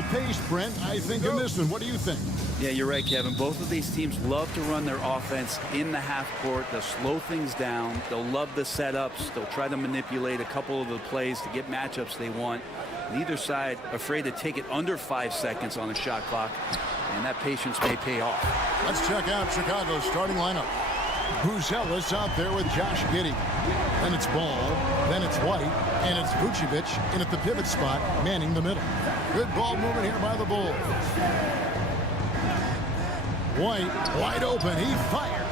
little pace, Brent, I think, in this one. What do you think? Yeah, you're right, Kevin. Both of these teams love to run their offense in the half court. They'll slow things down. They'll love the setups. They'll try to manipulate a couple of the plays to get matchups they want. Neither side afraid to take it under 5 seconds on a shot clock, and that patience may pay off. Let's check out Chicago's starting lineup. Buzelis out there with Josh Giddey. Then it's Ball, then it's White, and it's Vucevic in at the pivot spot, manning the middle. Good ball movement here by the Bulls. White, wide open, he fires.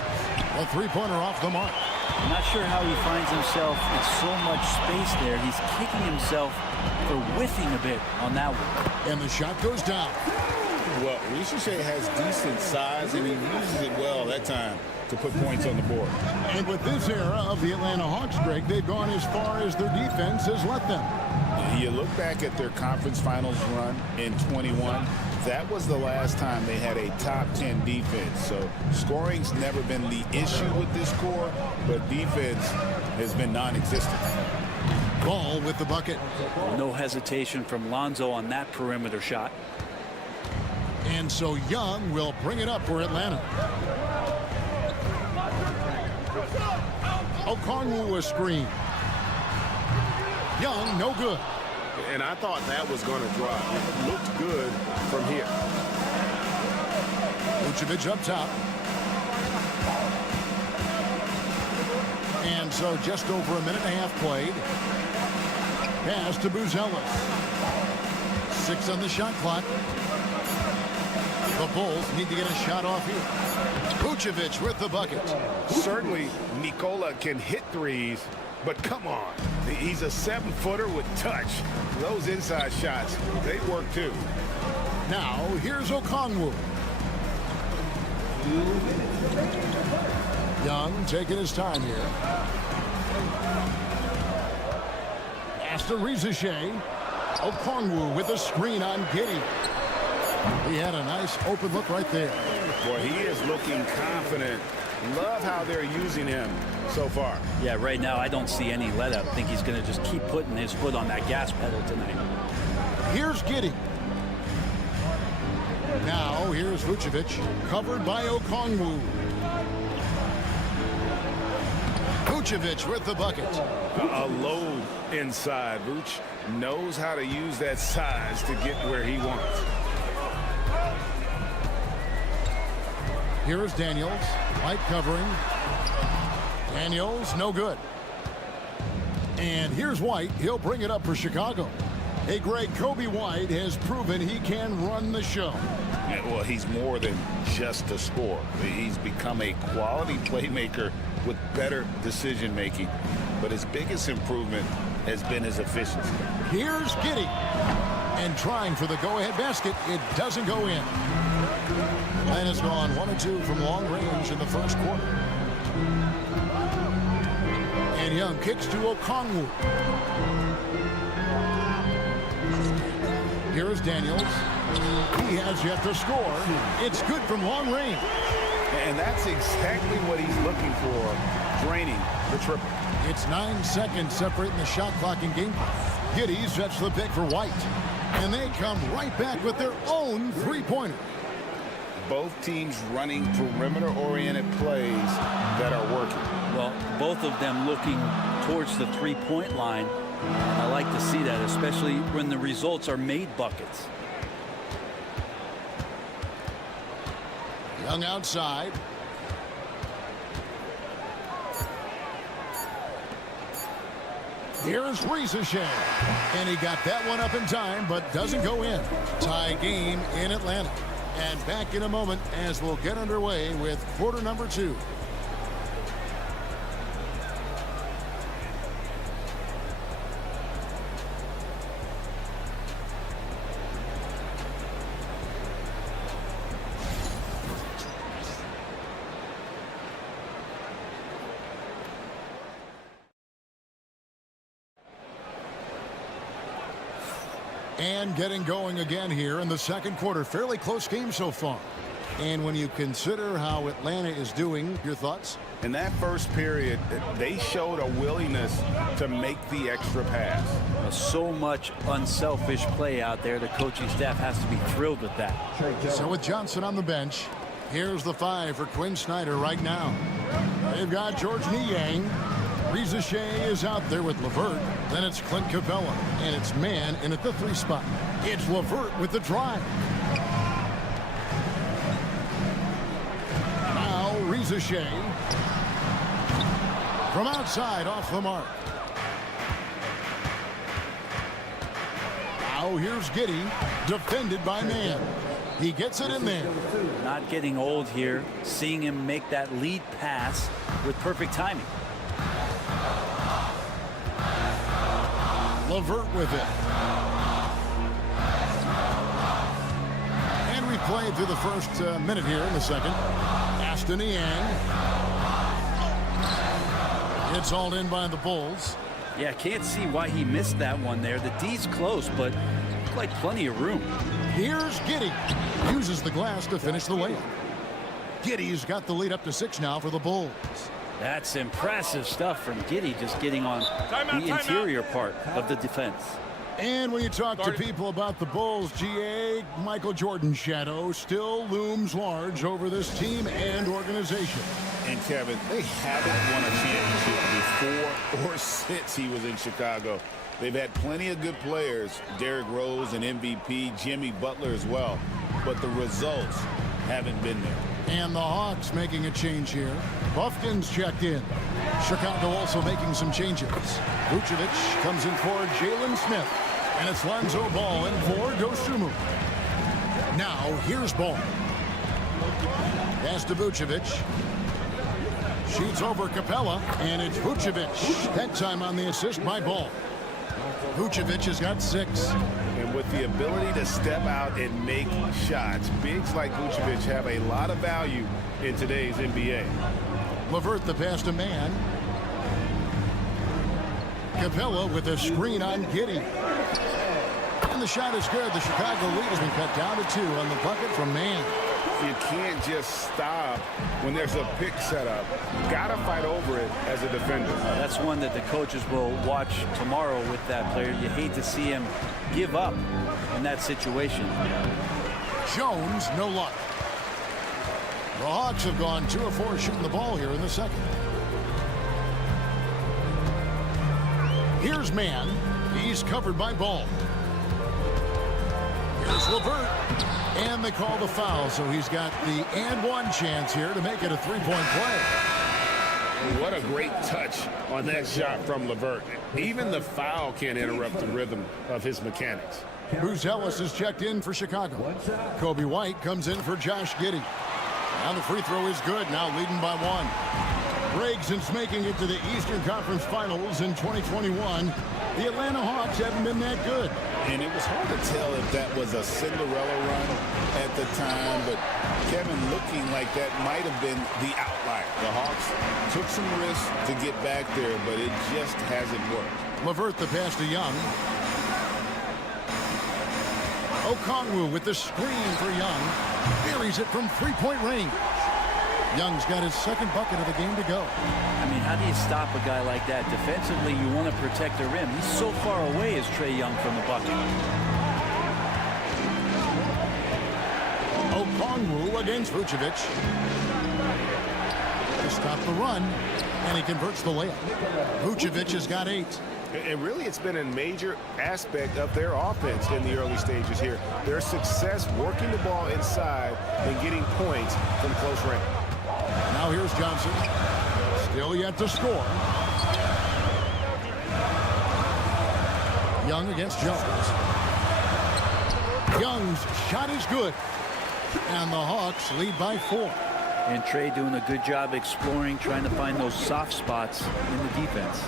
A three-pointer off the mark. I'm not sure how he finds himself in so much space there. He's kicking himself for whiffing a bit on that one. And the shot goes down. Well, Ricochet has decent size, and he uses it well that time to put points on the board. And with this era of the Atlanta Hawks, Greg, they've gone as far as their defense has let them. You look back at their conference finals run in 21. That was the last time they had a top 10 defense. So scoring's never been the issue with this core, but defense has been non-existent. Ball with the bucket. No hesitation from Lonzo on that perimeter shot. And so Young will bring it up for Atlanta. Okongwu a screen. Young, no good. And I thought that was going to drop. It looked good from here. Vucevic up top. And so just over a minute and a half played. Pass to Buzelis. 6 on the shot clock. The Bulls need to get a shot off here. Vucevic with the bucket. Certainly, Nikola can hit threes, but come on. He's a 7-footer with touch. Those inside shots, they work too. Now, here's Okongwu. Young taking his time here. Pass to Ricochet. Okongwu with a screen on Giddey. He had a nice open look right there. Boy, he is looking confident. Love how they're using him so far. Yeah, right now I don't see any let up. I think he's going to just keep putting his foot on that gas pedal tonight. Here's Giddey. Now here's Vucevic, covered by Okongwu. Vucevic with the bucket. A load inside. Vuce knows how to use that size to get where he wants. Here's Daniels, White covering. Daniels, no good. And here's White. He'll bring it up for Chicago. Hey, Greg, Kobe White has proven he can run the show. Yeah, well, he's more than just a scorer. He's become a quality playmaker with better decision-making. But his biggest improvement has been his efficiency. Here's Giddey. And trying for the go-ahead basket. It doesn't go in. Atlanta's gone 1 of 2 from long range in the first quarter. And Young kicks to Okongwu. Here is Daniels. He has yet to score. It's good from long range. And that's exactly what he's looking for, draining the triple. It's 9 seconds separating the shot clock in game. Giddey sets the pick for White. And they come right back with their own three-pointer. Both teams running perimeter-oriented plays that are working. Well, both of them looking towards the three-point line. I like to see that, especially when the results are made buckets. Young outside. Here's Ricochet. And he got that one up in time, but doesn't go in. Tie game in Atlanta. And back in a moment as we'll get underway with quarter number 2. And getting going again here in the second quarter. Fairly close game so far. And when you consider how Atlanta is doing, your thoughts? In that first period, they showed a willingness to make the extra pass. So much unselfish play out there. The coaching staff has to be thrilled with that. So with Johnson on the bench, here's the 5 for Quinn Snyder right now. They've got George Niang. Reza Shea is out there with LeVert. Then it's Clint Capella. And it's man in at the 3 spot. It's LeVert with the drive. Now Reza Shea. From outside off the mark. Now here's Giddey. Defended by man. He gets it in there. Not getting old here. Seeing him make that lead pass with perfect timing. LeVert with it. And we played through the first minute here in the second. Aston Niang. It's hauled in by the Bulls. Yeah, can't see why he missed that one there. The D's close, but like plenty of room. Here's Giddey. Uses the glass to finish the layup. Giddey's got the lead up to 6 now for the Bulls. That's impressive stuff from Giddey, just getting on the interior part of the defense. And when you talk to people about the Bulls, GA, Michael Jordan's shadow still looms large over this team and organization. And Kevin, they haven't won a championship before or since he was in Chicago. They've had plenty of good players, Derrick Rose and MVP, Jimmy Butler as well, but the results haven't been there. And the Hawks making a change here. Buffkin's checked in. Chicago also making some changes. Vucevic comes in for Jalen Smith. And it's Lonzo Ball in for Dosunmu. Now, here's Ball. Pass to Vucevic. Shoots over Capella. And it's Vucevic. That time on the assist by Ball. Vucevic has got 6. And with the ability to step out and make shots, bigs like Vucevic have a lot of value in today's NBA. LeVert the pass to man. Capella with a screen on Giddey. And the shot is good. The Chicago lead has been cut down to 2 on the bucket from man. You can't just stop when there's a pick set up. Got to fight over it as a defender. That's one that the coaches will watch tomorrow with that player. You hate to see him give up in that situation. Jones, no luck. The Hawks have gone 2 of 4 shooting the ball here in the second. Here's man. He's covered by Ball. Here's LeVert. And they call the foul, so he's got the and one chance here to make it a 3-point play. What a great touch on that shot from LeVert. Even the foul can't interrupt the rhythm of his mechanics. Bruce Ellis is checked in for Chicago. Kobe White comes in for Josh Giddey. Now the free throw is good, now leading by 1. Greg, since making it to the Eastern Conference Finals in 2021, the Atlanta Hawks haven't been that good. And it was hard to tell if that was a Cinderella run at the time, but Kevin, looking like that might have been the outlier. The Hawks took some risks to get back there, but it just hasn't worked. LeVert the pass to Young. Okongwu with the screen for Young. Buries it from 3-point range. Young's got his second bucket of the game to go. I mean, how do you stop a guy like that? Defensively, you want to protect the rim. He's so far away as Trae Young from the bucket. Okongwu against Vucevic. To stop the run, and he converts the layup. Vucevic has got 8. And really, it's been a major aspect of their offense in the early stages here. Their success working the ball inside and getting points from close range. Now here's Johnson. Still yet to score. Young against Jones. Young's shot is good. And the Hawks lead by 4. And Trae doing a good job exploring, trying to find those soft spots in the defense.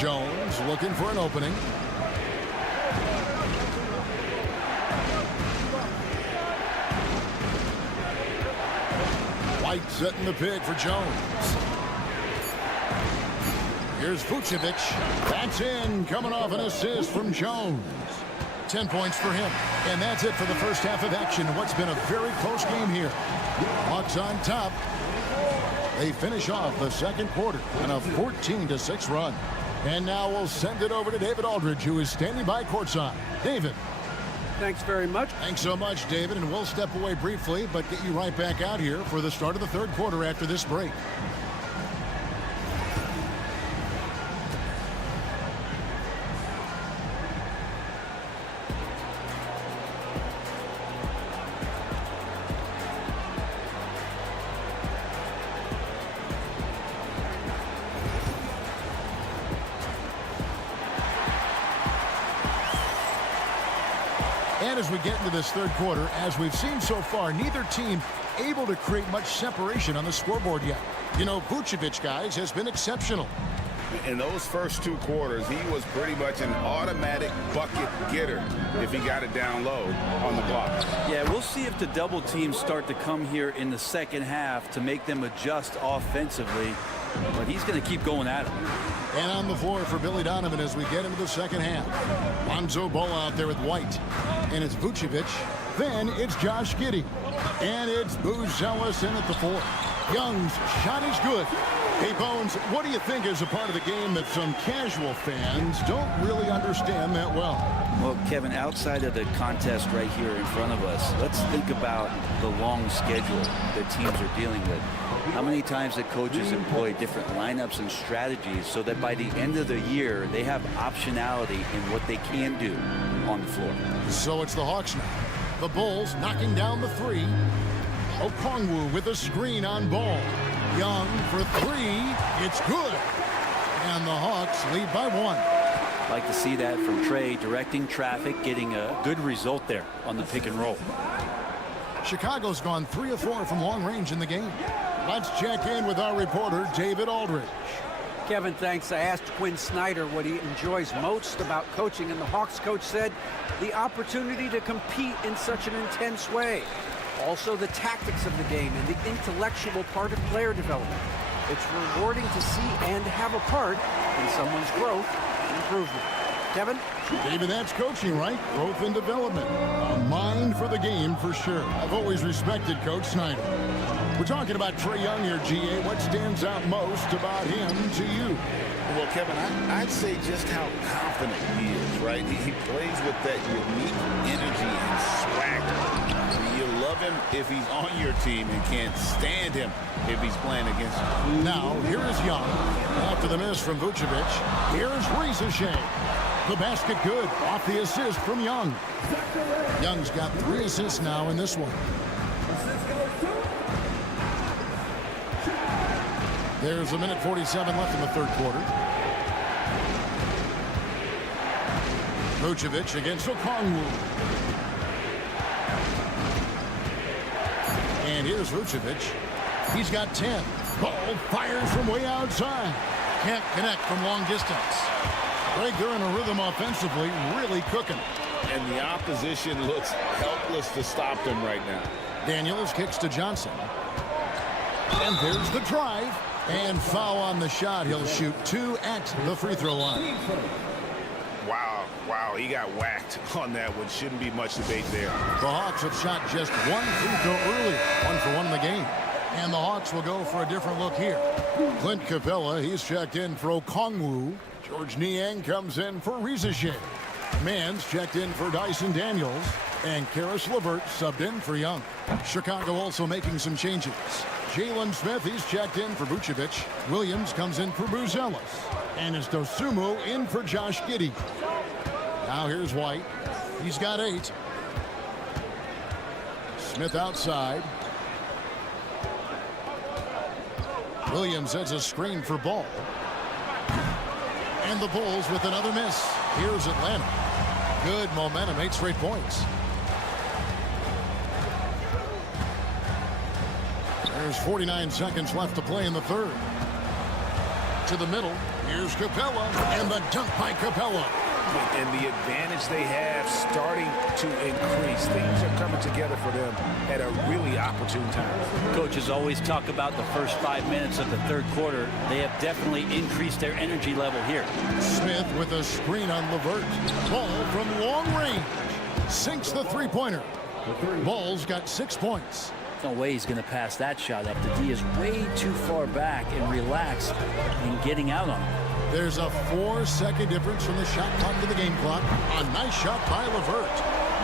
Jones looking for an opening. White setting the pick for Jones. Here's Vucevic. That's in, coming off an assist from Jones. 10 points for him. And that's it for the first half of action. What's been a very close game here. Hawks on top. They finish off the second quarter on a 14-6 run. And now we'll send it over to David Aldridge, who is standing by courtside. David. Thanks very much. Thanks so much, David. And we'll step away briefly, but get you right back out here for the start of the third quarter after this break. And as we get into this third quarter, as we've seen so far, neither team able to create much separation on the scoreboard yet. You know, Vucevic, guys, has been exceptional. In those first two quarters, he was pretty much an automatic bucket getter if he got it down low on the block. Yeah, we'll see if the double teams start to come here in the second half to make them adjust offensively. But he's going to keep going at him. And on the floor for Billy Donovan as we get into the second half. Lonzo Ball out there with White. And it's Vucevic. Then it's Josh Giddey. And it's Booz Ellis in at the fourth. Young's shot is good. Hey, Bones, what do you think is a part of the game that some casual fans don't really understand that well? Well, Kevin, outside of the contest right here in front of us, let's think about the long schedule that teams are dealing with. How many times the coaches employ different lineups and strategies so that by the end of the year, they have optionality in what they can do on the floor. So it's the Hawks now. The Bulls knocking down the three. Okongwu with a screen on Ball. Young for three. It's good. And the Hawks lead by one. Like to see that from Trey, directing traffic, getting a good result there on the pick and roll. Chicago's gone 3 of 4 from long range in the game. Let's check in with our reporter, David Aldridge. Kevin, thanks. I asked Quinn Snyder what he enjoys most about coaching, and the Hawks coach said the opportunity to compete in such an intense way. Also, the tactics of the game and the intellectual part of player development. It's rewarding to see and have a part in someone's growth and improvement. Kevin? David, that's coaching, right? Growth and development. A mind for the game for sure. I've always respected Coach Snyder. We're talking about Trae Young here, GA. What stands out most about him to you? Well, Kevin, I'd say just how confident he is, right? He plays with that unique energy and swagger. You love him if he's on your team and can't stand him if he's playing against you. Now, here is Young. After the miss from Vucevic, here's Rizashea. The basket good off the assist from Young. Young's got 3 assists now in this one. There's a minute 47 left in the third quarter. Vucevic against Okongwu. And here's Vucevic. He's got 10. Ball fires from way outside. Can't connect from long distance. Greg, they're in a rhythm offensively, really cooking. And the opposition looks helpless to stop them right now. Daniels kicks to Johnson. And there's the drive. And foul on the shot. He'll shoot 2 at the free throw line. Wow, he got whacked on that one. Shouldn't be much debate there. The Hawks have shot just 1 free throw earlier. 1 for 1 in the game. And the Hawks will go for a different look here. Clint Capella, he's checked in for Okongwu. George Niang comes in for Rizashea. Mans checked in for Dyson Daniels. And Karis LeVert subbed in for Young. Chicago also making some changes. Jalen Smith, he's checked in for Vucevic. Williams comes in for Booz Ellis. And it's Dosunmu in for Josh Giddey. Now here's White. He's got 8. Smith outside. Williams has a screen for Ball. And the Bulls with another miss. Here's Atlanta. Good momentum, 8 straight points. There's 49 seconds left to play in the third. To the middle. Here's Capella. And the dunk by Capella. And the advantage they have starting to increase. Things are coming together for them at a really opportune time. Coaches always talk about the first 5 minutes of the third quarter. They have definitely increased their energy level here. Smith with a screen on LeVert. Ball from long range. Sinks the three-pointer. Ball's got 6 points. No way he's going to pass that shot up. The D is way too far back and relaxed in getting out on him. There's a 4-second difference from the shot clock to the game clock. A nice shot by LeVert.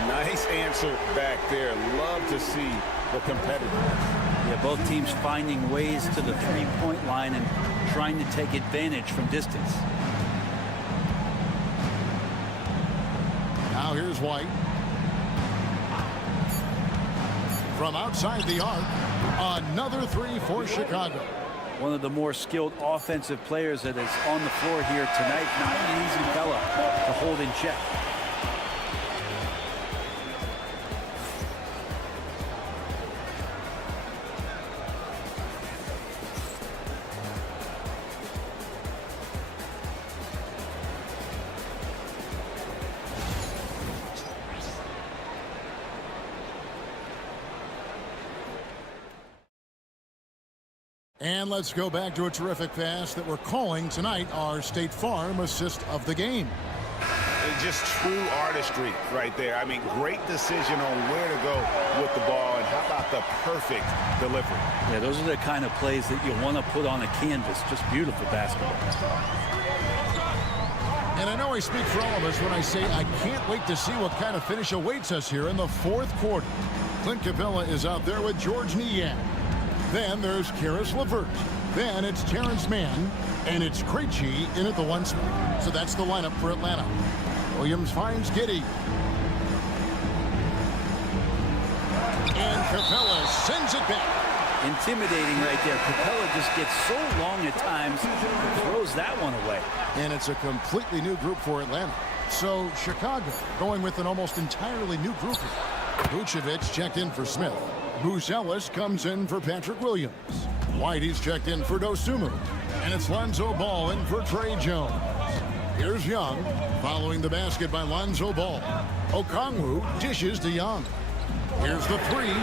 Nice answer back there. Love to see the competitiveness. Yeah, both teams finding ways to the three-point line and trying to take advantage from distance. Now here's White. From outside the arc, another three for Chicago. One of the more skilled offensive players that is on the floor here tonight. Not an easy fella to hold in check. And let's go back to a terrific pass that we're calling tonight our State Farm assist of the game. Just true artistry right there. I mean, great decision on where to go with the ball, and how about the perfect delivery? Yeah, those are the kind of plays that you want to put on a canvas. Just beautiful basketball. And I know I speak for all of us when I say I can't wait to see what kind of finish awaits us here in the fourth quarter. Clint Capella is out there with George Niang. Then there's Karis LeVert. Then it's Terrence Mann. And it's Krejci in at the one spot. So that's the lineup for Atlanta. Williams finds Giddey. And Capella sends it back. Intimidating right there. Capella just gets so long at times and throws that one away. And it's a completely new group for Atlanta. So Chicago going with an almost entirely new group. Vucevic checked in for Smith. Buzelis comes in for Patrick Williams. Whitey's checked in for Dosunmu. And it's Lonzo Ball in for Trey Jones. Here's Young, following the basket by Lonzo Ball. Okongwu dishes to Young. Here's the three.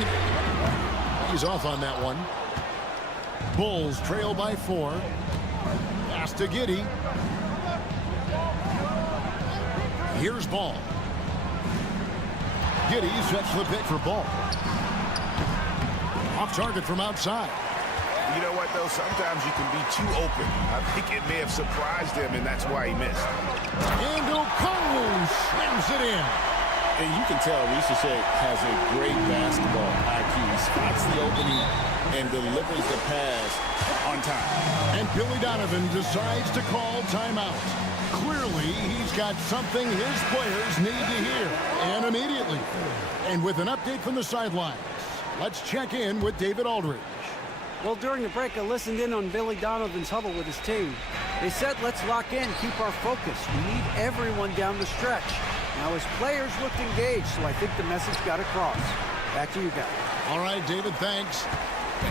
He's off on that one. Bulls trail by 4. Pass to Giddey. Here's Ball. Giddey sets the pick for Ball. Off target from outside. You know what, though? Sometimes you can be too open. I think it may have surprised him, and that's why he missed. And Okongwu slams it in. And you can tell Risichet has a great basketball IQ. He spots the opening and delivers the pass on time. And Billy Donovan decides to call timeout. Clearly, he's got something his players need to hear, and immediately. And with an update from the sidelines, let's check in with David Aldridge. Well, during the break, I listened in on Billy Donovan's huddle with his team. They said, let's lock in, keep our focus. We need everyone down the stretch. Now, his players looked engaged, so I think the message got across. Back to you guys. All right, David, thanks.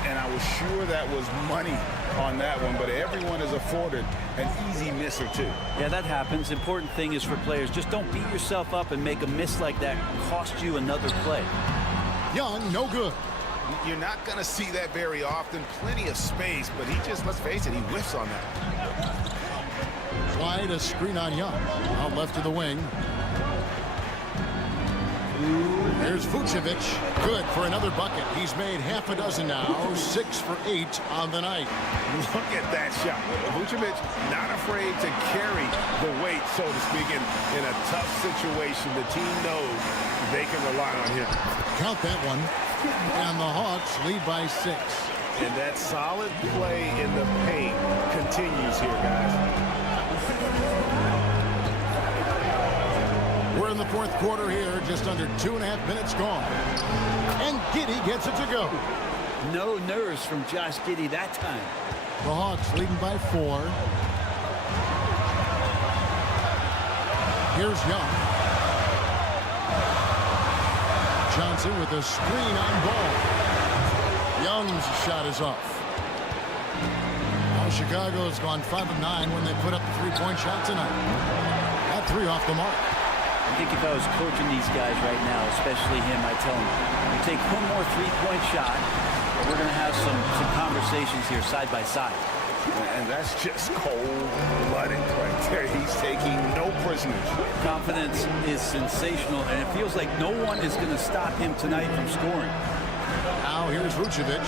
And I was sure that was money on that one, but everyone is afforded an easy miss or two. Yeah, that happens. Important thing is for players, just don't beat yourself up and make a miss like that cost you another play. Young, no good. You're not going to see that very often. Plenty of space, but he just, let's face it, he whiffs on that. Slide a screen on Young. Out left to the wing. Here's Vucevic. Good for another bucket. He's made half a dozen now. 6 for 8 on the night. Look at that shot. Vucevic not afraid to carry the weight, so to speak, in a tough situation. The team knows they can rely on him. Count that one. And the Hawks lead by 6. And that solid play in the paint continues here, guys. We're in the fourth quarter here, just under 2.5 minutes gone. And Giddey gets it to go. No nerves from Josh Giddey that time. The Hawks leading by 4. Here's Young. Johnson with a screen on Ball. Young's shot is off. Now Chicago has gone 5 of 9 when they put up the three-point shot tonight. That 3 off the mark. I think if I was coaching these guys right now, especially him, I'd tell him, you take one more three-point shot, but we're going to have some conversations here side by side. And that's just cold-blooded right there. He's taking no prisoners. Confidence is sensational, and it feels like no one is going to stop him tonight from scoring. Now here's Vucevic.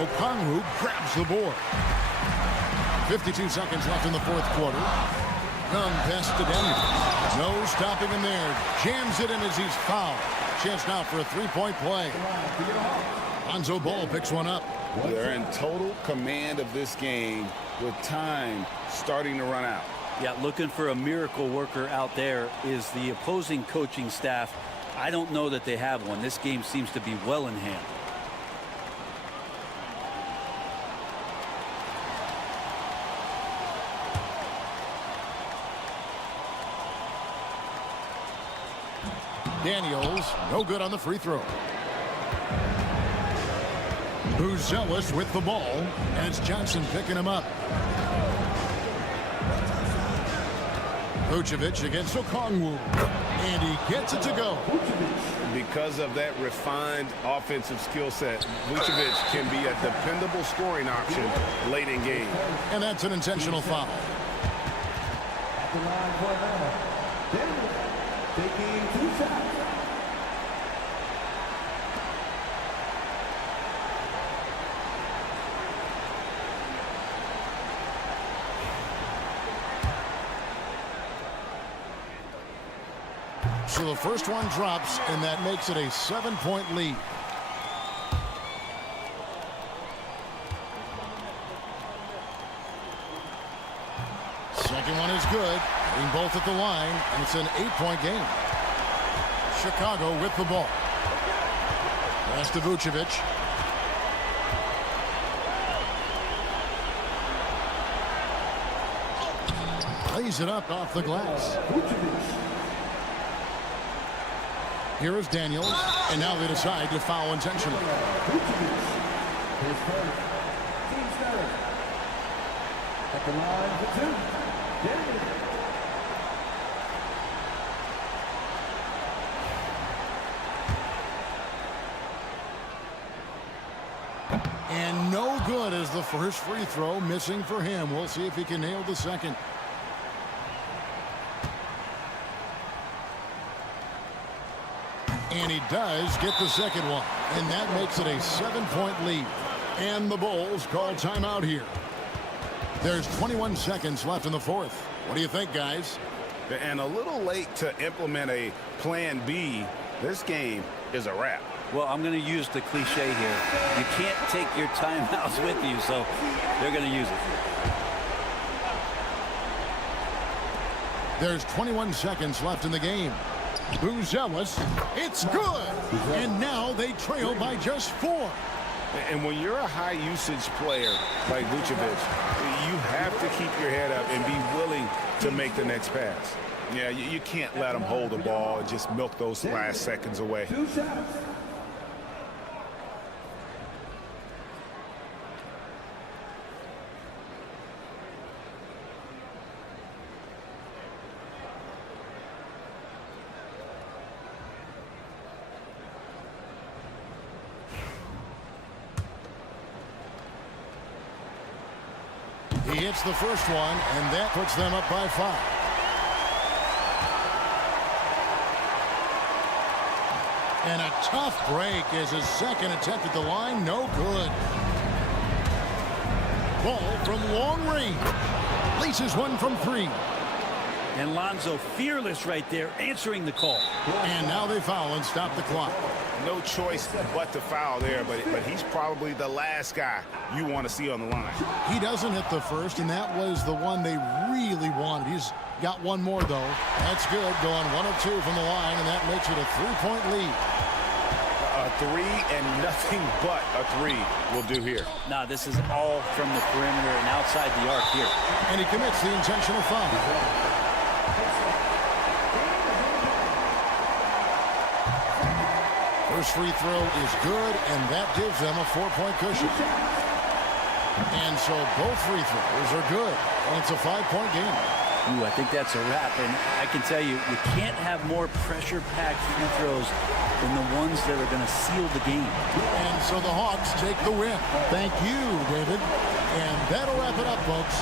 Okongwu grabs the board. 52 seconds left in the fourth quarter. Young pass to Daniels. No stopping him there. Jams it in as he's fouled. Chance now for a three-point play. Lonzo Ball picks one up. They're in total command of this game with time starting to run out. Yeah, looking for a miracle worker out there is the opposing coaching staff. I don't know that they have one. This game seems to be well in hand. Daniels, no good on the free throw. Buzelis with the ball, and it's Johnson picking him up. Vucevic against Okongwu, and he gets it to go. Because of that refined offensive skill set, Vucevic can be a dependable scoring option late in game. And that's an intentional foul. At the line for Atlanta, Daniels taking 2 shots. So the first one drops, and that makes it a 7-point lead. Second one is good. Being both at the line, and it's an 8-point game. Chicago with the ball. Pass to Vucevic. Lays it up off the glass. Here is Daniels, and now they decide to foul intentionally. His first team starter. At the line for 2, Daniels. And no good as the first free throw, missing for him. We'll see if he can nail the second. And he does get the second one. And that makes it a 7-point lead. And the Bulls call timeout here. There's 21 seconds left in the fourth. What do you think, guys? And a little late to implement a plan B. This game is a wrap. Well, I'm going to use the cliche here. You can't take your timeouts with you, so they're going to use it. There's 21 seconds left in the game. Buzelis, it's good. And now they trail by just 4. And when you're a high-usage player like Vucevic, you have to keep your head up and be willing to make the next pass. Yeah, you can't let them hold the ball and just milk those last seconds away. 2 shots. He hits the first one, and that puts them up by 5. And a tough break as his second attempt at the line, no good. Ball from long range. Laces one from 3. And Lonzo fearless right there, answering the call. And now they foul and stop the clock. No choice but to foul there, but he's probably the last guy you want to see on the line. He doesn't hit the first, and that was the one they really wanted. He's got one more, though. That's good, going 1 of 2 from the line, and that makes it a 3-point lead. A 3 and nothing but a 3 will do here. Now, this is all from the perimeter and outside the arc here. And he commits the intentional foul. First free throw is good, and that gives them a 4-point cushion. And so both free throws are good, and it's a 5-point game. Ooh, I think that's a wrap, and I can tell you, you can't have more pressure-packed free throws than the ones that are going to seal the game. And so the Hawks take the win. Thank you, David. And that'll wrap it up, folks.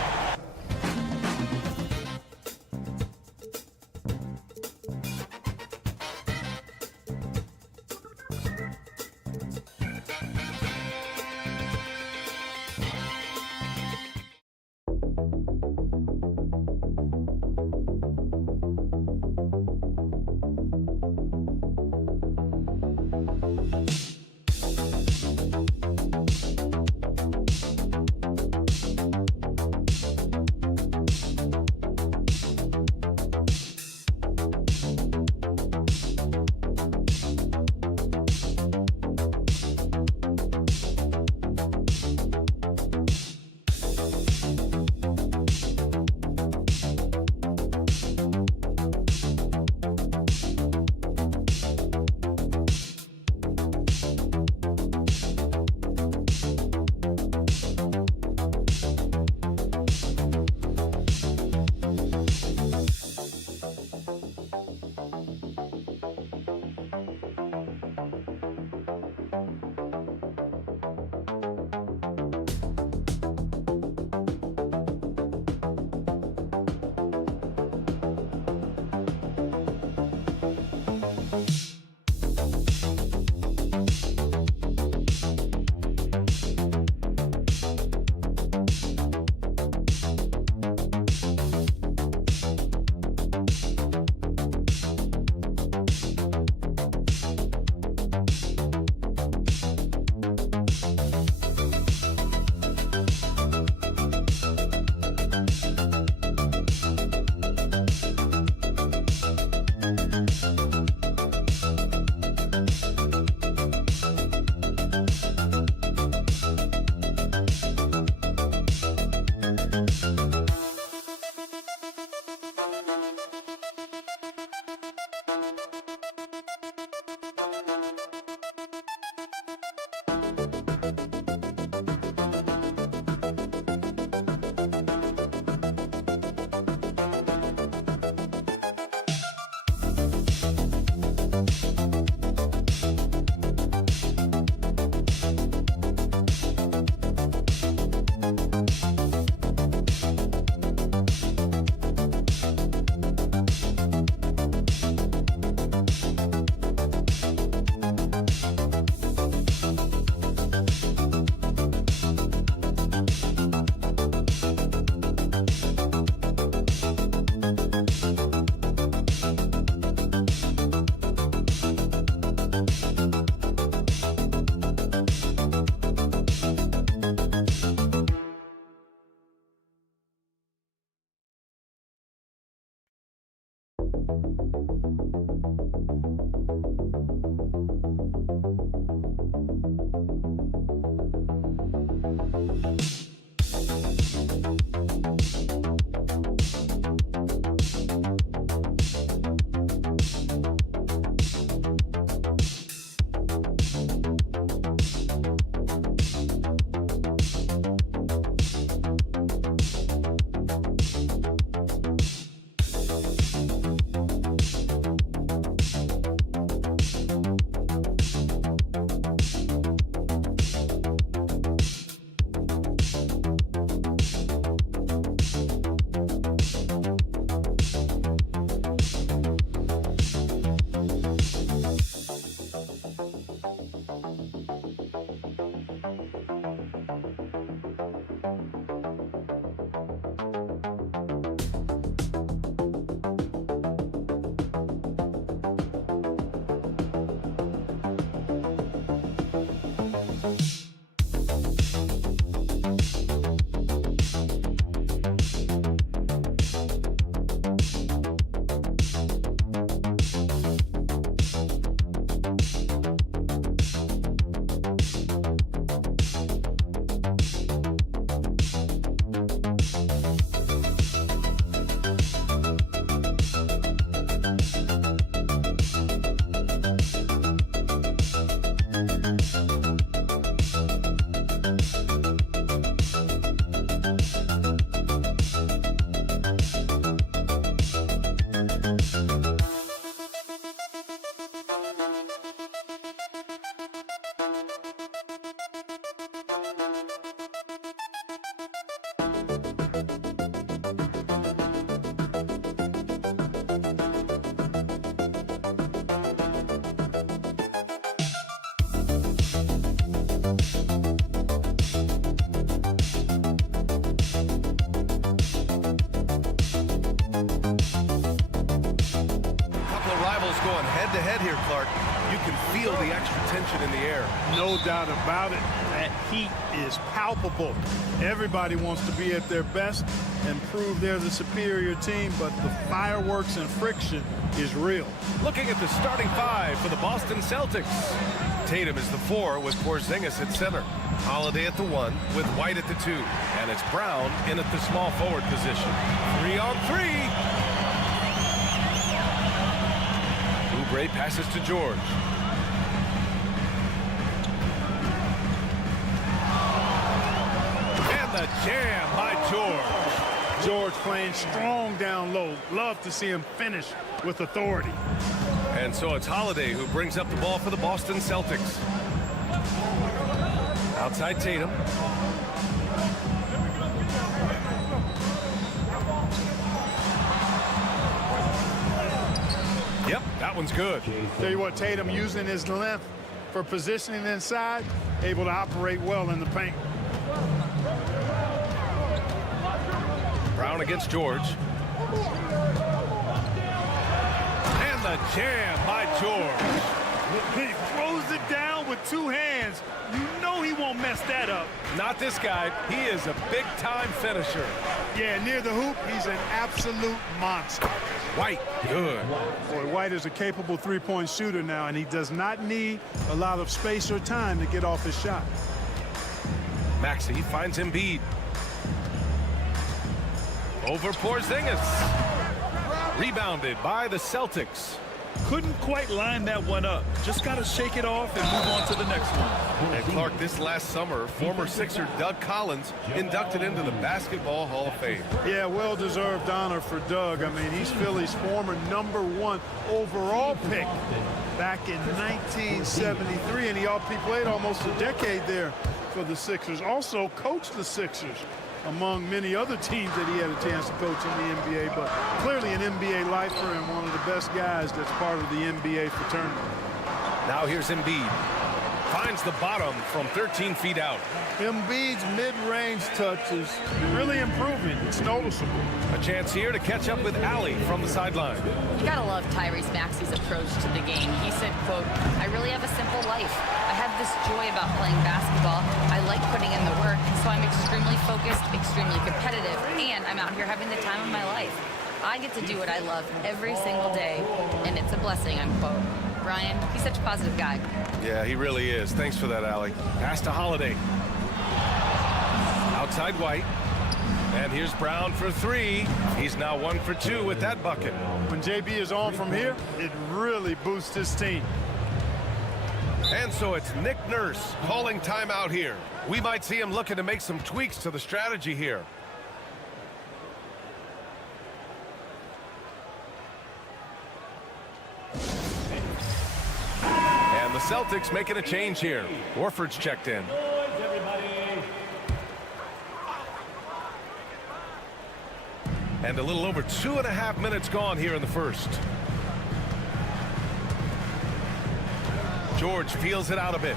head-to-head here, Clark. You can feel the extra tension in the air. No doubt about it. That heat is palpable. Everybody wants to be at their best and prove they're the superior team, but the fireworks and friction is real. Looking at the starting five for the Boston Celtics. Tatum is the 4 with Porzingis at center. Holiday at the 1 with White at the 2. And it's Brown in at the small forward position. 3-on-3. Oubre passes to George. And the jam by George. George playing strong down low. Love to see him finish with authority. And so it's Holiday who brings up the ball for the Boston Celtics. Outside Tatum. Yep, that one's good. Tell you what, Tatum using his length for positioning inside, able to operate well in the paint. Brown against George. And the jam by George. He throws it down with two hands. You know he won't mess that up. Not this guy. He is a big-time finisher. Yeah, near the hoop, he's an absolute monster. White, good. Boy, White is a capable three-point shooter now, and he does not need a lot of space or time to get off his shot. Maxey finds Embiid. Over Porzingis. Rebounded by the Celtics. Couldn't quite line that one up. Just got to shake it off and move on to the next one. And Clark, this last summer, former Sixer Doug Collins inducted into the Basketball Hall of Fame. Yeah, well-deserved honor for Doug. I mean, he's Philly's former #1 overall pick back in 1973, and he played almost a decade there for the Sixers. Also coached the Sixers, among many other teams that he had a chance to coach in the NBA, but clearly an NBA lifer and one of the best guys that's part of the NBA fraternity. Now here's Embiid. Finds the bottom from 13 feet out. Embiid's mid-range touch is really improving. It's noticeable. A chance here to catch up with Allie from the sideline. You gotta love Tyrese Maxey's approach to the game. He said, quote, "I really have a simple life. I have this joy about playing basketball. I like putting in the work, so I'm extremely focused, extremely competitive, and I'm out here having the time of my life. I get to do what I love every single day, and it's a blessing," unquote. Brian, he's such a positive guy. Yeah, he really is. Thanks for that, Allie. Pass to Holiday. Outside White. And here's Brown for three. He's now 1 for 2 with that bucket. When JB is on from here, it really boosts his team. And so it's Nick Nurse calling timeout here. We might see him looking to make some tweaks to the strategy here. And the Celtics making a change here. Horford's checked in. And a little over 2.5 minutes gone here in the first. George feels it out a bit.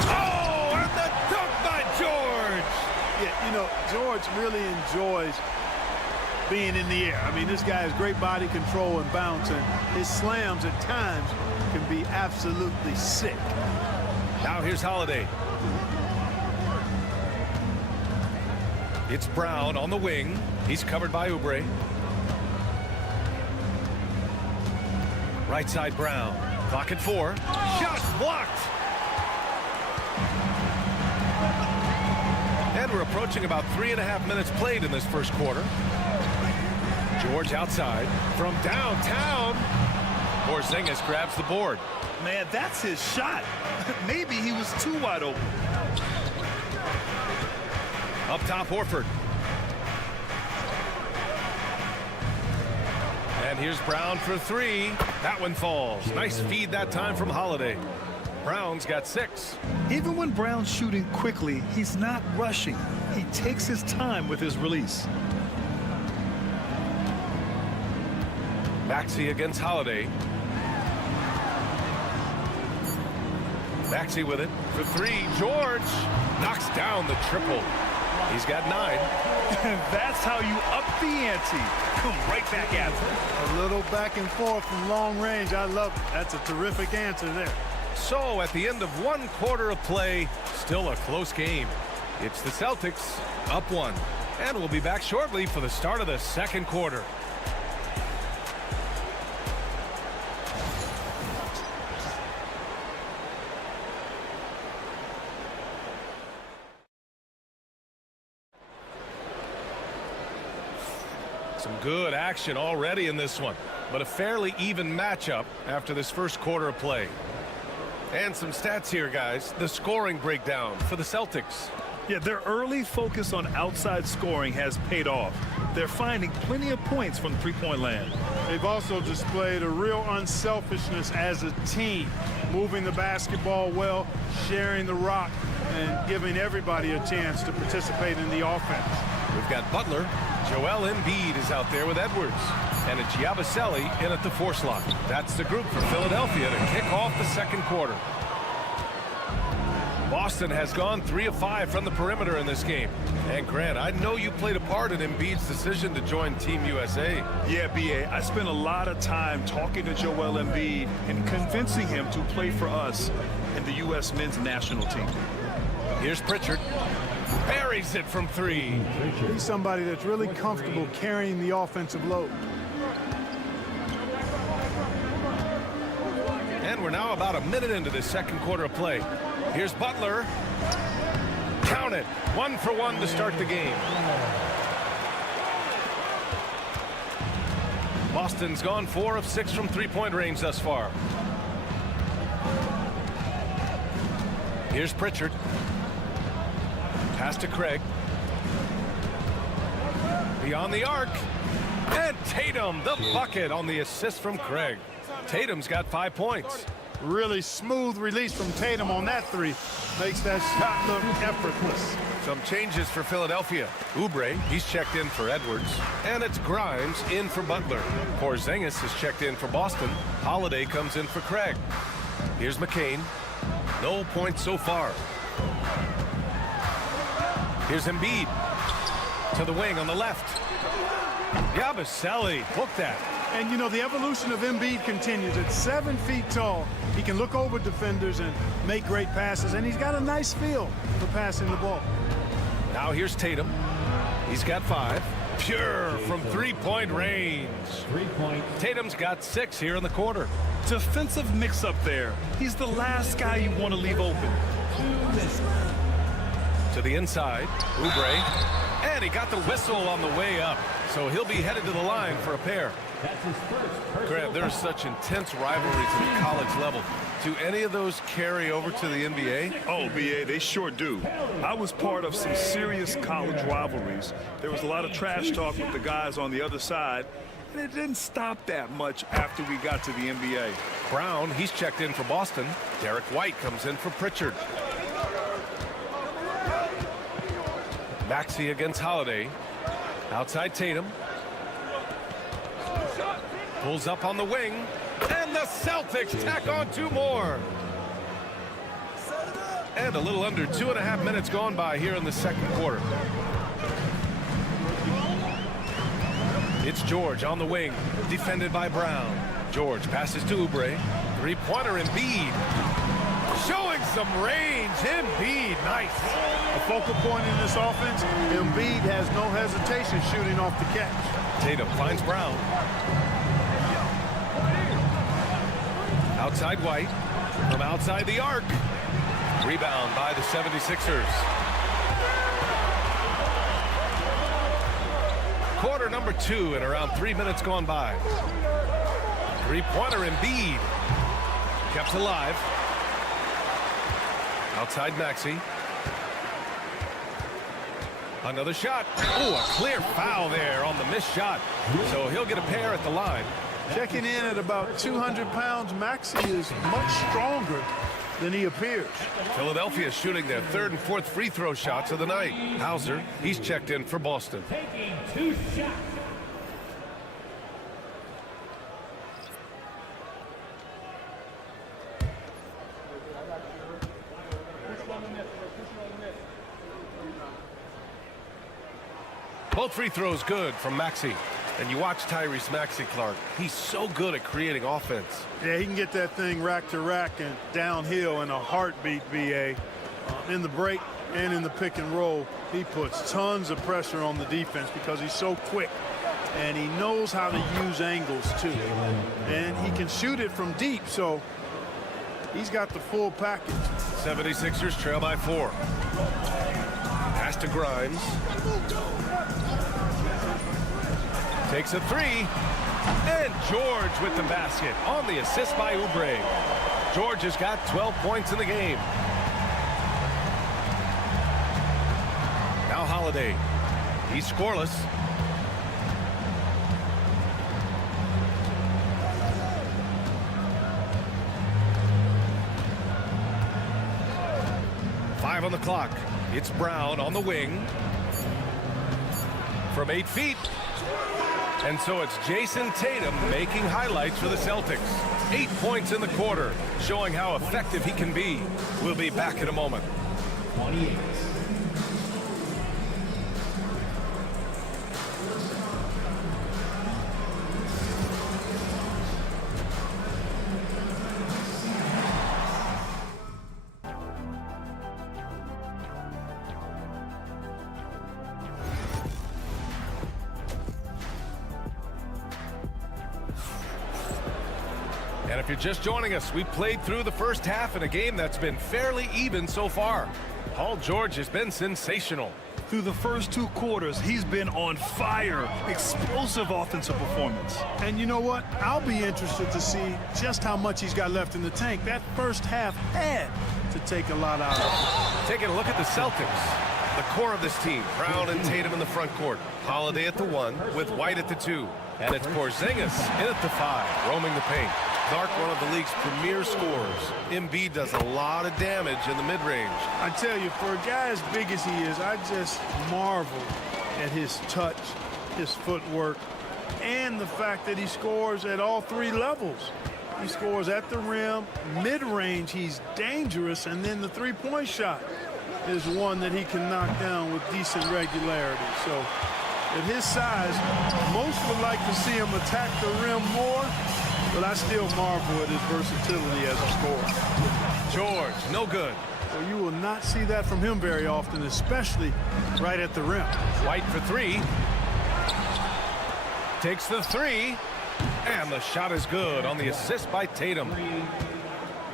Oh, and the dunk by George! Yeah, you know, George really enjoys being in the air. I mean, this guy has great body control and bounce, and his slams at times can be absolutely sick. Now here's Holiday. It's Brown on the wing. He's covered by Oubre. Right side Brown. Clock at 4. Shot blocked. And we're approaching about 3.5 minutes played in this first quarter. George outside from downtown. Porzingis grabs the board. Man, that's his shot. Maybe he was too wide open. Up top, Horford. And here's Brown for 3. That one falls. Nice feed that time from Holiday. Brown's got 6. Even when Brown's shooting quickly, he's not rushing. He takes his time with his release. Maxey against Holiday. Maxey with it for 3. George knocks down the triple. He's got 9. That's how you up the ante. Come right back at him. A little back and forth from long range. I love it. That's a terrific answer there. So at the end of 1 quarter of play, still a close game. It's the Celtics up 1. And we'll be back shortly for the start of the second quarter. Some good action already in this one, but a fairly even matchup after this first quarter of play. And some stats here, guys. The scoring breakdown for the Celtics. Yeah, their early focus on outside scoring has paid off. They're finding plenty of points from three-point land. They've also displayed a real unselfishness as a team, moving the basketball well, sharing the rock, and giving everybody a chance to participate in the offense. We've got Butler. Joel Embiid is out there with Edwards. And it's Yabusele in at the 4 slot. That's the group for Philadelphia to kick off the second quarter. Boston has gone 3 of 5 from the perimeter in this game. And Grant, I know you played a part in Embiid's decision to join Team USA. Yeah, B.A., I spent a lot of time talking to Joel Embiid and convincing him to play for us in the U.S. men's national team. Here's Pritchard. Buries it from 3. He's somebody that's really comfortable carrying the offensive load. And we're now about a minute into the second quarter of play. Here's Butler. Count it. 1 for 1 to start the game. Boston's gone 4 of 6 from three-point range thus far. Here's Pritchard. Pass to Craig. Beyond the arc. And Tatum, the bucket on the assist from Craig. Tatum's got 5 points. Really smooth release from Tatum on that 3. Makes that shot look effortless. Some changes for Philadelphia. Oubre, he's checked in for Edwards. And it's Grimes in for Butler. Porzingis is checked in for Boston. Holiday comes in for Craig. Here's McCain. No points so far. Here's Embiid. To the wing on the left. Yabusele, look that. And, you know, the evolution of Embiid continues. At 7 feet tall, he can look over defenders and make great passes, and he's got a nice feel for passing the ball. Now here's Tatum. He's got 5. Pure from three-point range. Tatum's got 6 here in the quarter. Defensive mix-up there. He's the last guy you want to leave open. To the inside, Oubre. And he got the whistle on the way up. So he'll be headed to the line for a pair. Grant, there's such intense rivalries at the college level. Do any of those carry over to the NBA? Oh, B.A., they sure do. I was part of some serious college rivalries. There was a lot of trash talk with the guys on the other side, and it didn't stop that much after we got to the NBA. Brown, he's checked in for Boston. Derek White comes in for Pritchard. Maxey against Holiday. Outside Tatum. Pulls up on the wing. And the Celtics tack on 2 more. And a little under 2.5 minutes gone by here in the second quarter. It's George on the wing, defended by Brown. George passes to Oubre. Three-pointer Embiid. Showing some range. Embiid, nice. A focal point in this offense, Embiid has no hesitation shooting off the catch. Tatum finds Brown. Outside White. From outside the arc. Rebound by the 76ers. Quarter number 2 and around 3 minutes gone by. Three-pointer Embiid. Kept alive. Outside Maxey. Another shot. Oh, a clear foul there on the missed shot. So he'll get a pair at the line. Checking in at about 200 pounds, Maxey is much stronger than he appears. Philadelphia shooting their 3rd and 4th free throw shots of the night. Hauser, he's checked in for Boston. Both free throws good from Maxey. And you watch Tyrese Maxey, Clark. He's so good at creating offense. Yeah, he can get that thing rack to rack and downhill in a heartbeat, BA. In the break and in the pick and roll, he puts tons of pressure on the defense because he's so quick. And he knows how to use angles, too. And he can shoot it from deep, so he's got the full package. 76ers trail by 4. Pass to Grimes. Takes a 3. And George with the basket on the assist by Oubre. George has got 12 points in the game. Now Holiday. He's scoreless. 5 on the clock. It's Brown on the wing. From 8 feet. And so it's Jason Tatum making highlights for the Celtics. 8 points in the quarter, showing how effective he can be. We'll be back in a moment. 28. And if you're just joining us, we played through the first half in a game that's been fairly even so far. Paul George has been sensational. Through the first 2 quarters, he's been on fire. Explosive offensive performance. And you know what? I'll be interested to see just how much he's got left in the tank. That first half had to take a lot out of it. Taking a look at the Celtics. The core of this team, Brown and Tatum in the front court. Holiday at the 1 with White at the 2. And it's Porzingis in at the 5, roaming the paint. Clark, one of the league's premier scorers. Embiid does a lot of damage in the mid-range. I tell you, for a guy as big as he is, I just marvel at his touch, his footwork, and the fact that he scores at all 3 levels. He scores at the rim, mid-range, he's dangerous, and then the three-point shot is one that he can knock down with decent regularity. So at his size, most would like to see him attack the rim more, but I still marvel at his versatility as a scorer. George, no good. Well, you will not see that from him very often, especially right at the rim. White for 3. Takes the 3. And the shot is good on the assist by Tatum.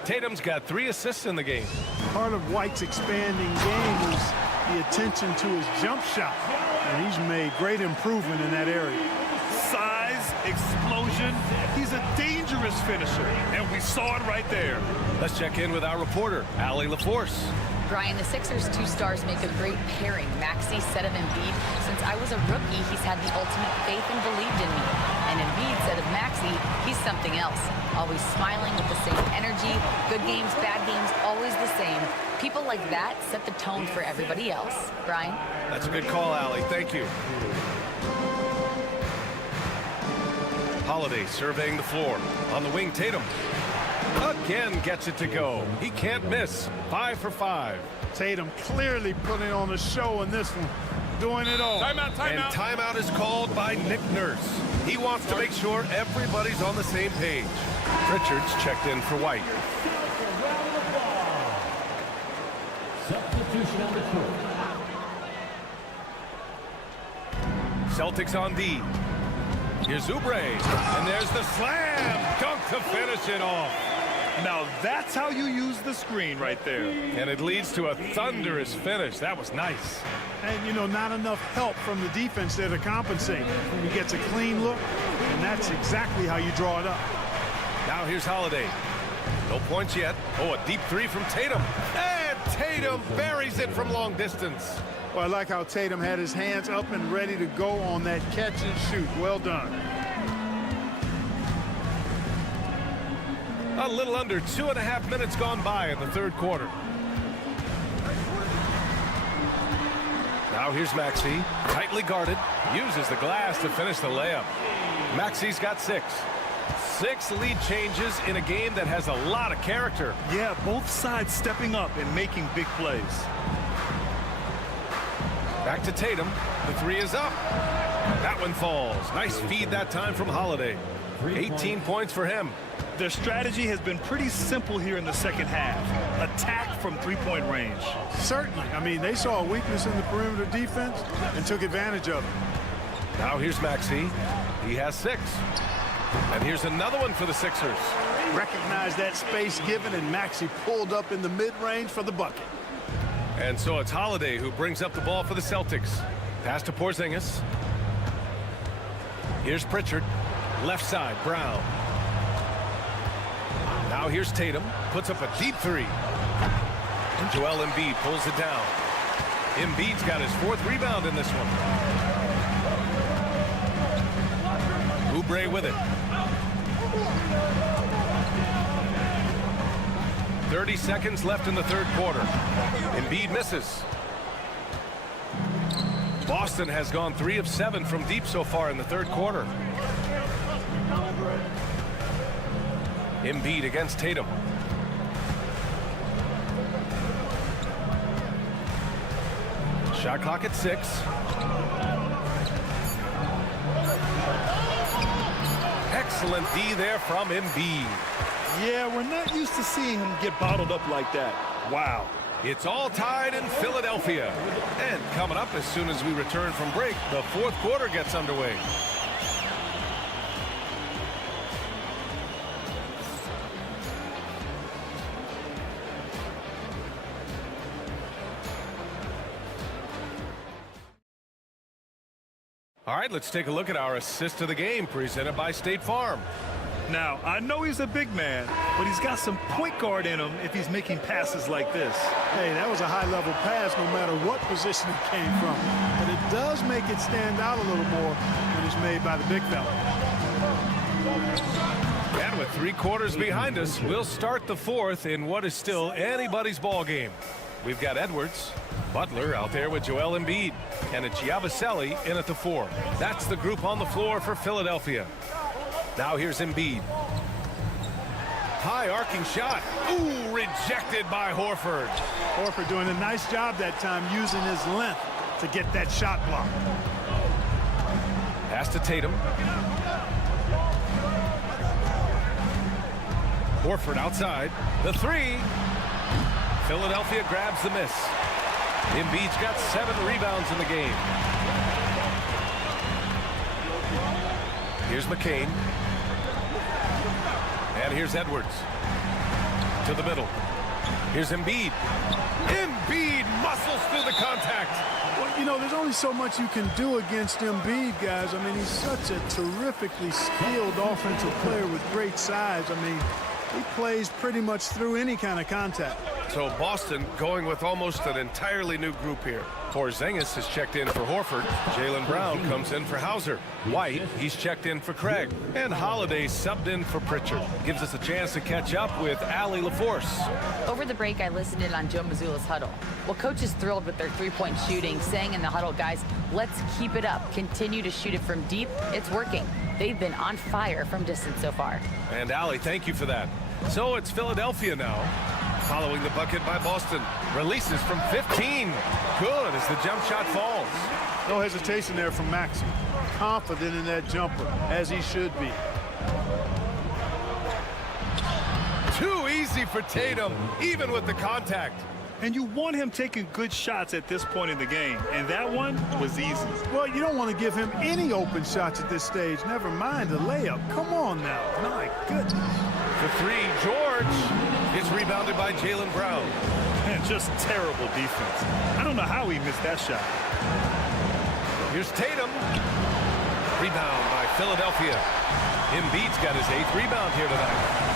Tatum's got 3 assists in the game. Part of White's expanding game is the attention to his jump shot, and he's made great improvement in that area. Size, explosion. He's a dangerous finisher, and we saw it right there. Let's check in with our reporter, Allie LaForce. Brian, the Sixers' 2 stars make a great pairing. Maxey said of Embiid, since I was a rookie, he's had the ultimate faith and believed in me. And Embiid said of Maxey, he's something else. Always smiling with the same energy. Good games, bad games, always the same. People like that set the tone for everybody else. Brian? That's a good call, Allie. Thank you. Holiday surveying the floor. On the wing, Tatum. Again gets it to go. He can't miss. 5 for 5. Tatum clearly putting on a show in this one, doing it all. And timeout is called by Nick Nurse. He wants to make sure everybody's on the same page. Pritchard's checked in for White. Celtics on D. Here's Oubre, and there's the slam dunk to finish it off. Now that's how you use the screen right there. And it leads to a thunderous finish. That was nice. And, you know, not enough help from the defense there to compensate. He gets a clean look, and that's exactly how you draw it up. Now here's Holiday. No points yet. Oh, a deep 3 from Tatum. And Tatum buries it from long distance. Well, I like how Tatum had his hands up and ready to go on that catch and shoot. Well done. A little under 2.5 minutes gone by in the third quarter. Now here's Maxey, tightly guarded, uses the glass to finish the layup. Maxey's got 6. 6 lead changes in a game that has a lot of character. Yeah, both sides stepping up and making big plays. Back to Tatum. The 3 is up. That one falls. Nice feed that time from Holiday. 18 points for him. Their strategy has been pretty simple here in the second half. Attack from 3-point range. Certainly. I mean, they saw a weakness in the perimeter defense and took advantage of it. Now here's Maxey. He has 6. And here's another one for the Sixers. Recognized that space given, and Maxey pulled up in the mid-range for the bucket. And so it's Holiday who brings up the ball for the Celtics. Pass to Porzingis. Here's Pritchard. Left side, Brown. Now here's Tatum. Puts up a deep 3. And Joel Embiid pulls it down. Embiid's got his 4th rebound in this one. Oubre with it. 30 seconds left in the third quarter. Embiid misses. Boston has gone 3 of 7 from deep so far in the third quarter. Embiid against Tatum. Shot clock at 6. Excellent D there from Embiid. Yeah, we're not used to seeing him get bottled up like that. Wow. It's all tied in Philadelphia. And coming up as soon as we return from break, the fourth quarter gets underway. All right, let's take a look at our assist of the game presented by State Farm. Now, I know he's a big man, but he's got some point guard in him if he's making passes like this. Hey, that was a high-level pass no matter what position it came from. But it does make it stand out a little more when it's made by the big fella. And with 3 quarters behind us, we'll start the fourth in what is still anybody's ball game. We've got Edwards, Butler out there with Joel Embiid, and it's Yabusele in at the 4. That's the group on the floor for Philadelphia. Now here's Embiid. High arcing shot. Ooh, rejected by Horford. Horford doing a nice job that time using his length to get that shot block. Pass to Tatum. Horford outside. The 3. Philadelphia grabs the miss. Embiid's got 7 rebounds in the game. Here's McCain. And here's Edwards. To the middle. Here's Embiid. Embiid muscles through the contact. Well, you know, there's only so much you can do against Embiid, guys. I mean, he's such a terrifically skilled offensive player with great size. I mean, he plays pretty much through any kind of contact. So Boston going with almost an entirely new group here. Porzingis has checked in for Horford. Jaylen Brown comes in for Hauser. White, he's checked in for Craig. And Holiday subbed in for Pritchard. Gives us a chance to catch up with Allie LaForce. Over the break, I listened in on Joe Mazzulla's huddle. Well, coach is thrilled with their three-point shooting, saying in the huddle, guys, let's keep it up. Continue to shoot it from deep. It's working. They've been on fire from distance so far. And Allie, thank you for that. So it's Philadelphia now, following the bucket by Boston. Releases from 15. Good as the jump shot falls. No hesitation there from Maxey. Confident in that jumper, as he should be. Too easy for Tatum, even with the contact. And you want him taking good shots at this point in the game, and that one was easy. Well, you don't want to give him any open shots at this stage, never mind a layup. Come on now, my goodness. The 3, George. It's rebounded by Jaylen Brown. Man, just terrible defense. I don't know how he missed that shot. Here's Tatum. Rebound by Philadelphia. Embiid's got his 8th rebound here tonight.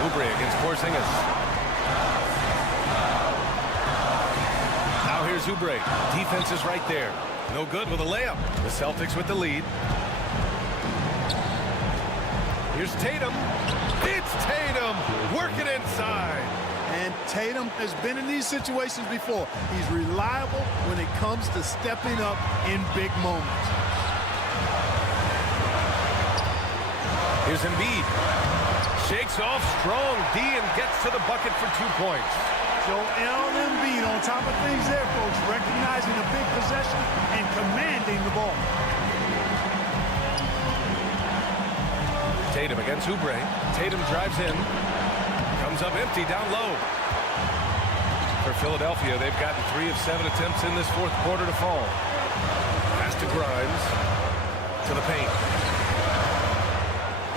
Oubre against Porzingis. Now here's Oubre. Defense is right there. No good with a layup. The Celtics with the lead. Here's Tatum. It's Tatum working inside. And Tatum has been in these situations before. He's reliable when it comes to stepping up in big moments. Here's Embiid. Shakes off strong D and gets to the bucket for 2 points. Joel Embiid on top of things there, folks, recognizing a big possession and commanding the ball. Tatum against Oubre. Tatum drives in. Comes up empty down low. For Philadelphia, they've gotten 3 of 7 attempts in this fourth quarter to fall. Pass to Grimes. To the paint.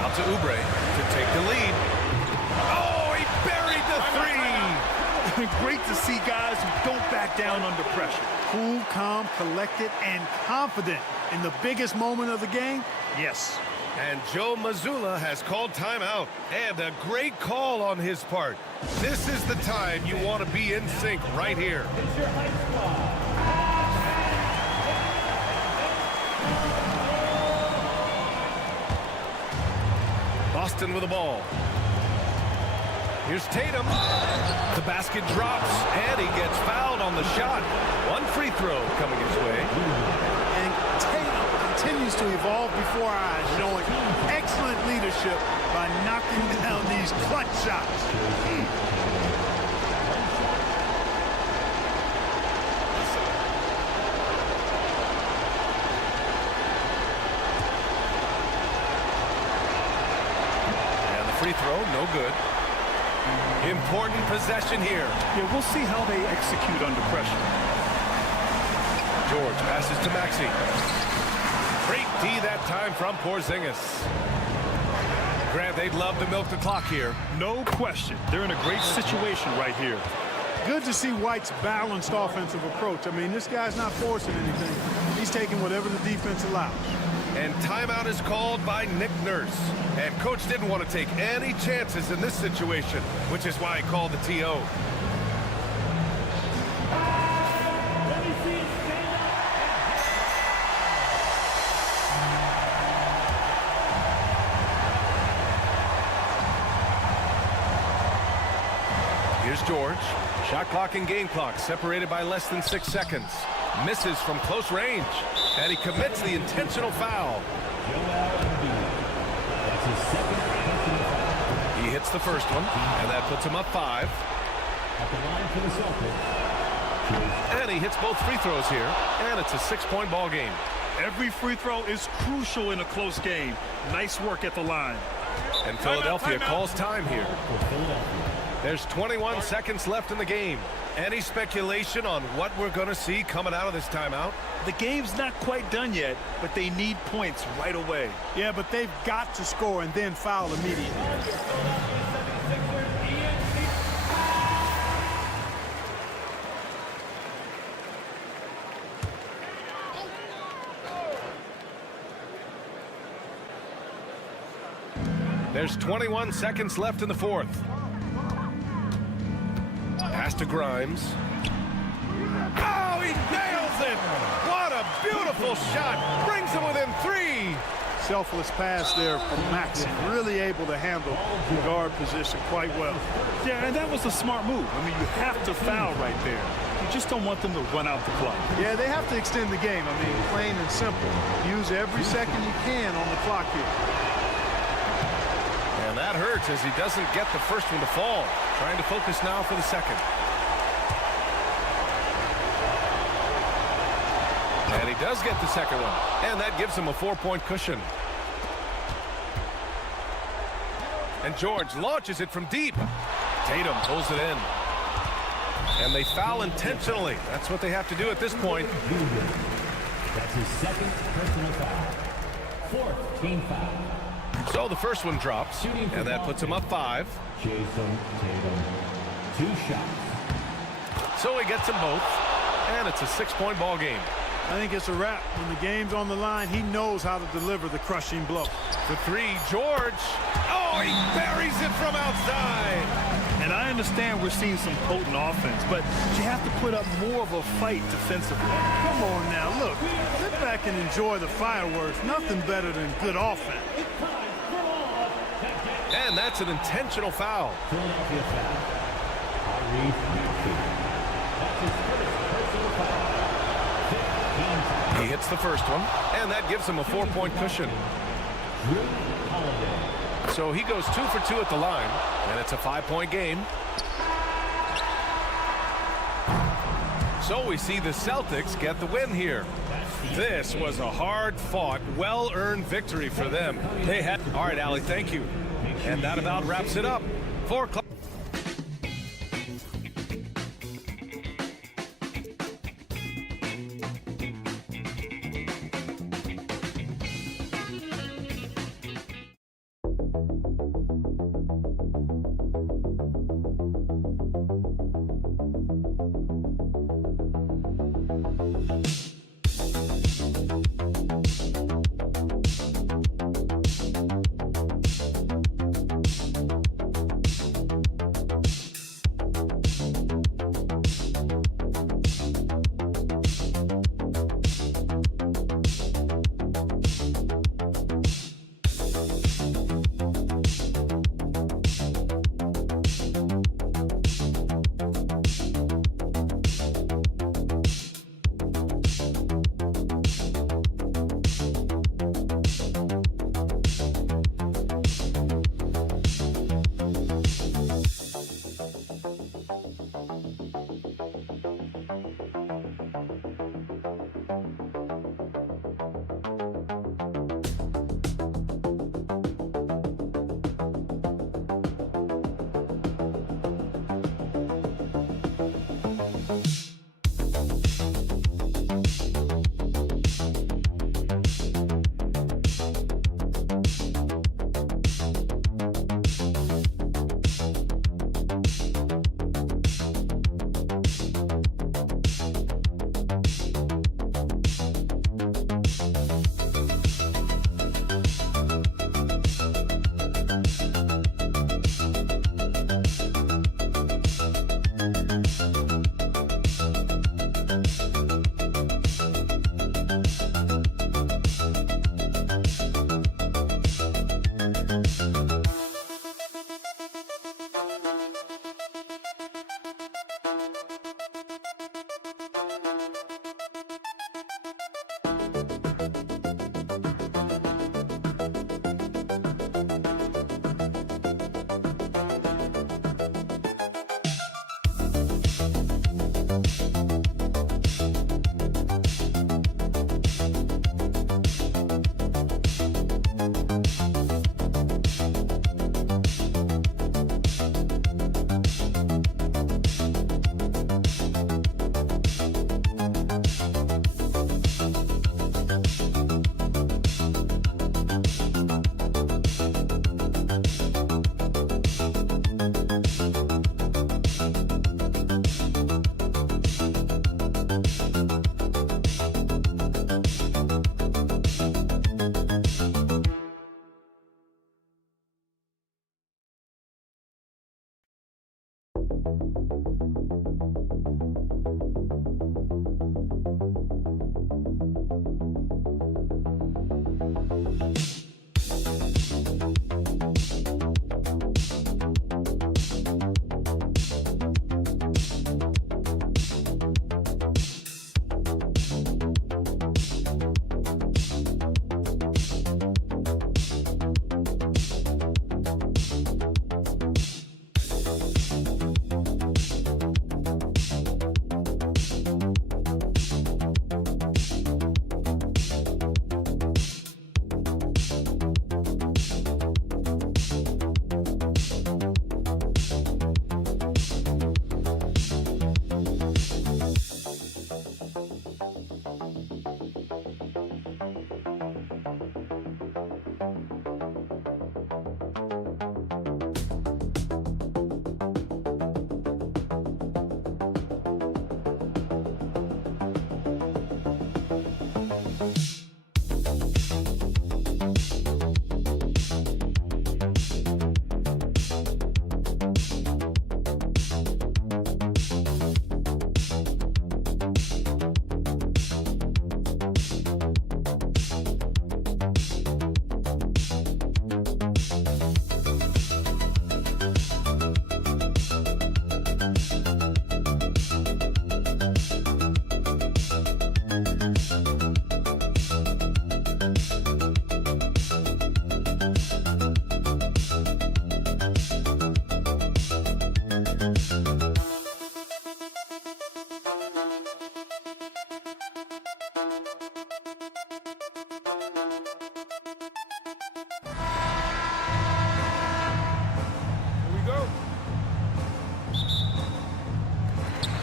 Out to Oubre to take the lead. Oh, he buried the 3. Great to see guys who don't back down under pressure. Cool, calm, collected, and confident in the biggest moment of the game. Yes. And Joe Mazzulla has called timeout. And a great call on his part. This is the time you want to be in sync right here. Boston with the ball. Here's Tatum. The basket drops, and he gets fouled on the shot. One free throw coming his way. And Tatum continues to evolve before our eyes, showing excellent leadership by knocking down these clutch shots. And the free throw, no good. Important possession here. Yeah, we'll see how they execute under pressure. George passes to Maxey. Great D that time from Porzingis. Grant, they'd love to milk the clock here. No question. They're in a great situation right here. Good to see White's balanced offensive approach. I mean, this guy's not forcing anything. He's taking whatever the defense allows. And timeout is called by Nick Nurse. And coach didn't want to take any chances in this situation, which is why he called the TO. Here's George. Shot clock and game clock separated by less than 6 seconds. Misses from close range. And he commits the intentional foul. He hits the first one, and that puts him up 5. And he hits both free throws here, and it's a 6-point ball game. Every free throw is crucial in a close game. Nice work at the line. And Philadelphia calls time here. There's 21 seconds left in the game. Any speculation on what we're going to see coming out of this timeout? The game's not quite done yet, but they need points right away. Yeah, but they've got to score and then foul immediately. There's 21 seconds left in the fourth. Pass to Grimes. Oh, he nails it! What a beautiful shot! Brings him within 3. Selfless pass there from Maxey. Really able to handle the guard position quite well. Yeah, and that was a smart move. I mean, you have to foul right there. You just don't want them to run out the clock. Yeah, they have to extend the game. I mean, plain and simple. Use every second you can on the clock here. And that hurts as he doesn't get the first one to fall. Trying to focus now for the second. And he does get the second one. And that gives him a 4-point cushion. And George launches it from deep. Tatum pulls it in. And they foul intentionally. That's what they have to do at this point. That's his second personal foul. 4th team foul. So the first one drops, and that puts him up 5. Jason Tatum, 2 shots. So he gets them both, and it's a 6-point ball game. I think it's a wrap. When the game's on the line, he knows how to deliver the crushing blow. The 3, George. Oh, he buries it from outside. And I understand we're seeing some potent offense, but you have to put up more of a fight defensively. Come on now, look. Sit back and enjoy the fireworks. Nothing better than good offense. And that's an intentional foul. Philadelphia foul. Tyrese Maxey. That's his first personal foul. 15 foul. He hits the first one, and that gives him a 4-point cushion. Drew Holiday. So he goes 2 for 2 at the line, and it's a 5-point game. So we see the Celtics get the win here. This was a hard-fought, well-earned victory for them. They had. All right, Allie, thank you. And that about wraps it up. 4 o'clock.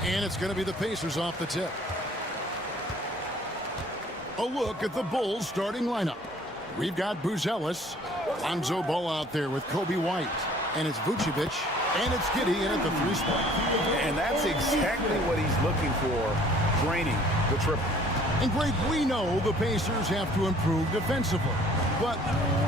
And it's going to be the Pacers off the tip. A look at the Bulls starting lineup. We've got Buzelis, Lonzo Ball out there with Kobe White, and it's Vucevic, and it's Giddey in at the 3 spot. And that's exactly what he's looking for, draining the triple. And great, we know the Pacers have to improve defensively, but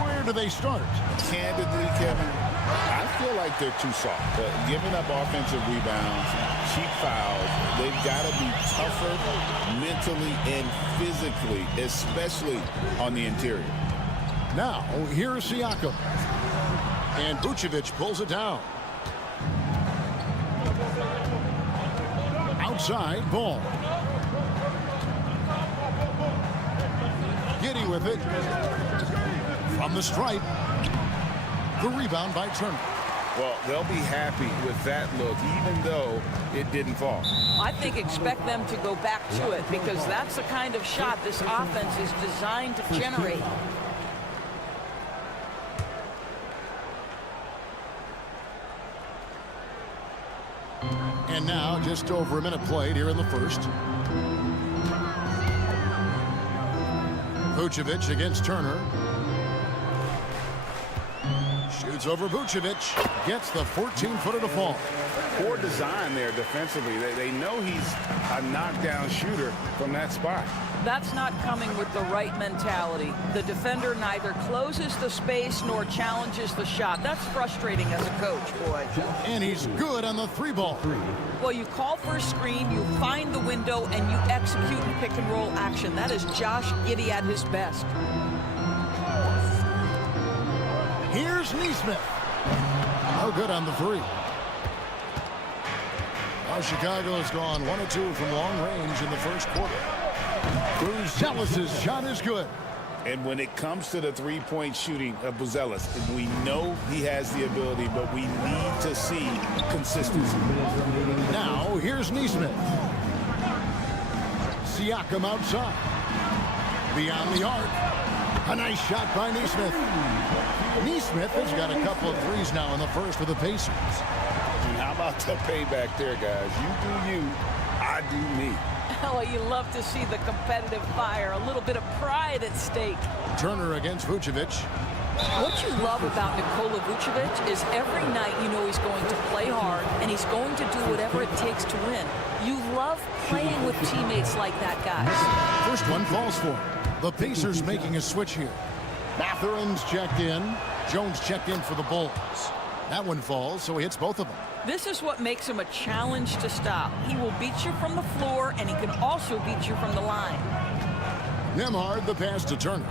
where do they start? Candidly, Kevin, I feel like they're too soft. Giving up offensive rebounds, cheap fouls, they've got to be tougher mentally and physically, especially on the interior. Now, here's Siakam. And Vucevic pulls it down. Outside, Ball. Giddey with it. From the stripe. The rebound by Turner. Well, they'll be happy with that look, even though it didn't fall. I think expect them to go back to it because that's the kind of shot this offense is designed to generate. And now, just over a minute played here in the first. Vucevic against Turner. Shoots over Vucevic. Gets the 14-footer to fall. Poor design there defensively. They know he's a knockdown shooter from that spot. That's not coming with the right mentality. The defender neither closes the space nor challenges the shot. That's frustrating as a coach, boy. And he's good on the 3-ball. Well, you call for a screen, you find the window, and you execute in pick-and-roll action. That is Josh Giddey at his best. Here's Nesmith. No good on the 3. Now Chicago's gone 1 of 2 from long range in the first quarter. Buzelis' shot is good. And when it comes to the three-point shooting of Buzelis, we know he has the ability, but we need to see consistency. Now, here's Nesmith. Siakam outside. Beyond the arc. A nice shot by Nesmith. Nesmith has got a couple of threes now in the first for the Pacers. And how about the payback there, guys? You do you, I do me. Oh, you love to see the competitive fire, a little bit of pride at stake. Turner against Vucevic. What you love about Nikola Vucevic is every night you know he's going to play hard and he's going to do whatever it takes to win. You love playing with teammates like that, guys. First one falls for him. The Pacers making a switch here. Mathurin's checked in. Jones checked in for the Bulls. That one falls, so he hits both of them. This is what makes him a challenge to stop. He will beat you from the floor, and he can also beat you from the line. Nembhard, the pass to Turner.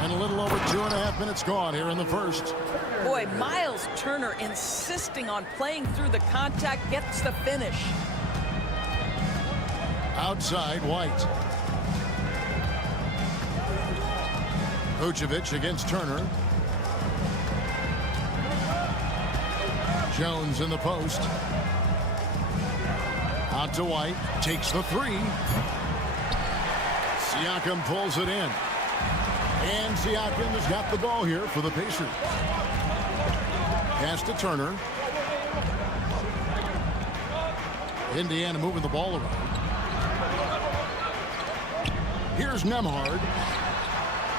And a little over 2.5 minutes gone here in the first. Boy, Miles Turner insisting on playing through the contact gets the finish. Outside, White. Vucevic against Turner. Jones in the post. Out to White. Takes the three. Siakam pulls it in. And Siakam has got the ball here for the Pacers. Pass to Turner. Indiana moving the ball around. Here's Nembhard.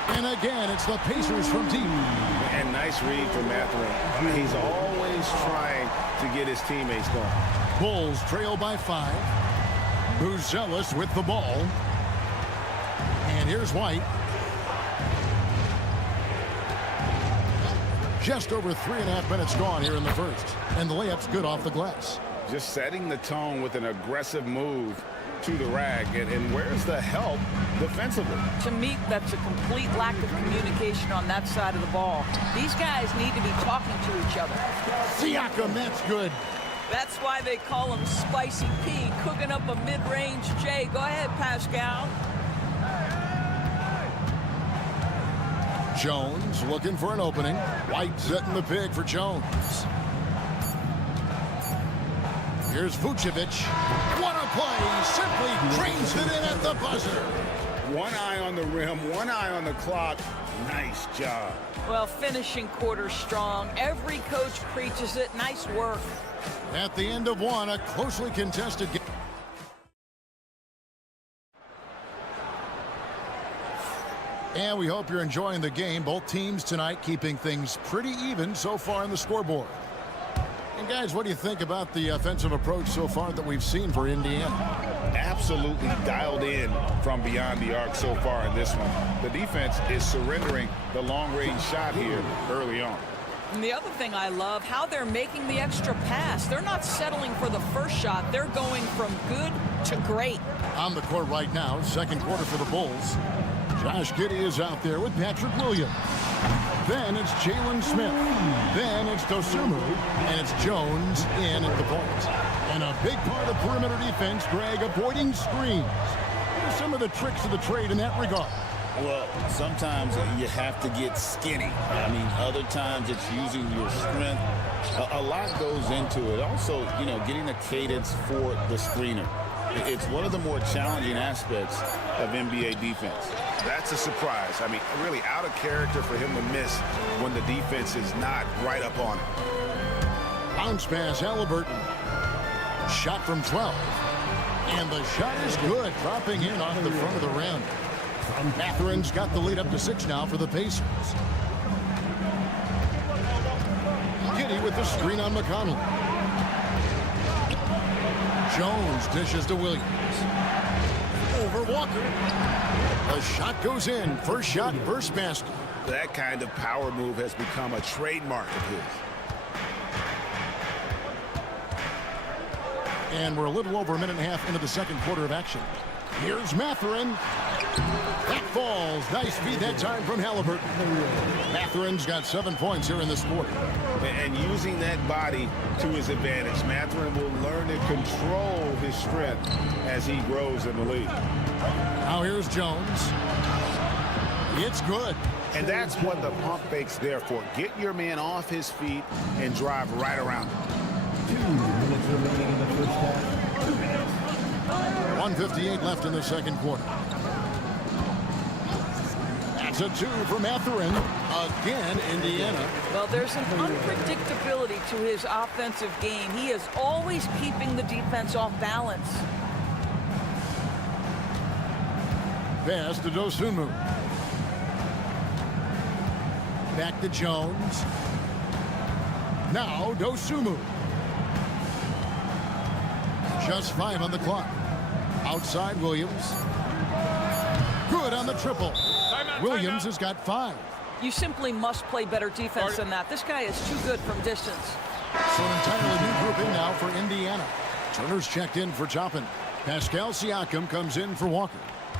And again, it's the Pacers from deep. And nice read from Mathurin. He's always trying to get his teammates going. Bulls trail by 5. Buzelis with the ball. And here's White. Just over 3.5 minutes gone here in the first. And the layup's good off the glass. Just setting the tone with an aggressive move to the rag. And where's the help defensively? To me, that's a complete lack of communication on that side of the ball. These guys need to be talking to each other. Siakam, that's good. That's why they call him Spicy P, cooking up a mid-range J. Go ahead, Pascal. Jones looking for an opening. White setting the pig for Jones. Here's Vucevic. What a play. Simply drains it in at the buzzer. One eye on the rim, one eye on the clock. Nice job. Well, finishing quarter strong. Every coach preaches it. Nice work. At the end of one, a closely contested game. And we hope you're enjoying the game. Both teams tonight keeping things pretty even so far in the scoreboard. And guys, what do you think about the offensive approach so far that we've seen for Indiana? Absolutely dialed in from beyond the arc so far in this one. The defense is surrendering the long-range shot here early on. And the other thing I love, how they're making the extra pass. They're not settling for the first shot. They're going from good to great. On the court right now, second quarter for the Bulls. Josh Giddey is out there with Patrick Williams. Then it's Jalen Smith. Then it's Dosunmu. And it's Jones in at the point. And a big part of perimeter defense, Greg, avoiding screens. What are some of the tricks of the trade in that regard? Well, sometimes you have to get skinny. I mean, other times it's using your strength. A lot goes into it. Also, you know, getting a cadence for the screener. It's one of the more challenging aspects of NBA defense. That's a surprise. I mean, really out of character for him to miss when the defense is not right up on it. Bounce pass, Halliburton. Shot from 12. And the shot is good, dropping in off the front of the rim. Mathurin's got the lead up to 6 now for the Pacers. Giddey with the screen on McConnell. Jones dishes to Williams. Over Walker. The shot goes in. First shot, first basket. That kind of power move has become a trademark of his. And we're a little over a minute and a half into the second quarter of action. Here's Mathurin. That falls. Nice feed that time from Halliburton. Mathurin's got 7 points here in this quarter. And using that body to his advantage, Mathurin will learn to control his strength as he grows in the league. Now here's Jones. It's good. And that's what the pump fake's there for. Get your man off his feet and drive right around him. 2 minutes remaining in the first half. 2 minutes. 1:58 left in the second quarter. That's a 2 for Mathurin. Again, Indiana. Well, there's an unpredictability to his offensive game. He is always keeping the defense off balance. Pass to Dosunmu. Back to Jones. Now Dosunmu. Just 5 on the clock. Outside Williams. Good on the triple. Williams has got 5. You simply must play better defense than that. This guy is too good from distance. So an entirely new grouping now for Indiana. Turner's checked in for Toppin. Pascal Siakam comes in for Walker.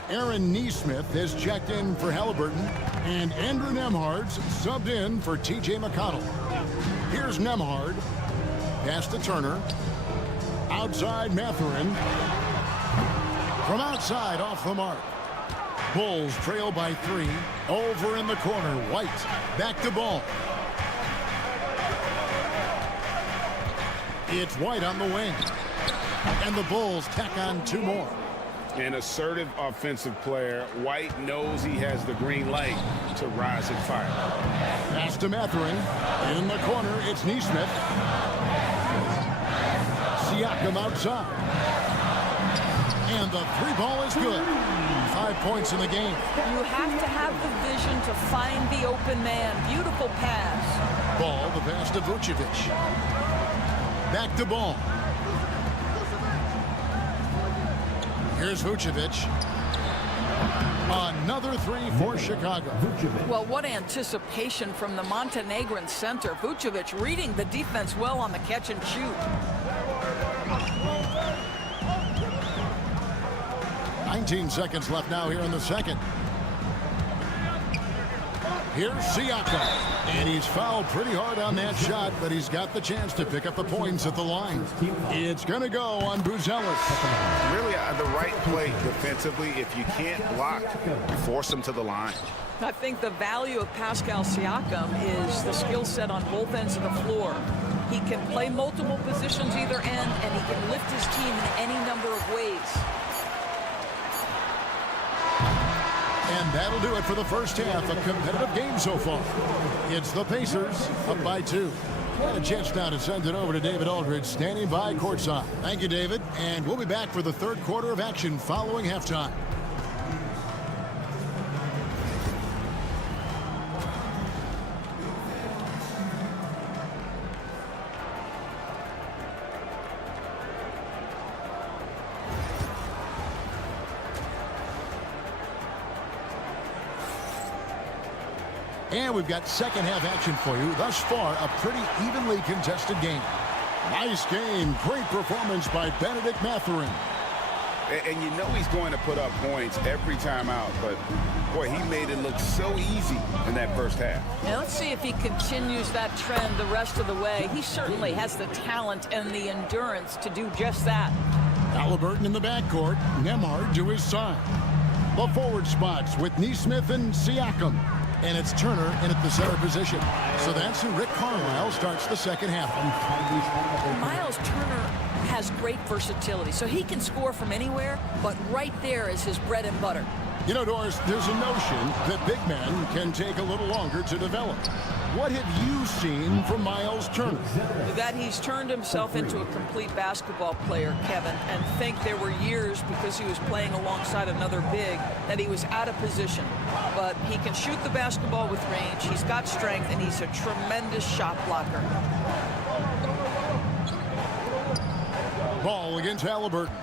Aaron Nesmith is checked in for Halliburton. And Andrew Nembhard's subbed in for T.J. McConnell. Here's Nembhard. Pass to Turner. Outside Mathurin. From outside off the mark. Bulls trail by 3. Over in the corner. White. Back to Ball. It's White on the wing. And the Bulls tack on 2 more. An assertive offensive player. White knows he has the green light to rise and fire. Pass to Mathurin. In the corner, it's Nesmith. Siakam outside. And the 3-ball is good. 5 points in the game. You have to have the vision to find the open man. Beautiful pass. Ball, the pass to Vucevic. Back to Ball. Here's Vucevic. Another 3 for Chicago. Well, what anticipation from the Montenegrin center. Vucevic reading the defense well on the catch and shoot. 19 seconds left now here in the second. Here's Siakam. And he's fouled pretty hard on that shot, but he's got the chance to pick up the points at the line. It's going to go on Buzelis. Really the right play defensively. If you can't block, force him to the line. I think the value of Pascal Siakam is the skill set on both ends of the floor. He can play multiple positions either end, and he can lift his team in any number of ways. And that'll do it for the first half. A competitive game so far. It's the Pacers up by 2. And a chance now to send it over to David Aldridge, standing by courtside. Thank you, David. And we'll be back for the third quarter of action following halftime. And we've got second half action for you. Thus far, a pretty evenly contested game. Nice game. Great performance by Benedict Mathurin. And you know he's going to put up points every time out. But, boy, he made it look so easy in that first half. Now let's see if he continues that trend the rest of the way. He certainly has the talent and the endurance to do just that. Halliburton in the backcourt. Nembhard to his side. The forward spots with Nesmith and Siakam. And it's Turner in at the center position. So that's who Rick Carlisle starts the second half. Miles Turner has great versatility, so he can score from anywhere, but right there is his bread and butter. You know, Doris, there's a notion that big men can take a little longer to develop. What have you seen from Miles Turner? That he's turned himself into a complete basketball player, Kevin, and think there were years because he was playing alongside another big that he was out of position. But he can shoot the basketball with range, he's got strength, and he's a tremendous shot blocker. Ball against Halliburton.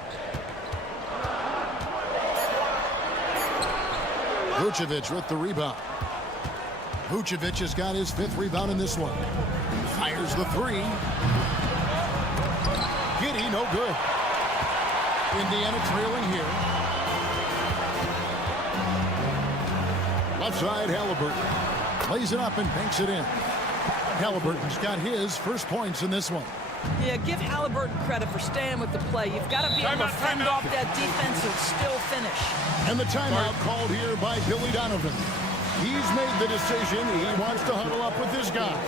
Vucevic with the rebound. Vucevic has got his 5th rebound in this one. Fires the 3. Giddey, no good. Indiana trailing here. Left side, Halliburton. Plays it up and banks it in. Halliburton's got his first points in this one. Yeah, give Halliburton credit for staying with the play. You've got to be able to fend off that defense and still finish. And the timeout called here by Billy Donovan. He's made the decision. He wants to huddle up with his guy.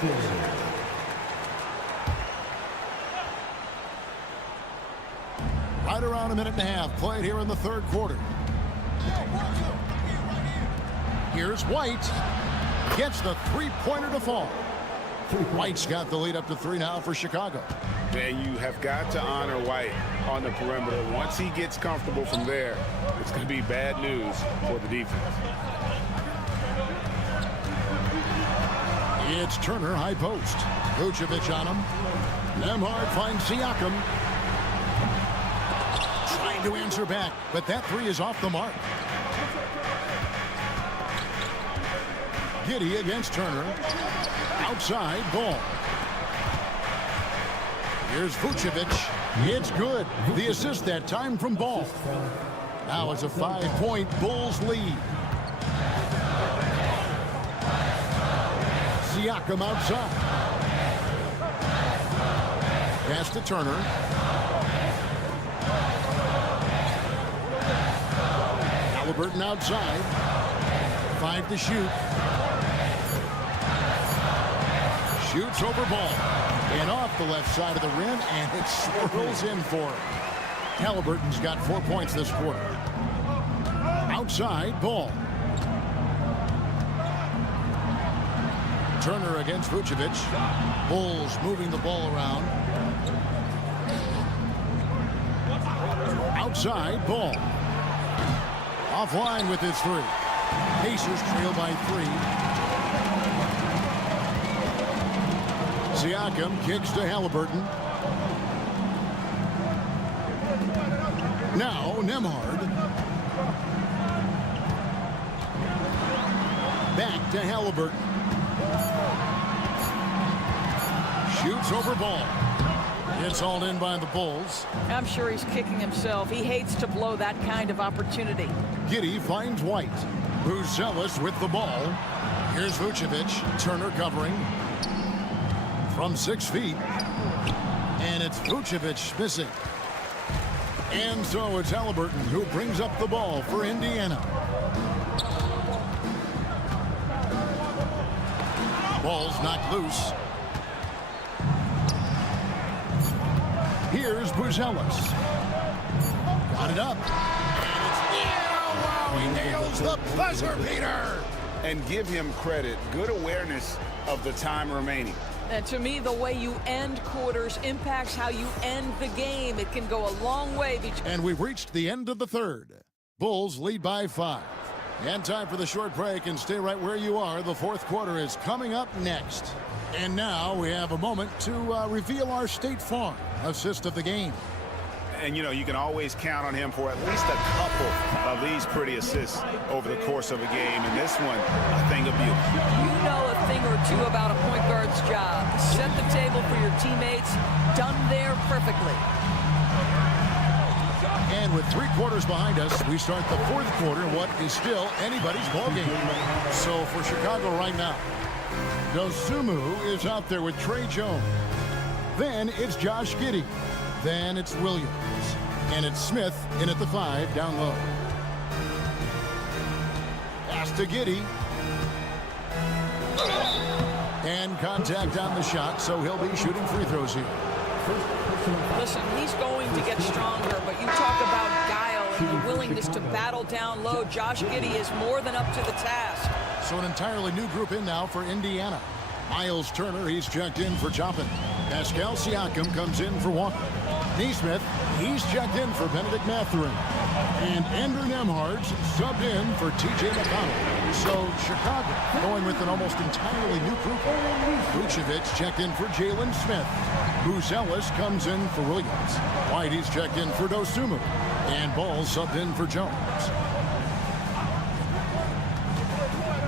Right around a minute and a half played here in the third quarter. Here's White. Gets the 3-pointer to fall. White's got the lead up to 3 now for Chicago. And you have got to honor White on the perimeter. Once he gets comfortable from there, it's going to be bad news for the defense. It's Turner, high post. Vucevic on him. Nembhard finds Siakam. Trying to answer back, but that 3 is off the mark. Giddey against Turner. Outside ball. Here's Vucevic. It's good. The assist that time from Ball. Now it's a 5-point Bulls lead. Siakam outside. Pass to Turner. Halliburton outside. 5 to shoot. Shoots over Ball. And off the left side of the rim, and it swirls in for him. Halliburton's got 4 points this quarter. Outside Ball. Turner against Vucevic. Bulls moving the ball around. Outside Ball. Offline with his 3. Pacers trail by 3. Siakam kicks to Halliburton. Now Nembhard. Back to Halliburton. Shoots over Ball. It's hauled in by the Bulls. I'm sure he's kicking himself. He hates to blow that kind of opportunity. Giddey finds White. Buzelis with the ball. Here's Vucevic. Turner covering. From 6 feet. And it's Vucevic missing. And so it's Halliburton who brings up the ball for Indiana. Ball's knocked loose. Here's Buzelis. Got it up. And it's in. Oh, wow, he nails the buzzer beater. And give him credit. Good awareness of the time remaining. And to me, the way you end quarters impacts how you end the game. It can go a long way. And we've reached the end of the third. Bulls lead by 5. And time for the short break, and stay right where you are. The fourth quarter is coming up next. And now we have a moment to reveal our State Farm assist of the game. And, you know, you can always count on him for at least a couple of these pretty assists over the course of a game. And this one, a thing of beauty. You know a thing or two about a point guard's job. Set the table for your teammates. Done there perfectly. And with 3 quarters behind us, we start the fourth quarter in what is still anybody's ballgame. So for Chicago right now, Dosunmu is out there with Trey Jones. Then it's Josh Giddey. Then it's Williams. And it's Smith in at the 5 down low. Pass to Giddey. And contact on the shot, so he'll be shooting free throws here. Listen, he's going to get stronger, but you talk about guile and the willingness to battle down low. Josh Giddey is more than up to the task. So an entirely new group in now for Indiana. Miles Turner, he's checked in for Choppin. Pascal Siakam comes in for Walker. Neesmith, he's checked in for Benedict Mathurin. And Andrew Nembhard's subbed in for T.J. McConnell. So Chicago going with an almost entirely new group. Vucevic checked in for Jalen Smith. Buzelis comes in for Williams. White, he's checked in for Dosunmu. And Ball subbed in for Jones.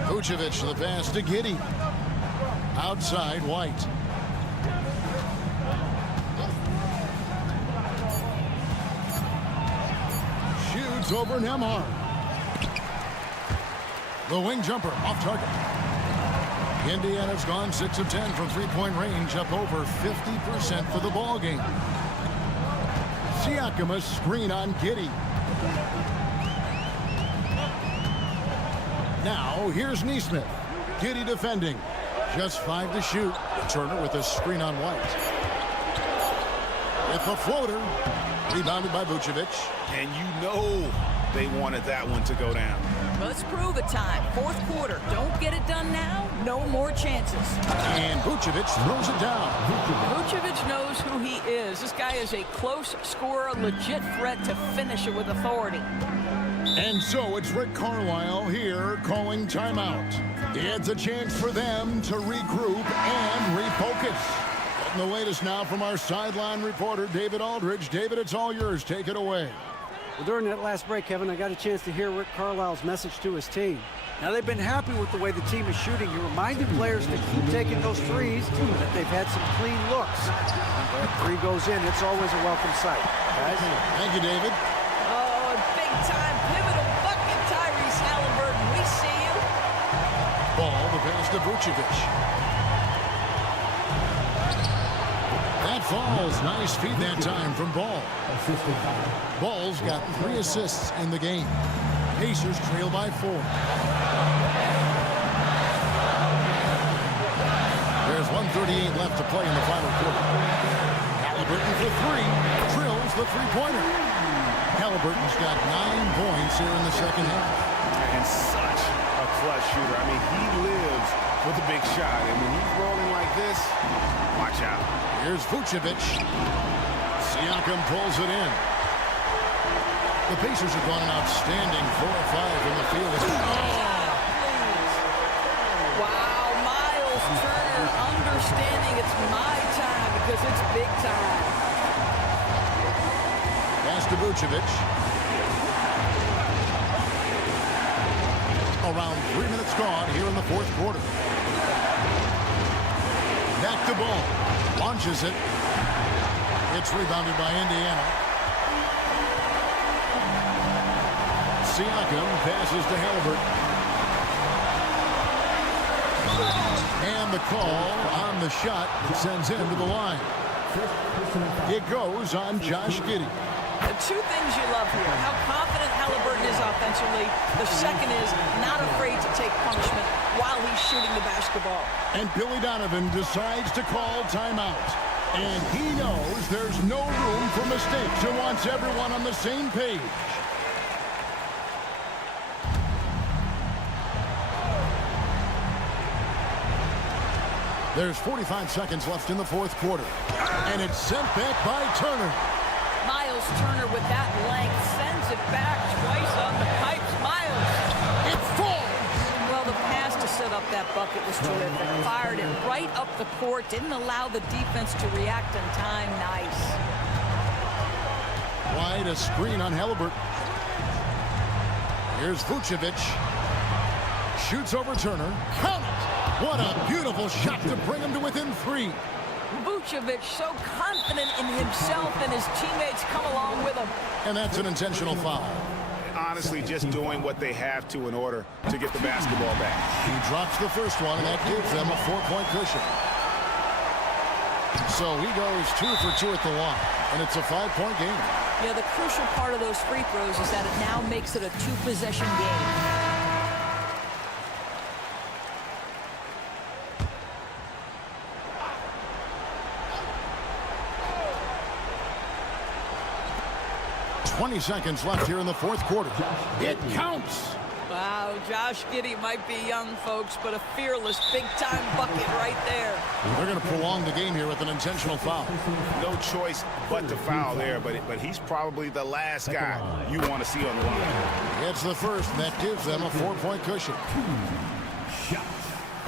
Vucevic the pass to Giddey. Outside White. Shoots over Nembhard. The wing jumper off target. Indiana's gone 6 of 10 from 3-point range, up over 50% for the ball game. Siakam a screen on Giddey. Now here's Neesmith. Giddey defending. Just 5 to shoot. Turner with a screen on White. With the floater. Rebounded by Vucevic. And you know they wanted that one to go down. Let's prove it time. Fourth quarter. Don't get it done now. No more chances. And Vucevic throws it down. Vucevic knows who he is. This guy is a close scorer, legit threat to finish it with authority. And so it's Rick Carlisle here calling timeout. It's a chance for them to regroup and refocus. Getting the latest now from our sideline reporter, David Aldridge. David, it's all yours. Take it away. Well, during that last break, Kevin, I got a chance to hear Rick Carlisle's message to his team. Now, they've been happy with the way the team is shooting. He reminded players to keep taking those threes, that they've had some clean looks. When that three goes in, it's always a welcome sight. Guys? Thank you, David. Oh, big-time pivotal bucket, Tyrese Halliburton. We see you. Ball, the pass to Vucevic. That falls. Nice feed that time from Ball. Ball's got 3 assists in the game. Pacers trail by 4. There's 1:38 left to play in the final quarter. Halliburton for 3. Drills the three-pointer. Halliburton's got 9 points here in the second half. And such a clutch shooter. I mean, he lives for the big shot. And when he's rolling like this, watch out. Here's Vucevic. Siakam pulls it in. The Pacers have gone an outstanding 4 or 5 from the field. Wow, Miles Turner understanding it's my time because it's big time. Pass to Vucevic. Around 3 minutes gone here in the fourth quarter. Back to Ball. Launches it. It's rebounded by Indiana. Siakam passes to Halliburton. And the call on the shot that sends him to the line. It goes on Josh Giddey. The 2 things you love here, how confident Halliburton is offensively. The second is not afraid to take punishment while he's shooting the basketball. And Billy Donovan decides to call timeout. And he knows there's no room for mistakes and wants everyone on the same page. There's 45 seconds left in the fourth quarter. And it's sent back by Turner. Miles Turner with that length sends it back twice on the pipes. Miles. It falls. Well, the pass to set up that bucket was terrific. Fired it right up the court. Didn't allow the defense to react in time. Nice. Wide a screen on Halliburton. Here's Vucevic. Shoots over Turner. Count it. What a beautiful shot to bring him to within 3. Vucevic so confident in himself and his teammates come along with him. And that's an intentional foul. Honestly, just doing what they have to in order to get the basketball back. He drops the first one, and that gives them a 4-point cushion. So he goes 2 for 2 at the line, and it's a 5-point game. Yeah, the crucial part of those free throws is that it now makes it a 2-possession game. .20 seconds left here in the fourth quarter. It counts. Wow, Josh Giddey might be young, folks, but a fearless big-time bucket right there. They're going to prolong the game here with an intentional foul. No choice but to foul there, but he's probably the last guy you want to see on the line. It's the first, and that gives them a 4-point cushion.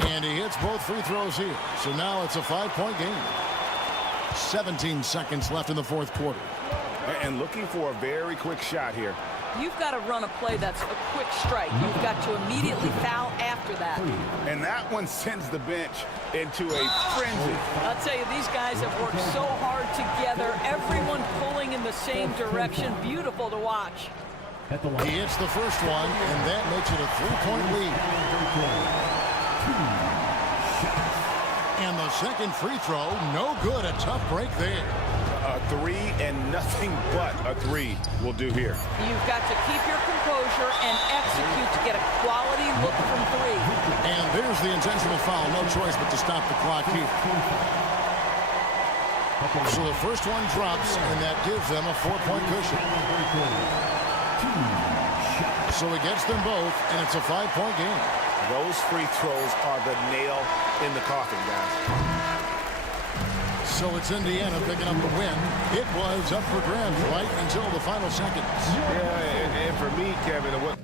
And he hits both free throws here. So now it's a 5-point game. 17 seconds left in the fourth quarter. And looking for a very quick shot here. You've got to run a play that's a quick strike. You've got to immediately foul after that. And that one sends the bench into a frenzy. I'll tell you, these guys have worked so hard together. Everyone pulling in the same direction. Beautiful to watch. He hits the first one, and that makes it a 3-point lead. And the second free throw, no good. A tough break there. A 3 and nothing but a 3 will do here. You've got to keep your composure and execute to get a quality look from 3. And there's the intentional foul. No choice but to stop the clock here. So the first one drops, and that gives them a 4-point cushion. So it gets them both, and it's a 5-point game. Those free throws are the nail in the coffin, guys. So it's Indiana picking up the win. It was up for grabs right until the final seconds. Yeah, and for me, Kevin, what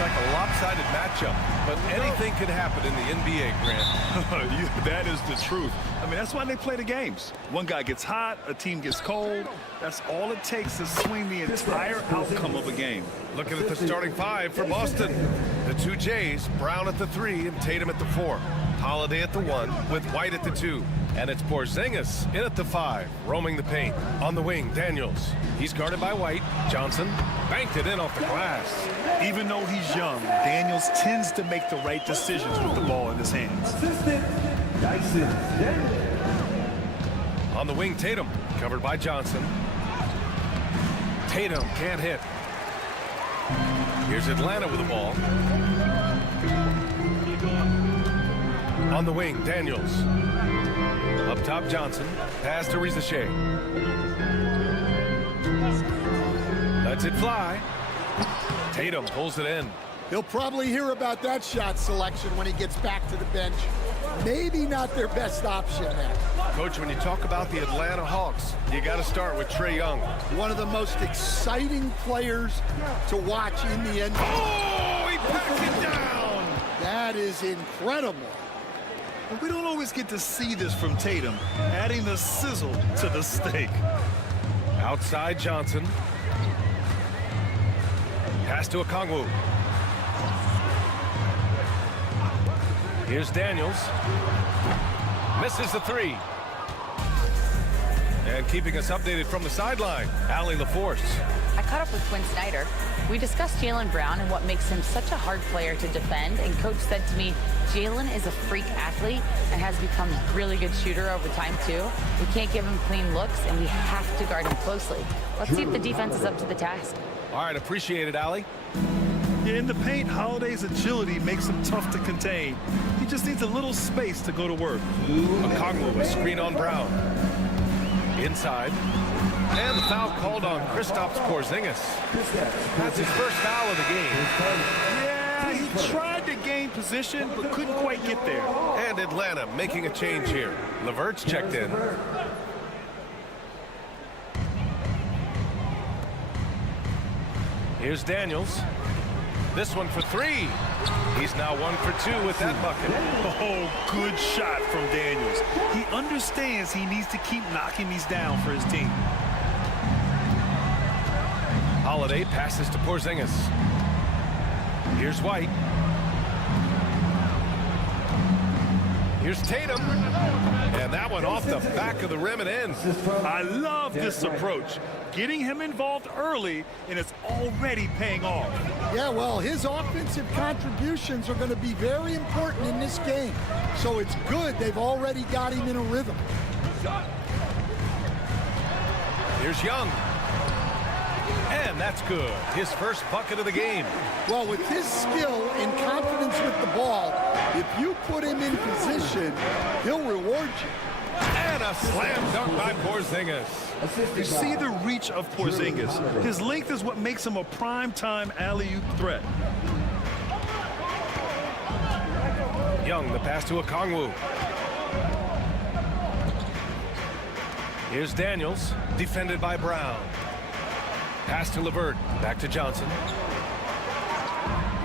like a lopsided matchup, but anything could happen in the NBA, Grant. That is the truth. I mean, that's why they play the games. One guy gets hot, a team gets cold. That's all it takes to swing the entire outcome of a game. Looking at the starting five for Boston. The two Jays, Brown at the 3 and Tatum at the 4. Holiday at the 1 with White at the 2. And it's Porzingis in at the 5, roaming the paint. On the wing, Daniels. He's guarded by White. Johnson banked it in off the glass. Even though he's young, Daniels tends to make the right decisions with the ball in his hands. On the wing, Tatum, covered by Johnson. Tatum can't hit. Here's Atlanta with the ball. On the wing, Daniels. Up top, Johnson. Pass to Rizachet. Lets it fly. Tatum pulls it in. He'll probably hear about that shot selection when he gets back to the bench. Maybe not their best option there. Coach, when you talk about the Atlanta Hawks, you got to start with Trae Young. One of the most exciting players to watch in the NBA. Oh, he packs it down. That is incredible. We don't always get to see this from Tatum, adding the sizzle to the steak. Outside Johnson. Pass to Okongwu. Here's Daniels. Misses the three. And keeping us updated from the sideline, Allie LaForce. I caught up with Quinn Snyder. We discussed Jaylen Brown and what makes him such a hard player to defend. And Coach said to me, Jaylen is a freak athlete and has become a really good shooter over time, too. We can't give him clean looks, and we have to guard him closely. Let's see if the defense is up to the task. All right, appreciate it, Allie. Yeah, in the paint, Holiday's agility makes him tough to contain. He just needs a little space to go to work. Okongwu with screen on Brown. Inside. And the foul called on Kristaps Porzingis. That's his first foul of the game. Yeah, he tried to gain position, but couldn't quite get there. And Atlanta making a change here. LeVert's checked in. Here's Daniels. This one for three. He's now 1 for 2 with that bucket. Oh, good shot from Daniels. He understands he needs to keep knocking these down for his team. Holiday passes to Porzingis. Here's White. Here's Tatum. And that one off the back of the rim and in. I love this approach. Getting him involved early, and it's already paying off. Yeah, well, his offensive contributions are going to be very important in this game. So it's good they've already got him in a rhythm. Here's Young. And that's good. His first bucket of the game. Well, with his skill and confidence with the ball, if you put him in position, he'll reward you. And a slam dunk by Porzingis. You see the reach of Porzingis. His length is what makes him a prime-time alley-oop threat. Young, the pass to Okongwu. Here's Daniels, defended by Brown. Pass to LeVert, back to Johnson.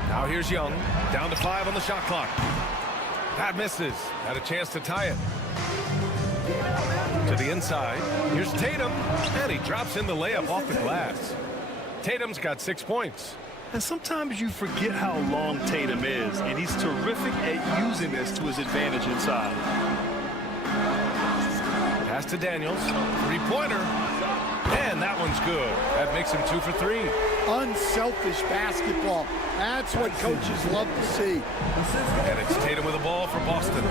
Now here's Young, down to 5 on the shot clock. That misses, had a chance to tie it. To the inside, here's Tatum, and he drops in the layup off the glass. Tatum's got 6 points. And sometimes you forget how long Tatum is, and he's terrific at using this to his advantage inside. Pass to Daniels, three-pointer, and that one's good. That makes him 2 for 3. Unselfish basketball. That's what coaches love to see. And it's Tatum with the ball for Boston.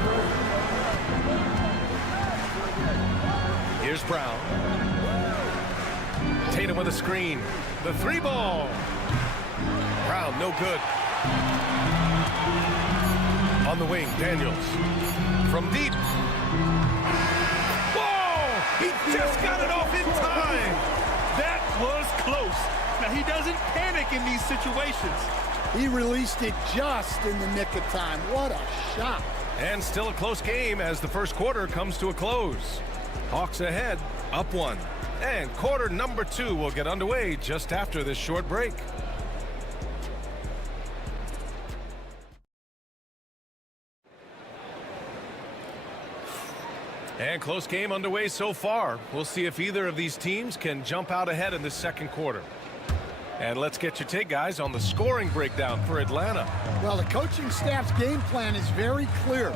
Here's Brown. Tatum with a screen. The 3-ball. Brown, no good. On the wing, Daniels. From deep. Whoa! He just got it off in time. That was close. Now, he doesn't panic in these situations. He released it just in the nick of time. What a shot. And still a close game as the first quarter comes to a close. Hawks ahead, up 1. And quarter number 2 will get underway just after this short break. And close game underway so far. We'll see if either of these teams can jump out ahead in the second quarter. And let's get your take, guys, on the scoring breakdown for Atlanta. Well, the coaching staff's game plan is very clear.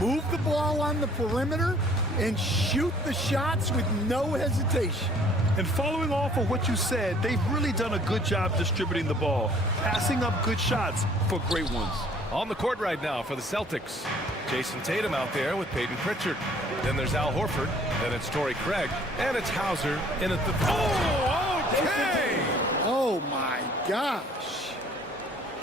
Move the ball on the perimeter and shoot the shots with no hesitation. And following off of what you said, they've really done a good job distributing the ball, passing up good shots for great ones. On the court right now for the Celtics, Jason Tatum out there with Peyton Pritchard. Then there's Al Horford. Then it's Torrey Craig. And it's Hauser in at the... Okay. Oh, my gosh.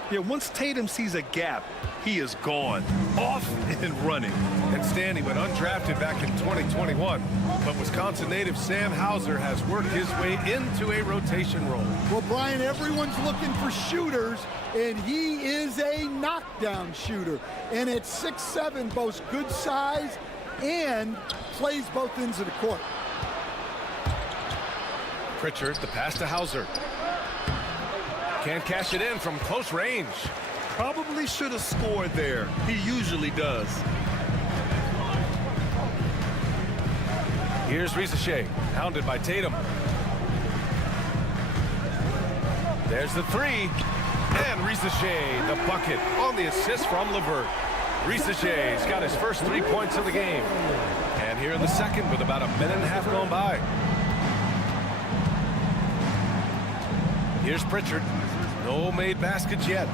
Yeah, once Tatum sees a gap, he is gone, off and running. And Stanley went undrafted back in 2021. But Wisconsin native Sam Hauser has worked his way into a rotation role. Well, Brian, everyone's looking for shooters, and he is a knockdown shooter. And at 6'7", boasts good size and plays both ends of the court. Pritchard, the pass to Hauser. Can't cash it in from close range. Probably should have scored there. He usually does. Here's Risacher, hounded by Tatum. There's the three. And Risacher, the bucket on the assist from LeVert. Risacher's got his first 3 points of the game. And here in the second with about a minute and a half gone by. Here's Pritchard. No made baskets yet.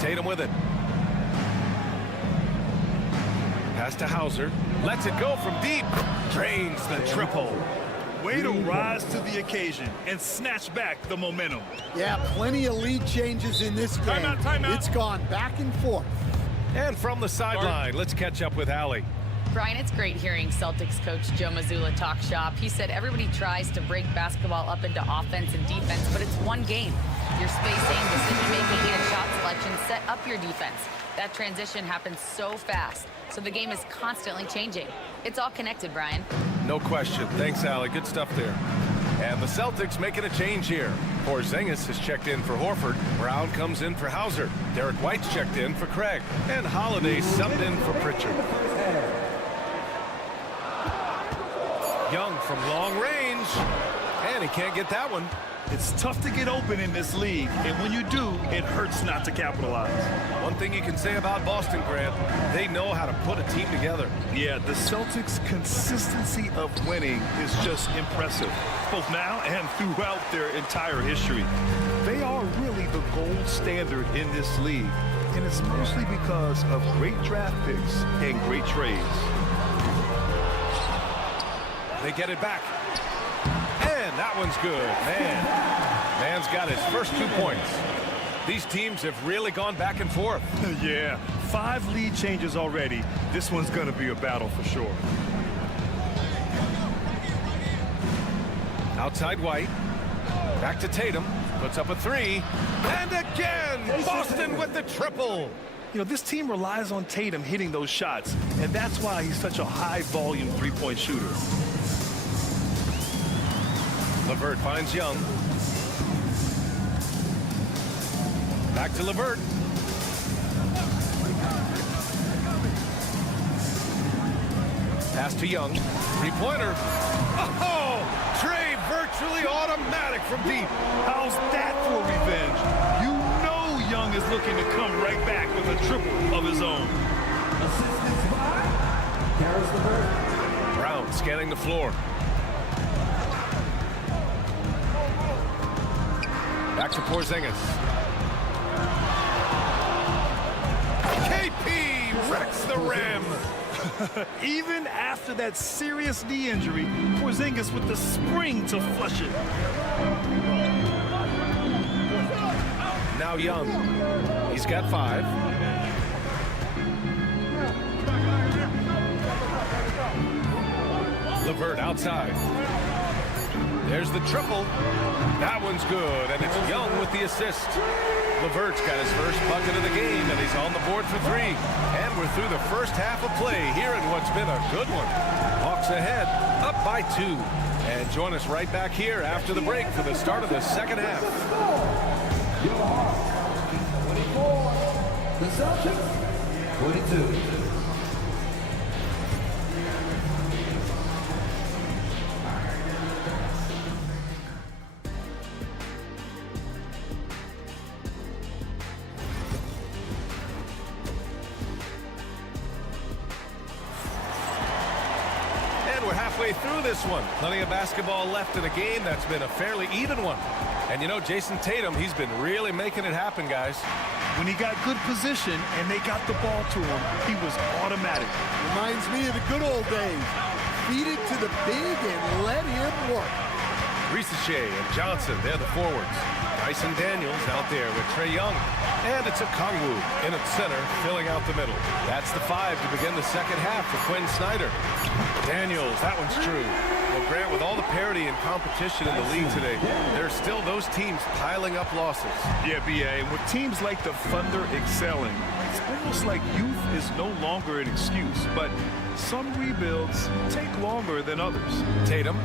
Tatum with it. Pass to Hauser. Lets it go from deep. Drains the triple. Way to rise to the occasion and snatch back the momentum. Yeah, plenty of lead changes in this game. Timeout. It's gone back and forth. And from the sideline, let's catch up with Allie. Brian, it's great hearing Celtics coach Joe Mazzulla talk shop. He said everybody tries to break basketball up into offense and defense, but it's one game. Your spacing, decision-making, and shot selection set up your defense. That transition happens so fast, so the game is constantly changing. It's all connected, Brian. No question. Thanks, Allie. Good stuff there. And the Celtics making a change here. Porzingis has checked in for Horford. Brown comes in for Hauser. Derek White's checked in for Craig. And Holiday subbed in for Pritchard. Young from long range. And he can't get that one. It's tough to get open in this league, and when you do, it hurts not to capitalize. One thing you can say about Boston, Grant, they know how to put a team together. Yeah, the Celtics' consistency of winning is just impressive, both now and throughout their entire history. They are really the gold standard in this league, and it's mostly because of great draft picks and great trades. They get it back. And that one's good. Man's got his first 2 points. These teams have really gone back and forth. Yeah, 5 lead changes already. This one's going to be a battle for sure. Outside White. Back to Tatum. Puts up a 3. And again, Boston with the triple. You know, this team relies on Tatum hitting those shots, and that's why he's such a high-volume three-point shooter. LeVert finds Young. Back to LeVert. Pass to Young. Three-pointer. Oh! Trey virtually automatic from deep. How's that for revenge? You know Young is looking to come right back with a triple of his own. Brown scanning the floor. Back to Porzingis. KP wrecks the rim. Even after that serious knee injury, Porzingis with the spring to flush it. Now Young. He's got 5. LeVert outside. There's the triple. That one's good, and it's Young with the assist. LeVert's got his first bucket of the game, and he's on the board for 3. And we're through the first half of play here in what's been a good one. Hawks ahead, up by 2. And join us right back here after the break for the start of the second half. Your Hawks, 24. The Celtics, 22. Through this one. Plenty of basketball left in a game that's been a fairly even one. And you know, Jason Tatum, he's been really making it happen, guys. When he got good position and they got the ball to him, he was automatic. Reminds me of the good old days. feed it to the big and let him work. Risache and Johnson, they're the forwards. Dyson Daniels out there with Trae Young. And it's a Kongwu in at center, filling out the middle. That's the 5 to begin the second half for Quinn Snyder. Daniels, that one's true. Well, Grant, with all the parity and competition in the league today, there's still those teams piling up losses. Yeah, B.A., and with teams like the Thunder excelling, it's almost like youth is no longer an excuse, but some rebuilds take longer than others. Tatum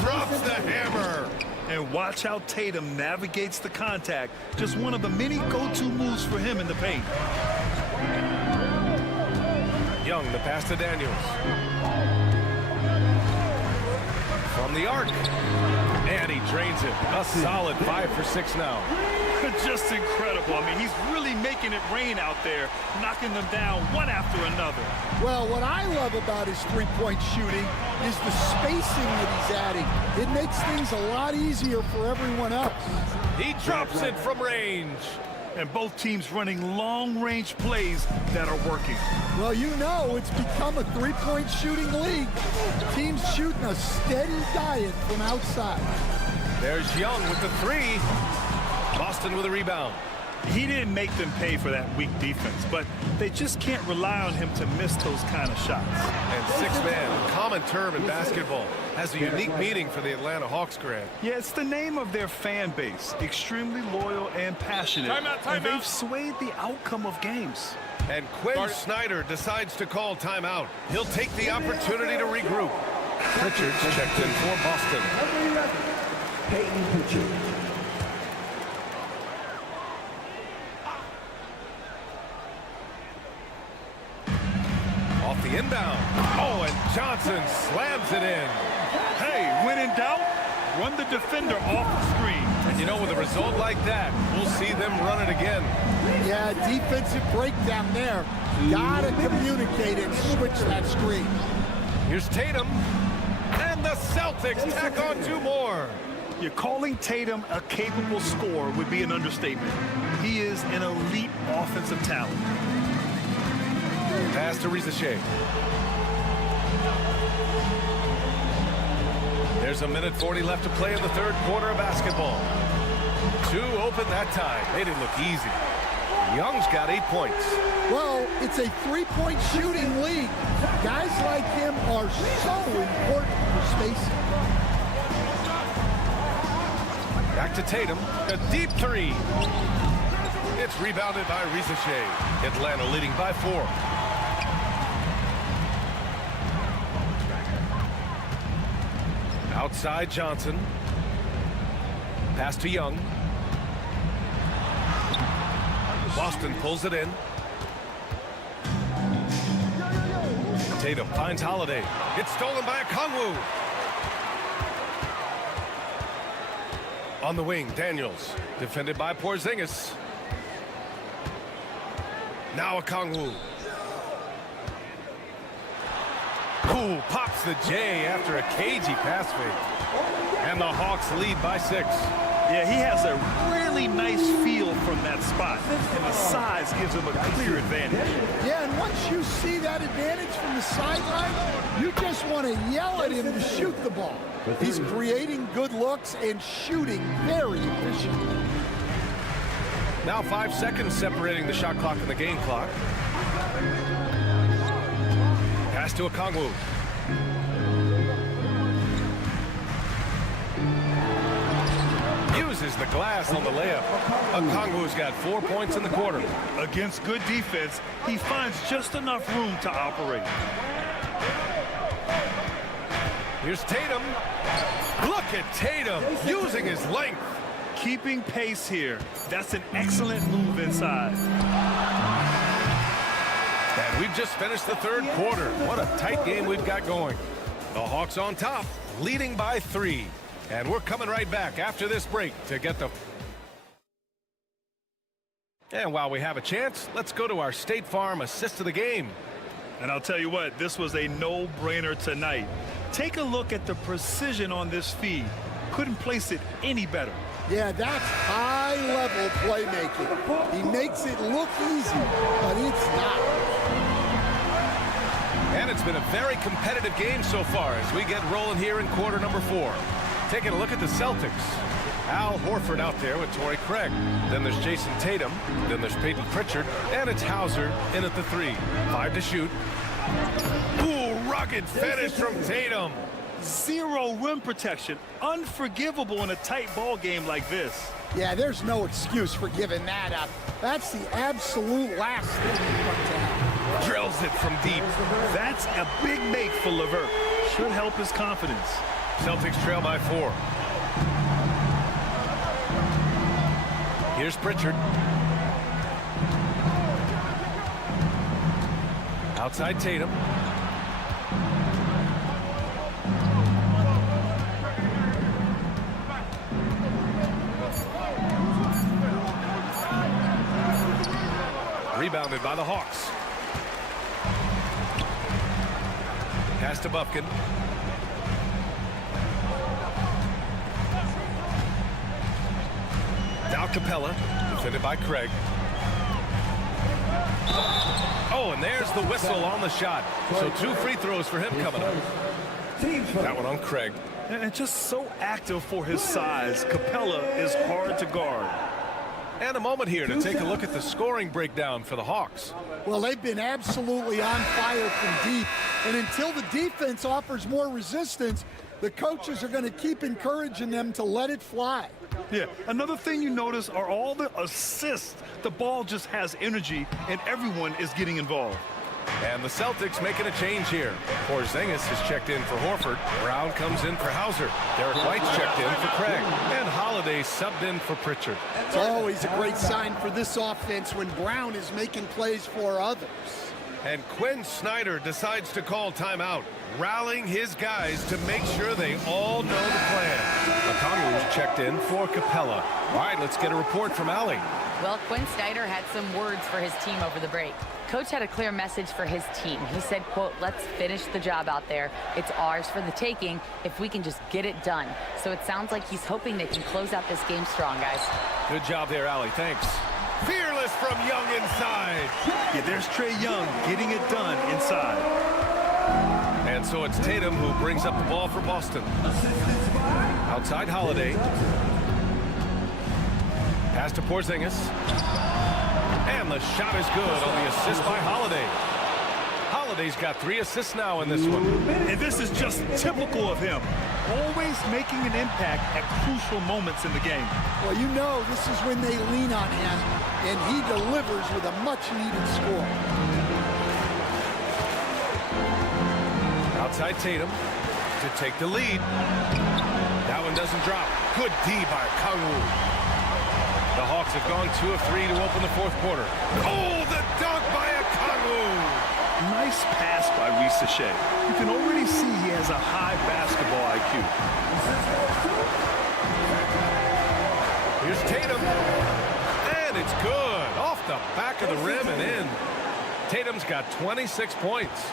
drops the hammer. And watch how Tatum navigates the contact. Just one of the many go-to moves for him in the paint. Young, the pass to Daniels. From the arc. And he drains it. A solid 5 for 6 now. Just incredible. I mean, he's really making it rain out there, knocking them down one after another. Well, what I love about his three-point shooting is the spacing that he's adding. It makes things a lot easier for everyone else. He drops it from range. And both teams running long-range plays that are working. Well, you know, it's become a three-point shooting league. Teams shooting a steady diet from outside. There's Young with the 3. Boston with a rebound. He didn't make them pay for that weak defense, but they just can't rely on him to miss those kind of shots. And 6-man, a common term in basketball, has a unique meaning for the Atlanta Hawks, Grant. Yeah, it's the name of their fan base. Extremely loyal and passionate. And they've swayed the outcome of games. And Quinn Snyder decides to call timeout. He'll take the opportunity to regroup. Pritchard's checked in for Boston. Peyton Pritchard. Off the inbound. Oh, and Johnson slams it in. Hey, when in doubt, run the defender off the screen. And you know, with a result like that, we'll see them run it again. Yeah, defensive breakdown there. Gotta communicate and switch that screen. Here's Tatum. And the Celtics tack on 2 more. You're calling Tatum a capable scorer would be an understatement. He is an elite offensive talent. Pass to Risache. There's 1:40 left to play in the third quarter of basketball. 2 open that time. Made it look easy. Young's got 8 points. Well, it's a three-point shooting league. Guys like him are so important for spacing. Back to Tatum. A deep 3. It's rebounded by Risache. Atlanta leading by 4. Outside Johnson. Pass to Young. Boston pulls it in. Tatum finds Holiday. It's stolen by Kongwu. On the wing, Daniels. Defended by Porzingis. Now a Kongwu. Ooh, pops the J after a cagey pass fake. And the Hawks lead by 6. Yeah, he has a really nice feel from that spot, and the size gives him a clear advantage. Yeah, and once you see that advantage from the sideline, you just want to yell at him to shoot the ball. He's creating good looks and shooting very efficiently. Now 5 seconds separating the shot clock and the game clock. Pass to a Kongwu. Uses the glass on the layup. Okongwu's got 4 points in the quarter. Against good defense, he finds just enough room to operate. Here's Tatum. Look at Tatum using his length. Keeping pace here. That's an excellent move inside. And we've just finished the third quarter. What a tight game we've got going. The Hawks on top, leading by 3. And we're coming right back after this break to get the... And while we have a chance, let's go to our State Farm assist of the game. And I'll tell you what, this was a no-brainer tonight. Take a look at the precision on this feed. Couldn't place it any better. Yeah, that's high-level playmaking. He makes it look easy, but it's not. And it's been a very competitive game so far as we get rolling here in quarter number 4. Taking a look at the Celtics. Al Horford out there with Torrey Craig. Then there's Jason Tatum. Then there's Peyton Pritchard. And it's Hauser in at the 3. 5 to shoot. Ooh, rugged finish from Tatum. Zero rim protection. Unforgivable in a tight ball game like this. Yeah, there's no excuse for giving that up. That's the absolute last thing you want to have. Drills it from deep. That's a big make for LeVert. Should help his confidence. Celtics trail by 4. Here's Pritchard. Outside Tatum. Rebounded by the Hawks. Pass to Bufkin. Now Capella, defended by Craig. Oh, and there's the whistle on the shot. So 2 free throws for him coming up. That one on Craig. And just so active for his size, Capella is hard to guard. And a moment here to take a look at the scoring breakdown for the Hawks. Well, they've been absolutely on fire from deep. And until the defense offers more resistance, the coaches are going to keep encouraging them to let it fly. Yeah, another thing you notice are all the assists. The ball just has energy, and everyone is getting involved. And the Celtics making a change here. Porzingis is checked in for Horford. Brown comes in for Hauser. Derek White's checked in for Craig. And Holiday subbed in for Pritchard. It's always a great sign for this offense when Brown is making plays for others. And Quinn Snyder decides to call timeout, rallying his guys to make sure they all know the plan. Okongwu's checked in for Capella. All right, let's get a report from Allie. Well, Quinn Snyder had some words for his team over the break. Coach had a clear message for his team. He said, quote, let's finish the job out there. It's ours for the taking if we can just get it done. So it sounds like he's hoping they can close out this game strong, guys. Good job there, Allie. Thanks. Fearless from Young inside. Yeah, there's Trae Young getting it done inside. And so it's Tatum who brings up the ball for Boston. Outside Holiday. Pass to Porzingis. And the shot is good on the assist by Holiday. Holiday's got 3 assists now in this one. And this is just typical of him. Always making an impact at crucial moments in the game. Well, you know this is when they lean on him, and he delivers with a much-needed score. Outside Tatum to take the lead. That one doesn't drop. Good D by Okongwu. The Hawks have gone 2 of 3 to open the 4th quarter. Oh, the dunk by Okongwu! Nice pass by Risache. You can already see he has a high basketball IQ. Here's Tatum. And it's good. Off the back of the rim and in. Tatum's got 26 points.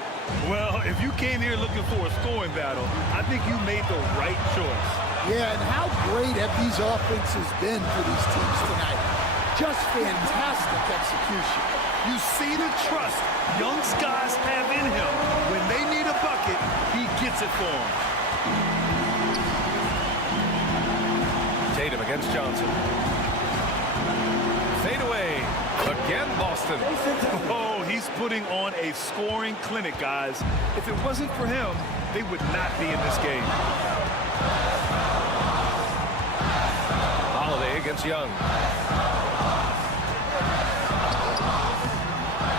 Well, if you came here looking for a scoring battle, I think you made the right choice. Yeah, and how great have these offenses been for these teams tonight? Just fantastic execution. You see the trust young guys have in him. When they need a bucket, he gets it for them. Tatum against Johnson. Fade away. Again, Boston. Oh, he's putting on a scoring clinic, guys. If it wasn't for him, they would not be in this game. Holiday against Young.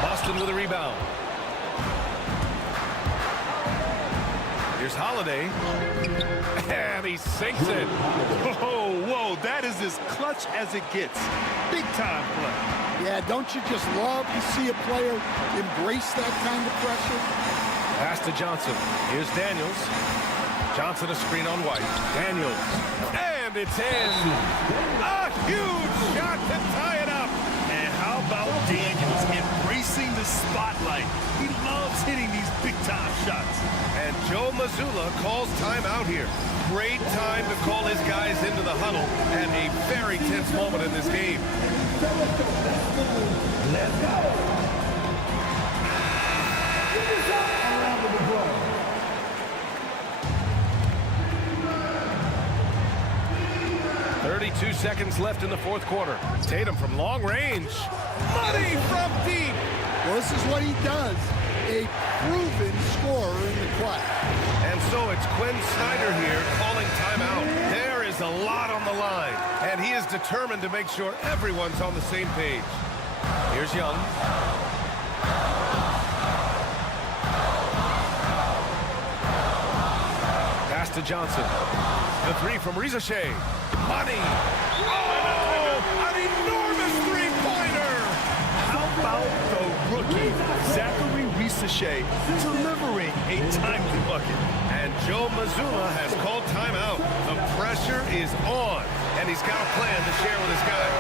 Boston with a rebound. Here's Holiday. And he sinks it. Whoa, that is as clutch as it gets. Big time play. Yeah, don't you just love to see a player embrace that kind of pressure? Pass to Johnson. Here's Daniels. Johnson a screen on White. Daniels. And it's in. A huge shot to tie it up. And how about Daniels embracing the spotlight? He loves hitting these big-time shots. And Joe Mazzulla calls timeout here. Great time to call his guys into the huddle at a very tense moment in this game. Let's go. 2 seconds left in the fourth quarter. Tatum from long range. Money from deep. Well, this is what he does. A proven scorer in the clutch. And so it's Quinn Snyder here calling timeout. There is a lot on the line, and he is determined to make sure everyone's on the same page. Here's Young. Pass to Johnson. The three from Rizachet. Money. Oh, an enormous three-pointer. How about the rookie, Zachary Rizachet, delivering a timely bucket? And Joe Mazzulla has called timeout. The pressure is on, and he's got a plan to share with his guys.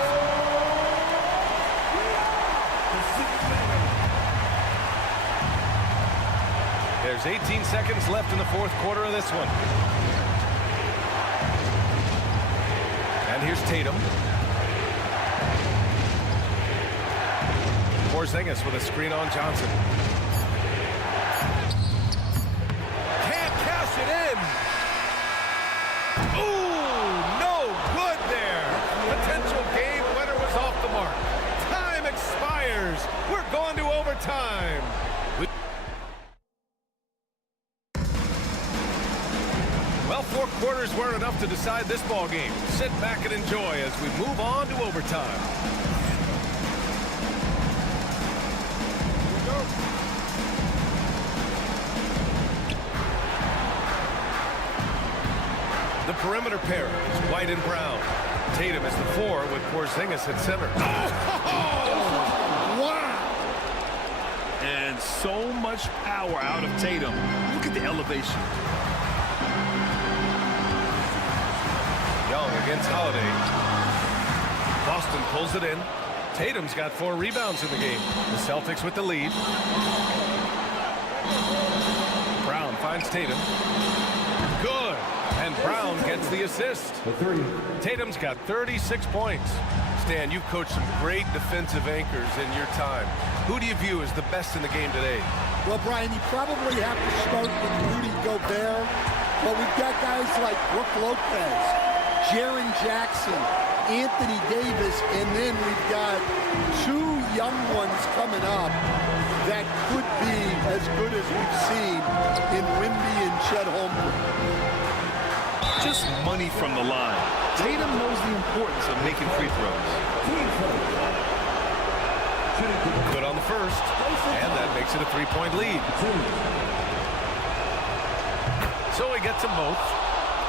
There's 18 seconds left in the fourth quarter of this one. And here's Tatum. Porzingis with a screen on Johnson. Can't cash it in. Ooh, no good there. Potential game winner was off the mark. Time expires. We're going to overtime. Well, 4 quarters weren't enough to decide this ball game. Sit back and enjoy as we move on to overtime. The perimeter pair is White and Brown. Tatum is the 4 with Porzingis at center. Wow! And so much power out of Tatum. Look at the elevation. Young against Holiday. Boston pulls it in. Tatum's got 4 rebounds in the game. The Celtics with the lead. Brown finds Tatum. Good. And Brown gets the assist. Tatum's got 36 points. Stan, you've coached some great defensive anchors in your time. Who do you view as the best in the game today? Well, Brian, you probably have to start with Rudy Gobert, but we've got guys like Brook Lopez, Jaren Jackson, Anthony Davis, and then we've got 2 young ones coming up that could be as good as we've seen in Wemby and Chet Holmgren. Just money from the line. Tatum knows the importance of making free throws. Good on the first, and that makes it a 3-point lead. So he gets them both,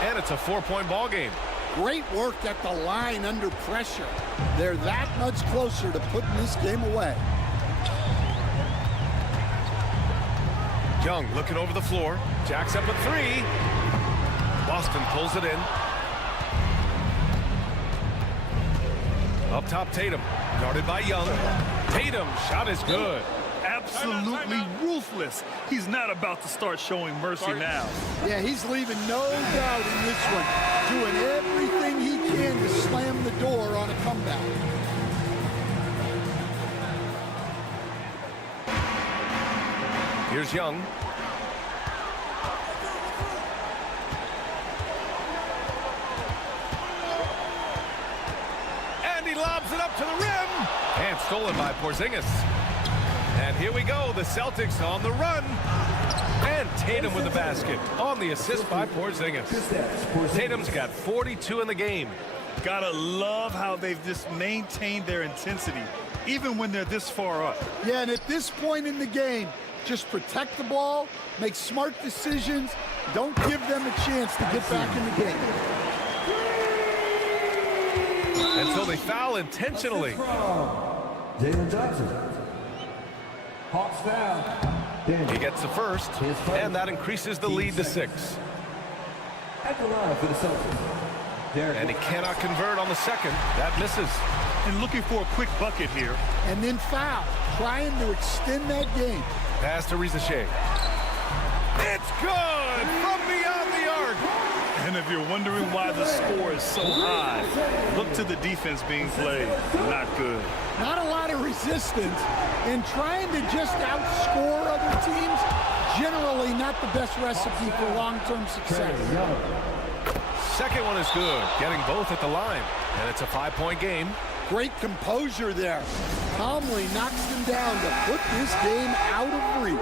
and it's a 4-point ball game. Great work at the line under pressure. They're that much closer to putting this game away. Young looking over the floor. Jacks up a 3. Boston pulls it in. Up top, Tatum. Guarded by Young. Tatum, shot is good. Absolutely ruthless. He's not about to start showing mercy now. Yeah, he's leaving no doubt in this one. Doing everything he can to slam the door on a comeback. Here's Young. And he lobs it up to the rim. And stolen by Porzingis. And here we go. The Celtics on the run. And Tatum with the basket on the assist by Porzingis. Tatum's got 42 in the game. Gotta love how they've just maintained their intensity, even when they're this far up. Yeah, and at this point in the game, just protect the ball, make smart decisions, don't give them a chance to get back in the game. And so they foul intentionally. Jalen Johnson. Hawks foul. He gets the first, and that increases the lead to 6. At the line for the Celtics. And he cannot convert on the second. That misses. And looking for a quick bucket here. And then foul, trying to extend that game. Pass to Rizachet. It's good from beyond the arc. And if you're wondering why the score is so high, look to the defense being played. Not good. Not a lot of resistance, and trying to just outscore other teams, generally not the best recipe for long-term success. second one is good, getting both at the line. And it's a 5-point game. Great composure there. Calmly knocks them down to put this game out of reach.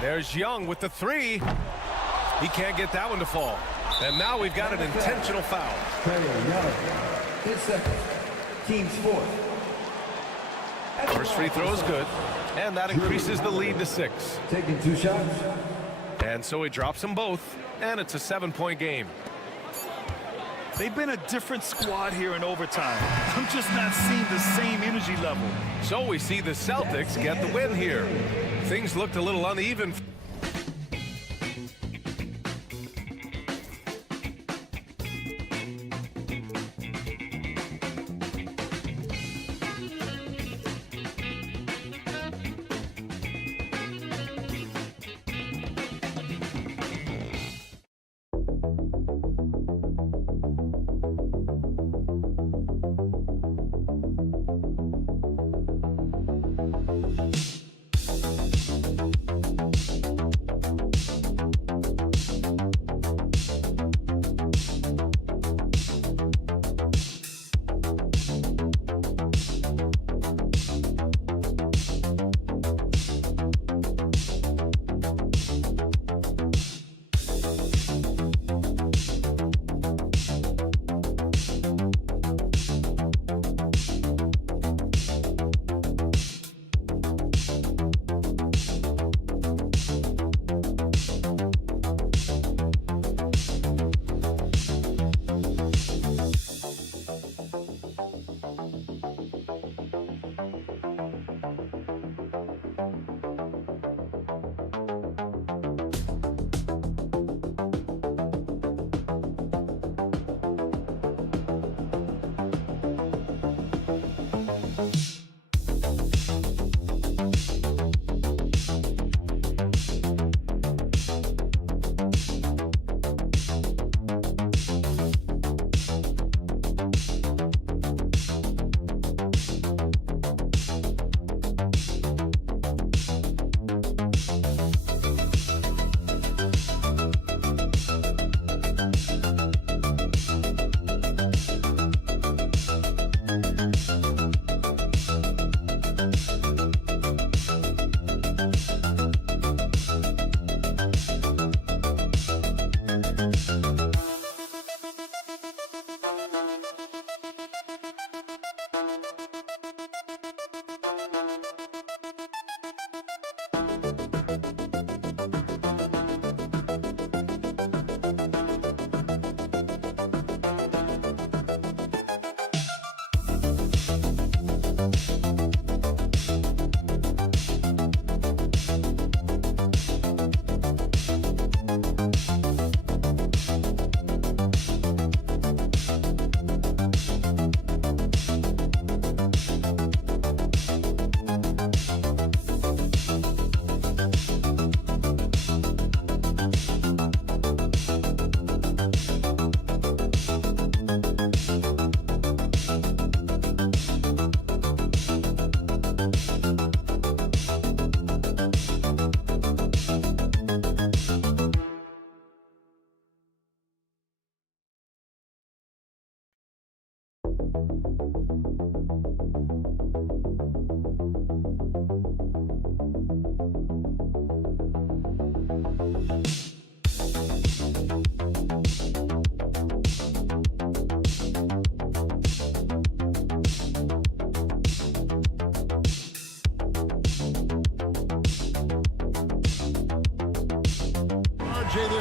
There's Young with the three. He can't get that one to fall. And now we've got an intentional foul. Young, 10 seconds. Team's fourth. First free throw is good. And that increases the lead to 6. Taking 2 shots. And so he drops them both. And it's a 7-point game. They've been a different squad here in overtime. I'm just not seeing the same energy level. So we see the Celtics get the win here. Things looked a little uneven.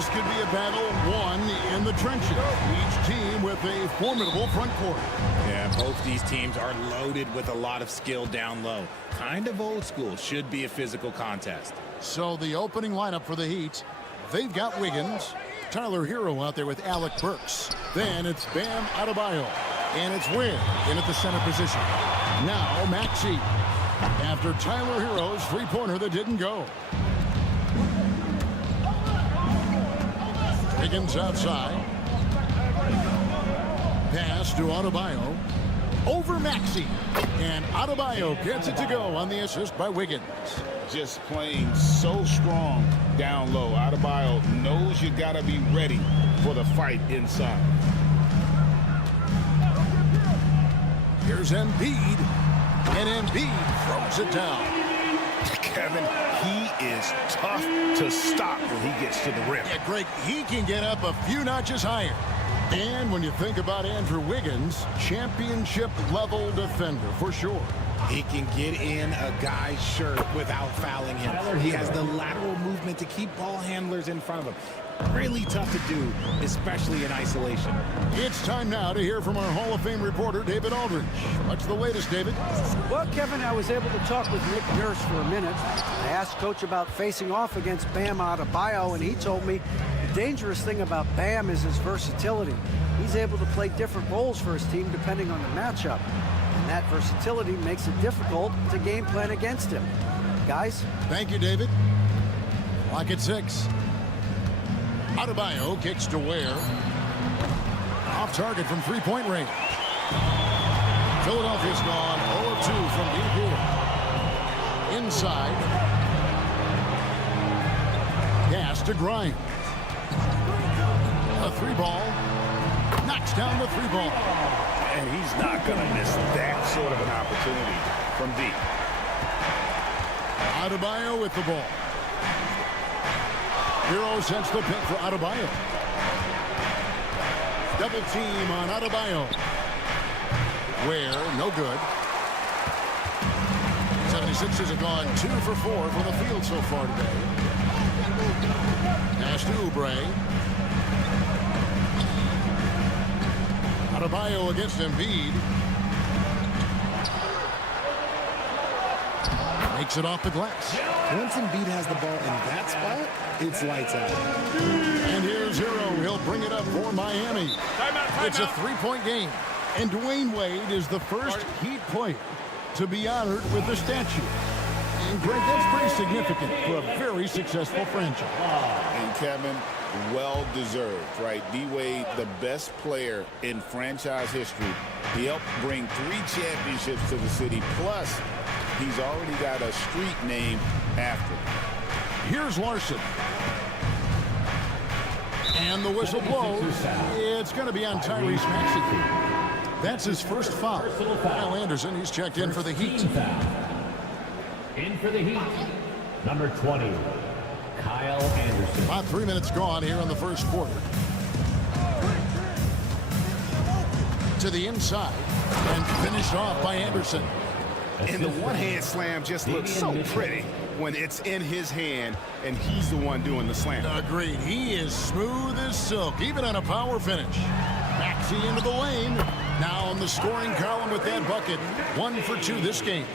This could be a battle won in the trenches. Each team with a formidable front court. Yeah, both these teams are loaded with a lot of skill down low. Kind of old school. Should be a physical contest. So the opening lineup for the Heat, they've got Wiggins, Tyler Hero out there with Alec Burks. Then it's Bam Adebayo, and it's Wynn in at the center position. Now Maxey after Tyler Hero's three-pointer that didn't go. Wiggins outside. Pass to Adebayo. over Maxey. And Adebayo gets it to go on the assist by Wiggins. Just playing so strong down low. Adebayo knows you got to be ready for the fight inside. Here's Embiid. And Embiid throws it down. Kevin, he is tough to stop when he gets to the rim. Yeah, Greg, he can get up a few notches higher. And when you think about Andrew Wiggins, championship-level defender for sure. He can get in a guy's shirt without fouling him. He has the lateral movement to keep ball handlers in front of him. Really tough to do, especially in isolation. It's time now to hear from our Hall of Fame reporter, David Aldridge. What's the latest, David? Well, Kevin, I was able to talk with Nick Nurse for a minute. I asked Coach about facing off against Bam Adebayo, and he told me the dangerous thing about Bam is his versatility. He's able to play different roles for his team depending on the matchup. And that versatility makes it difficult to game plan against him. Guys? Thank you, David. Clock at 6. Adebayo kicks to Ware. Off target from three-point range. Philadelphia's gone 0 of 2 from deep here. Inside. Pass to Grimes. A three ball. Knocks down the three ball. And he's not going to miss that sort of an opportunity from deep. Adebayo with the ball. Hero sets the pick for Adebayo. Double team on Adebayo. Ware, no good. 76ers have gone 2 for 4 from the field so far today. Pass to Oubre. Adebayo against Embiid. Makes it off the glass. Once Embiid has the ball in that spot, it's lights out. And here's Hero. He'll bring it up for Miami. It's a three-point game. And Dwayne Wade is the first Heat player to be honored with a statue. And Greg, that's pretty significant for a very successful franchise. And Kevin, well deserved, right? D-Wade, the best player in franchise history. He helped bring 3 championships to the city. Plus, he's already got a street named after him. Here's Larson. And the whistle blows. It's going to be on Tyrese Maxey. That's his first foul. Kyle Anderson, he's checked in for the Heat. In for the Heat, number 20, Kyle Anderson. About 3 minutes gone here in the first quarter. To the inside and finished off by Anderson. And the one-hand slam just looks so pretty when it's in his hand and he's the one doing the slam. Agreed. He is smooth as silk, even on a power finish. Maxey into the lane. Now on the scoring column with that bucket. 1 for 2 this game.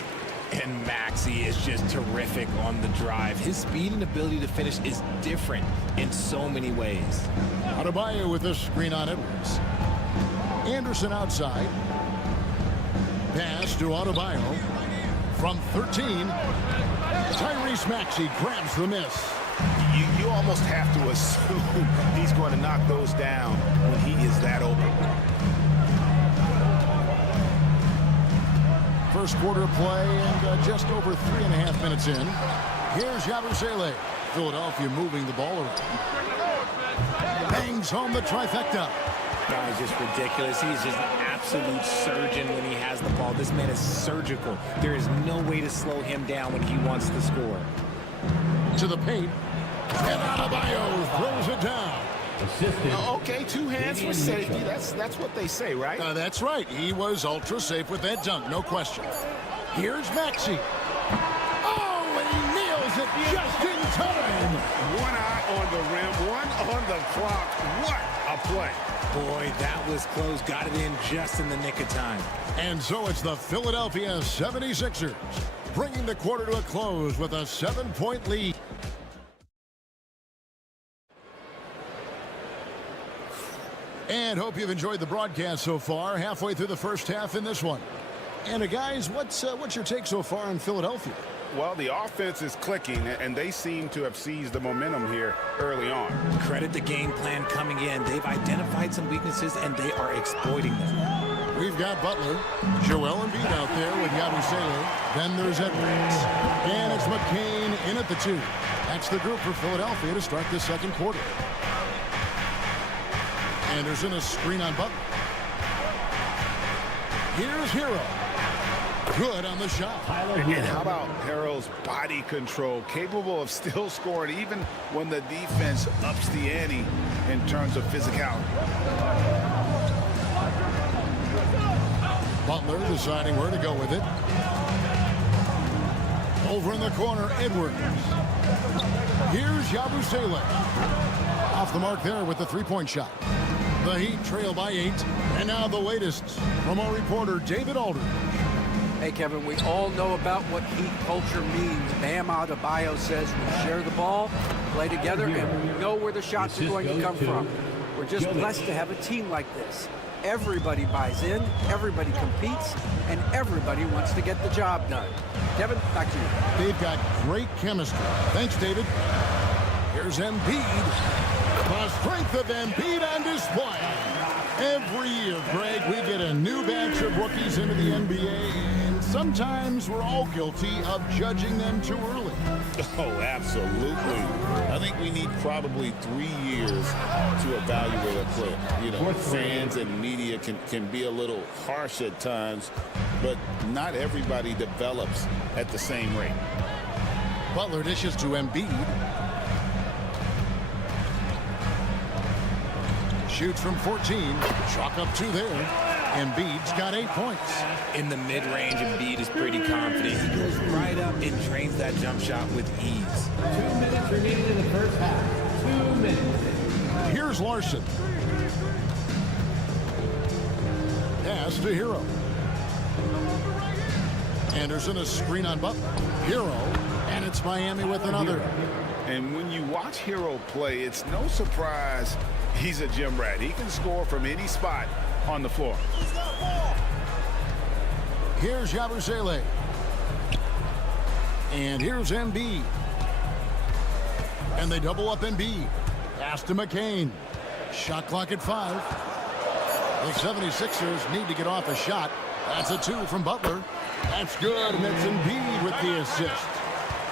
And Maxey is just terrific on the drive. His speed and ability to finish is different in so many ways. Adebayo with this screen on Edwards. Anderson outside. Pass to Adebayo. From 13, Tyrese Maxey grabs the miss. You almost have to assume he's going to knock those down when he is that open. First quarter play and just over 3.5 minutes in. Here's Yabusele. Philadelphia moving the ball around. Bangs home the trifecta. Guy's just ridiculous. He's just an absolute surgeon when he has the ball. This man is surgical. There is no way to slow him down when he wants to score. To the paint. And Adebayo throws it down. Okay, 2 hands for safety. That's what they say, right? That's right. He was ultra safe with that dunk, no question. Here's Maxey. Oh, and he nails it just in time. 1 eye on the rim, 1 on the clock. What a play. Boy, that was close. Got it in just in the nick of time. And so it's the Philadelphia 76ers bringing the quarter to a close with a 7-point lead. And hope you've enjoyed the broadcast so far. Halfway through the first half in this one. And guys, what's your take so far on Philadelphia? Well, the offense is clicking, and they seem to have seized the momentum here early on. Credit the game plan coming in. They've identified some weaknesses, and they are exploiting them. We've got Butler, Joel Embiid out there with Yabusele. Then there's Edwards. And it's McCain in at the 2. That's the group for Philadelphia to start the second quarter. Anderson, a screen on Butler. Here's Hero. Good on the shot. And how about Harrell's body control, capable of still scoring even when the defense ups the ante in terms of physicality. Butler deciding where to go with it. Over in the corner, Edwards. Here's Yabusele. Off the mark there with the three-point shot. The Heat trail by 8. And now the latest from our reporter, David Aldridge. Hey, Kevin, we all know about what Heat culture means. Bam Adebayo says we share the ball, play together, and we know where the shots are going to come from. We're just blessed to have a team like this. Everybody buys in, everybody competes, and everybody wants to get the job done. Kevin, back to you. They've got great chemistry. Thanks, David. Here's Embiid. The strength of Embiid on display. Every year, Greg, we get a new batch of rookies into the NBA, and sometimes we're all guilty of judging them too early. Oh, absolutely. I think we need probably 3 years to evaluate a player. You know, fans and media can be a little harsh at times, but not everybody develops at the same rate. Butler dishes to Embiid. Shoots from 14. Chalk up 2 there. Embiid's got 8 points. In the mid-range, Embiid is pretty confident. He goes right up and drains that jump shot with ease. 2 minutes remaining in the first half. 2 minutes. Here's Larson. Pass to Hero. Anderson, a screen on Butler. Hero, and it's Miami with another. And when you watch Hero play, it's no surprise he's a gym rat. He can score from any spot on the floor. Here's Yabusele. And here's Embiid. And they double up Embiid. Pass to McCain. Shot clock at 5. The 76ers need to get off a shot. That's a 2 from Butler. That's good, and it's Embiid with the assist.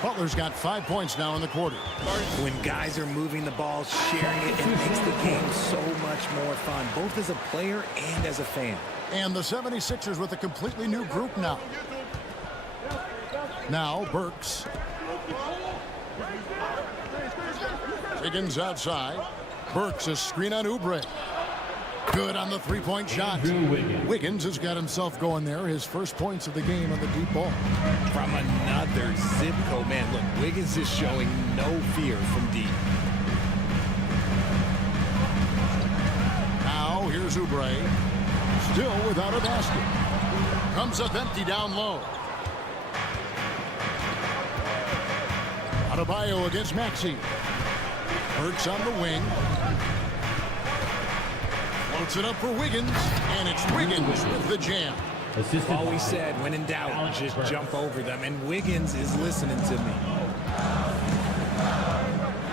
Butler's got 5 points now in the quarter. When guys are moving the ball, sharing it, it makes the game so much more fun, both as a player and as a fan. And the 76ers with a completely new group now. Now, Burks. Higgins outside. Burks, a screen on Oubre. Good on the three-point shot. Wiggins has got himself going there. His first points of the game on the deep ball. From another zip code, man. Look, Wiggins is showing no fear from deep. Now, here's Oubre. Still without a basket. Comes up empty down low. Adebayo against Maxey. Burks on the wing. Floats it up for Wiggins, and it's Wiggins with the jam. Always said, when in doubt, just jump over them, and Wiggins is listening to me.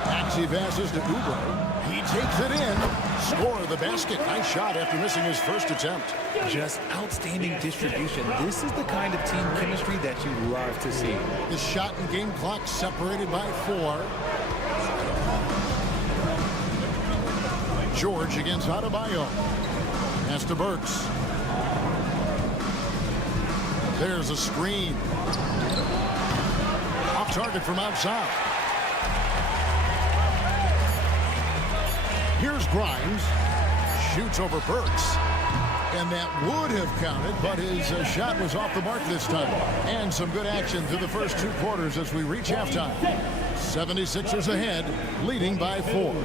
Maxey passes to Oubre. He takes it in. Score the basket. Nice shot after missing his first attempt. Just outstanding distribution. This is the kind of team chemistry that you love to see. The shot and game clock separated by 4. George against Adebayo. Pass to Burks. There's a screen. Off target from outside. Here's Grimes. Shoots over Burks. And that would have counted, but his shot was off the mark this time. And some good action through the first 2 quarters as we reach halftime. 76ers ahead, leading by 4.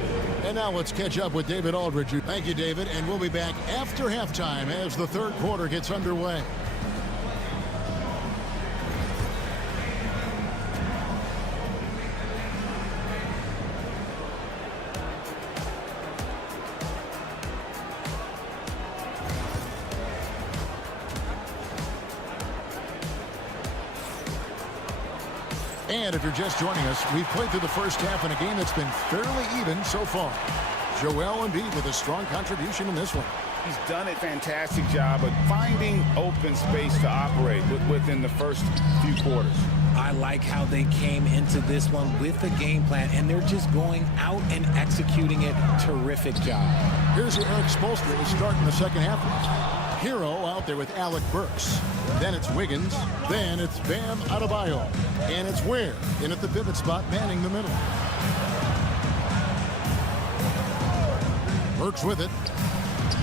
And now let's catch up with David Aldridge. Thank you, David, and we'll be back after halftime as the third quarter gets underway. And if you're just joining us, we've played through the first half in a game that's been fairly even so far. Joel Embiid with a strong contribution in this one. He's done a fantastic job of finding open space to operate within the first few quarters. I like how they came into this one with a game plan, and they're just going out and executing it. Terrific job. Here's where Eric Spoelstra is starting the second half. Hero out there with Alec Burks. Then it's Wiggins. Then it's Bam Adebayo. And it's Ware in at the pivot spot, manning the middle. Burks with it.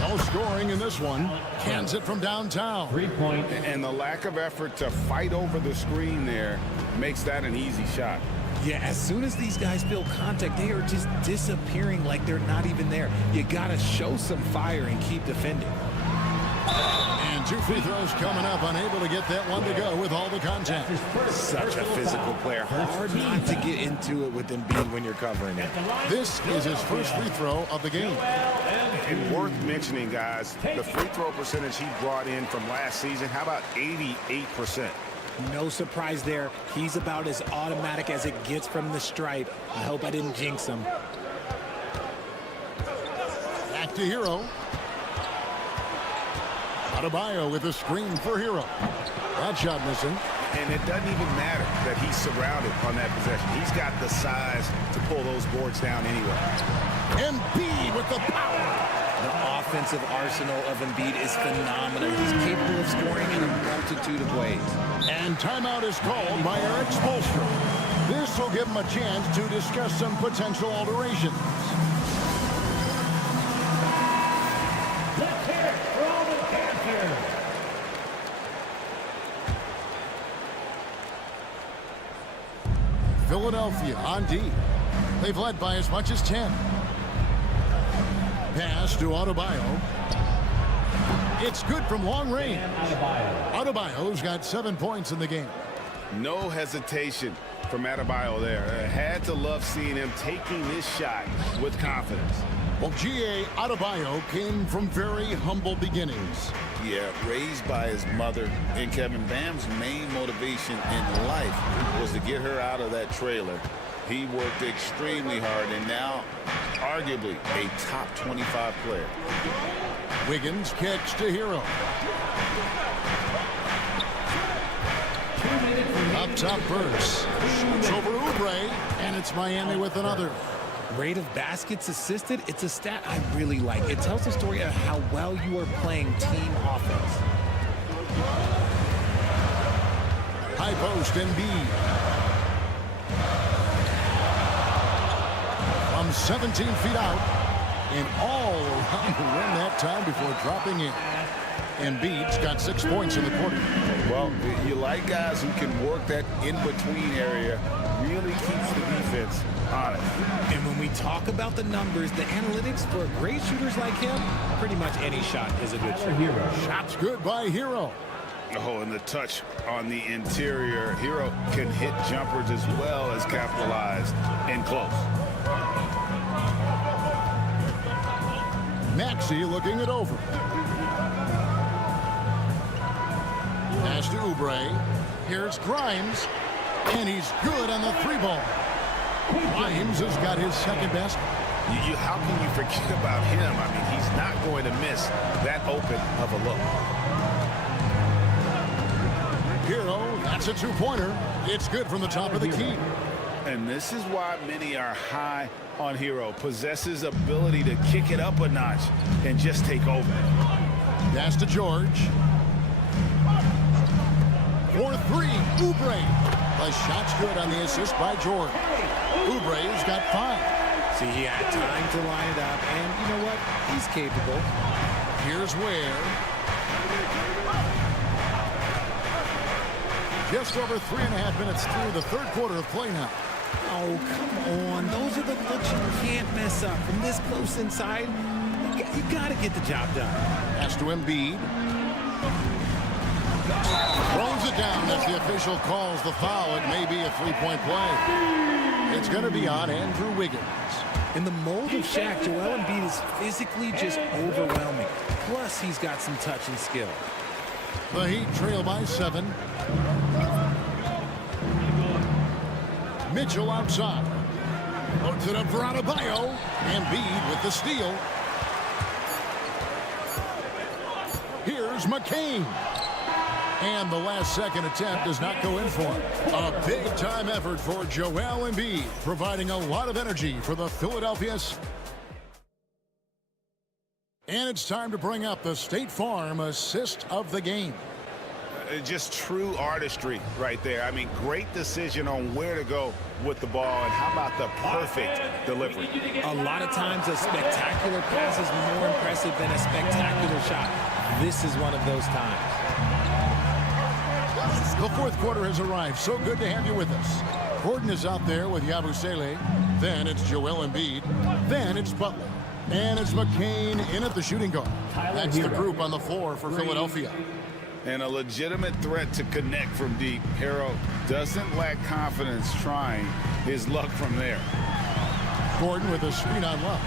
No scoring in this one. Cans it from downtown. 3-point. And the lack of effort to fight over the screen there makes that an easy shot. Yeah, as soon as these guys feel contact, they are just disappearing like they're not even there. You got to show some fire and keep defending. And 2 free throws coming up, unable to get that one to go with all the contact. Such a physical player. Hard not to get into it with Embiid when you're covering it. This is his first free throw of the game. And worth mentioning, guys, the free throw percentage he brought in from last season, how about 88%? No surprise there. He's about as automatic as it gets from the stripe. I hope I didn't jinx him. Back to Hero. Adebayo with a screen for Hero. That shot missing. And it doesn't even matter that he's surrounded on that possession. He's got the size to pull those boards down anyway. Embiid with the power. The offensive arsenal of Embiid is phenomenal. He's capable of scoring in a multitude of ways. And timeout is called by Eric Spoelstra. This will give him a chance to discuss some potential alterations. Let's hear it for all the Panthers. Philadelphia on D. They've led by as much as 10. Pass to Adebayo. It's good from long range. Adebayo's got 7 points in the game. No hesitation from Adebayo there. I had to love seeing him taking this shot with confidence. Well, G.A. Adebayo came from very humble beginnings. Yeah, raised by his mother. And Kevin, Bam's main motivation in life was to get her out of that trailer. He worked extremely hard and now arguably a top 25 player. Wiggins kicks to Hero. Up top Burks. Shoots over Oubre. And it's Miami with another. Rate of baskets assisted, it's a stat I really like. It tells the story of how well you are playing team offense. High post Embiid. From 17 feet out. And all around the rim that time before dropping in. Embiid's got 6 points in the quarter. Well, you like guys who can work that in-between area, really keeps the defense honest. And when we talk about the numbers, the analytics for great shooters like him, pretty much any shot is a good shot. Shot's good by Hero. Oh, and the touch on the interior. Hero can hit jumpers as well as capitalize and close. Maxey looking it over. Pass to Oubre. Here's Grimes. And he's good on the 3-ball. Grimes has got his second best. How can you forget about him? I mean, he's not going to miss that open of a look. Hero, that's a 2-pointer. It's good from the top of the key. And this is why many are high on Hero. Possesses ability to kick it up a notch and just take over. Pass to George. 4-3, Oubre. The shot's good on the assist by George. Oubre's got 5. See, he had time to line it up, and you know what? He's capable. Here's Ware. Just over 3.5 minutes through the third quarter of play now. Oh, come on. Those are the looks you can't mess up. From this close inside, you got to get the job done. Pass to Embiid. Throws it down as the official calls the foul. It may be a 3-point play. It's going to be on Andrew Wiggins. In the mold of Shaq, Joel Embiid is physically just overwhelming. Plus, he's got some touch and skill. The Heat trail by 7. Mitchell outside. Puts it up for Adebayo. Embiid with the steal. Here's McCain. And the last-second attempt does not go in for him. A big-time effort for Joel Embiid, providing a lot of energy for the Philadelphia. And it's time to bring up the State Farm assist of the game. Just true artistry right there. I mean, great decision on where to go with the ball, and how about the perfect delivery? A lot of times a spectacular pass is more impressive than a spectacular shot. This is one of those times. The fourth quarter has arrived. So good to have you with us. Gordon is out there with Yabusele. Then it's Joel Embiid. Then it's Butler. And it's McCain in at the shooting guard. That's the group on the floor for Philadelphia. And a legitimate threat to connect from deep. Harrell doesn't lack confidence trying his luck from there. Gordon with a screen on left.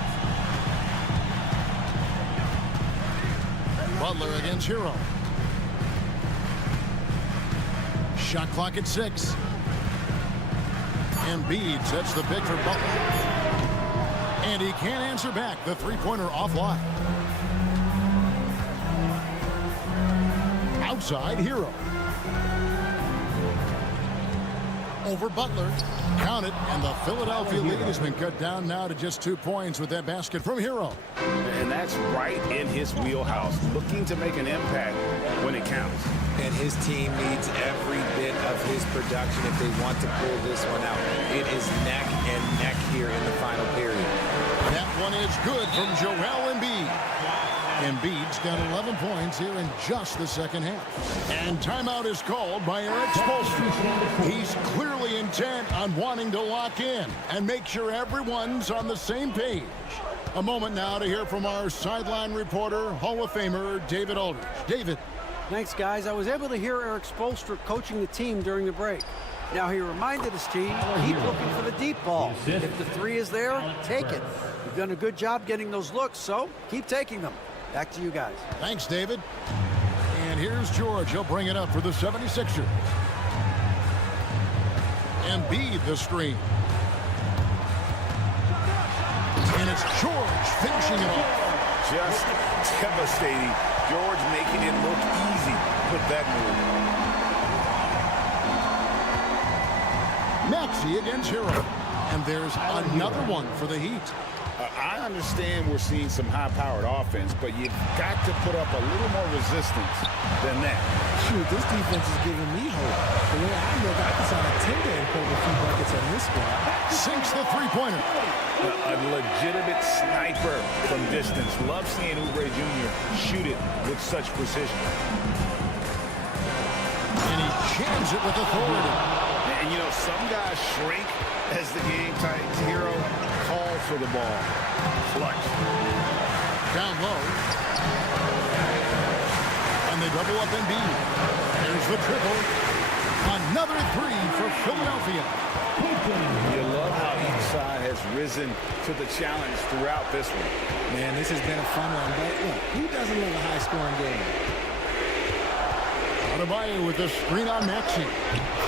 Butler against Hero. Shot clock at 6. Embiid sets the pick for Butler. And he can't answer back. The three-pointer offline. Outside, Hero. Over Butler. Count it, and the Philadelphia lead has been cut down now to just 2 points with that basket from Hero. And that's right in his wheelhouse, looking to make an impact when it counts. And his team needs every bit of his production if they want to pull this one out. It is neck and neck here in the final period. That one is good from Joel Embiid. Embiid's got 11 points here in just the second half. And timeout is called by Eric Spoelstra. He's clearly intent on wanting to lock in and make sure everyone's on the same page. A moment now to hear from our sideline reporter, Hall of Famer David Aldridge. David. Thanks, guys. I was able to hear Eric Spoelstra coaching the team during the break. Now, he reminded his team, keep looking for the deep ball. If the three is there, take it. You've done a good job getting those looks, so keep taking them. Back to you guys. Thanks, David. And here's George. He'll bring it up for the 76ers. Embiid the screen. And it's George finishing it off. Just devastating. George making it look easy with that move. Maxey against Hero. And there's another one for the Heat. I understand we're seeing some high-powered offense, but you've got to put up a little more resistance than that. Shoot, this defense is giving me hope. The way I look, I can sign a 10-day and put a few buckets on this squad. Sinks the three-pointer. A legitimate sniper from distance. Love seeing Oubre Jr. shoot it with such precision. And he jams it with authority. And, you know, some guys shrink as the game tightens. Hero calls for the ball. Clutch. Down low. And they double up Embiid. There's the triple. Another three for Philadelphia. You love how each side has risen to the challenge throughout this one. Man, this has been a fun one, but look, who doesn't love a high-scoring game? Adebayo with the screen on Maxey.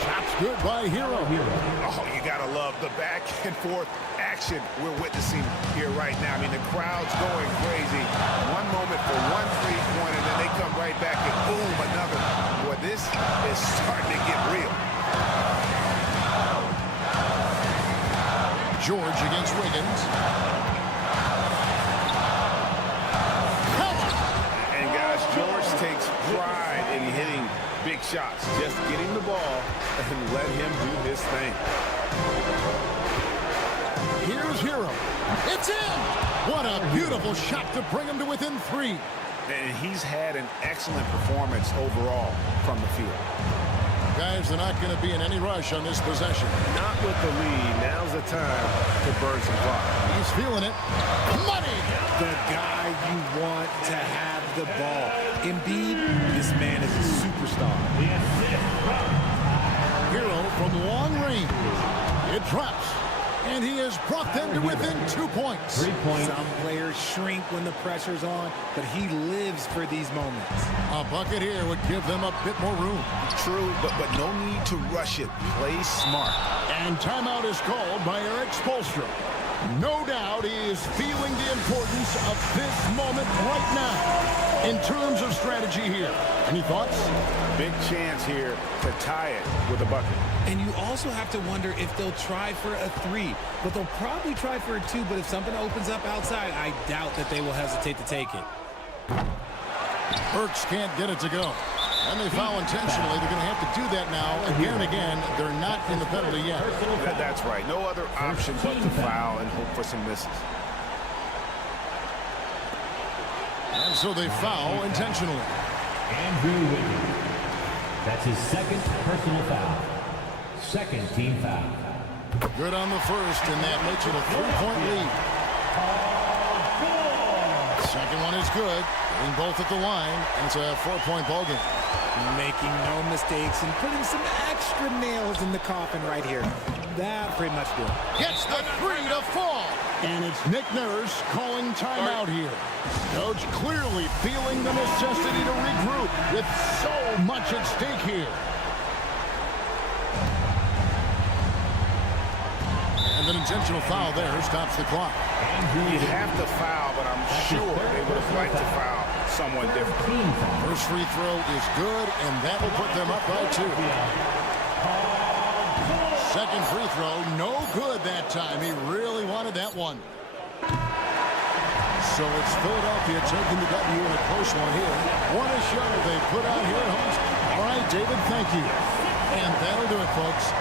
Shots good by Hero. Oh, you gotta love the back and forth action we're witnessing here right now. I mean, the crowd's going crazy. One moment for one three-pointer, and then they come right back and boom, another. Boy, this is starting to get real. George against Wiggins. And guys, George takes pride in hitting big shots. Just getting the ball and let him do his thing. Here's Hero. It's in! What a beautiful shot to bring him to within 3. And he's had an excellent performance overall from the field. Guys, they're not going to be in any rush on this possession. Not with the lead. Now's the time to burn some clock. He's feeling it. Money! The guy you want to have the ball. Embiid, this man is a superstar. Hero from long range. It drops. And he has brought them to within 2 points. 3 points. Some players shrink when the pressure's on, but he lives for these moments. A bucket here would give them a bit more room. True, but no need to rush it. Play smart. And timeout is called by Eric Spoelstra. No doubt he is feeling the importance of this moment right now in terms of strategy here. Any thoughts? Big chance here to tie it with a bucket. And you also have to wonder if they'll try for a 3, but they'll probably try for a 2, but if something opens up outside, I doubt that they will hesitate to take it. Burks can't get it to go. And they foul intentionally. They're going to have to do that now again and again. They're not in the penalty yet. That's right. No other option but to foul and hope for some misses. And so they foul intentionally. Andrew Wiggins. That's his second personal foul. Second team foul. Good on the first, and that makes it a 3-point lead. Second one is good. Getting both at the line, and it's a 4-point ball game. Making no mistakes and putting some extra nails in the coffin right here. That pretty much did. Gets the 3 to fall. And it's Nick Nurse calling timeout here. Coach clearly feeling the necessity to regroup with so much at stake here. And an intentional foul there stops the clock. You have to foul, but I'm sure they would have liked to foul someone different. First free throw is good, and that will put them up by 2. Second free throw, no good that time. He really wanted that one. So it's Philadelphia taking the W in a close one here. What a show they put on here at home. All right, David, thank you. And that'll do it, folks.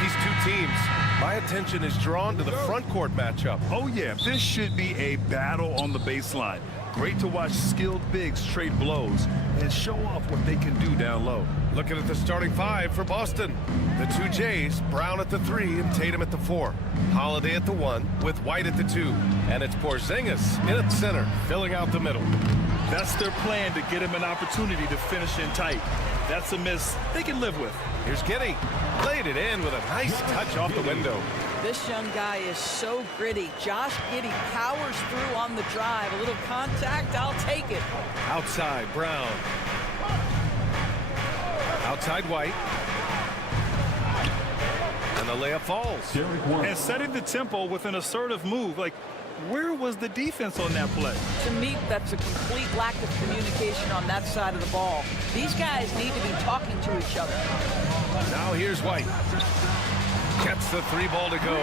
These two teams, my attention is drawn to the front court matchup. Oh yeah, this should be a battle on the baseline. Great to watch skilled bigs trade blows and show off what they can do down low. Looking at the starting five for Boston. The two Jays, Brown at the 3 and Tatum at the 4. Holiday at the 1 with White at the 2. And it's Porzingis in at center, filling out the middle. That's their plan, to get him an opportunity to finish in tight. That's a miss they can live with. Here's Giddey. Played it in with a nice touch off the window. This young guy is so gritty. Josh Giddey powers through on the drive. A little contact, I'll take it. Outside, Brown. Outside, White. And the layup falls. And setting the tempo with an assertive move. Like, where was the defense on that play? To me, that's a complete lack of communication on that side of the ball. These guys need to be talking to each other. Now here's White. Gets the 3 ball to go.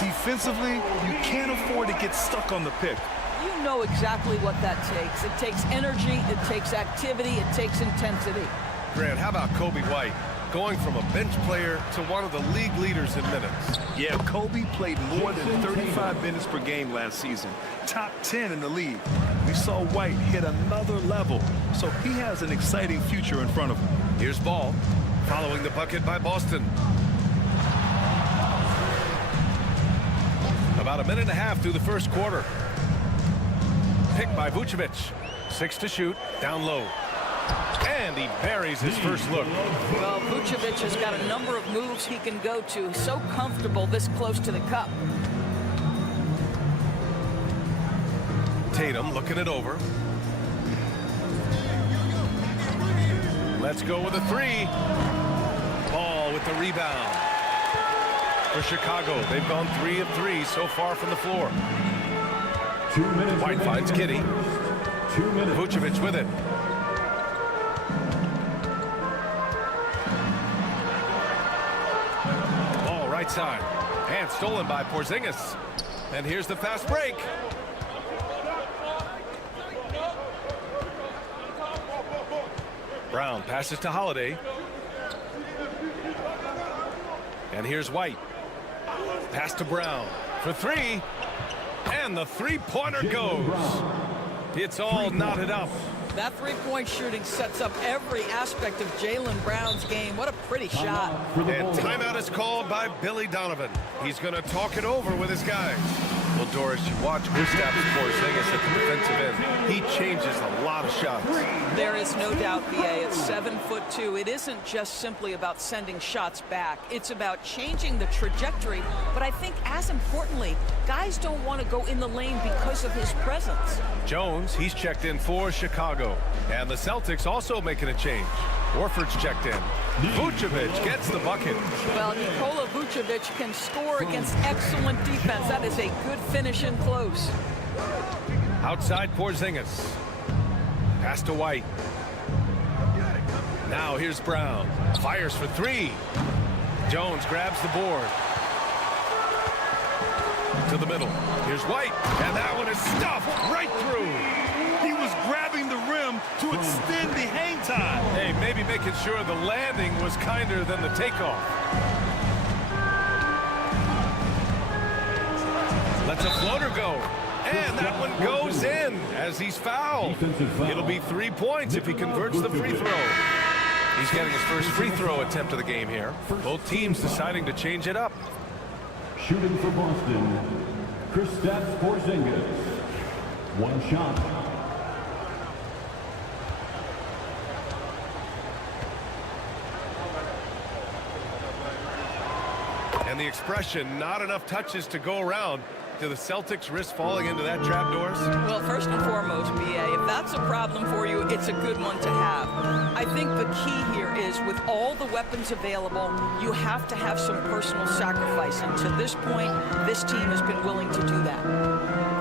Defensively, you can't afford to get stuck on the pick. You know exactly what that takes. It takes energy, it takes activity, it takes intensity. Grant, how about Kobe White? going from a bench player to one of the league leaders in minutes. Yeah, Kobe played more than 35 minutes per game last season. Top 10 in the league. We saw White hit another level, so he has an exciting future in front of him. Here's Ball, following the bucket by Boston. About a minute and a half through the first quarter. Picked by Vucevic. 6 to shoot, down low. And he buries his first look. Well, Vucevic has got a number of moves he can go to. He's so comfortable this close to the cup. Tatum looking it over. Let's go with a 3. Ball with the rebound. For Chicago, they've gone 3 of 3 so far from the floor. 2 minutes. White finds Kitty. 2 minutes. Vucevic with it. Ball right side. And stolen by Porzingis. And here's the fast break. Brown passes to Holiday. And here's White. Pass to Brown for 3. And the three-pointer goes. It's all knotted up. That three-point shooting sets up every aspect of Jaylen Brown's game. What a pretty shot. And timeout is called by Billy Donovan. He's going to talk it over with his guys. Well, Doris, you watch Kristaps Porzingis at the defensive end. He changes a lot of shots. There is no doubt, BA, at 7'2". It isn't just simply about sending shots back. It's about changing the trajectory. But I think as importantly, guys don't want to go in the lane because of his presence. Jones, he's checked in for Chicago. And the Celtics also making a change. Horford's checked in. Vucevic gets the bucket. Well, Nikola Vucevic can score against excellent defense. That is a good finish in close. Outside Porzingis. Pass to White. Now here's Brown. Fires for 3. Jones grabs the board. To the middle. Here's White. And that one is stuffed right through. He was grabbing the rim to extend the hang time. Hey, maybe making sure the landing was kinder than the takeoff. Lets a floater go. And that one goes in as he's fouled. It'll be 3 points if he converts the free throw. He's getting his first free throw attempt of the game here. Both teams deciding to change it up. Shooting for Boston, Kristaps Porzingis. 1 shot. And the expression, not enough touches to go around. Do the Celtics risk falling into that trap, Doris? Well, first and foremost, BA, if that's a problem for you, it's a good one to have. I think the key here is with all the weapons available, you have to have some personal sacrifice. And to this point, this team has been willing to do that.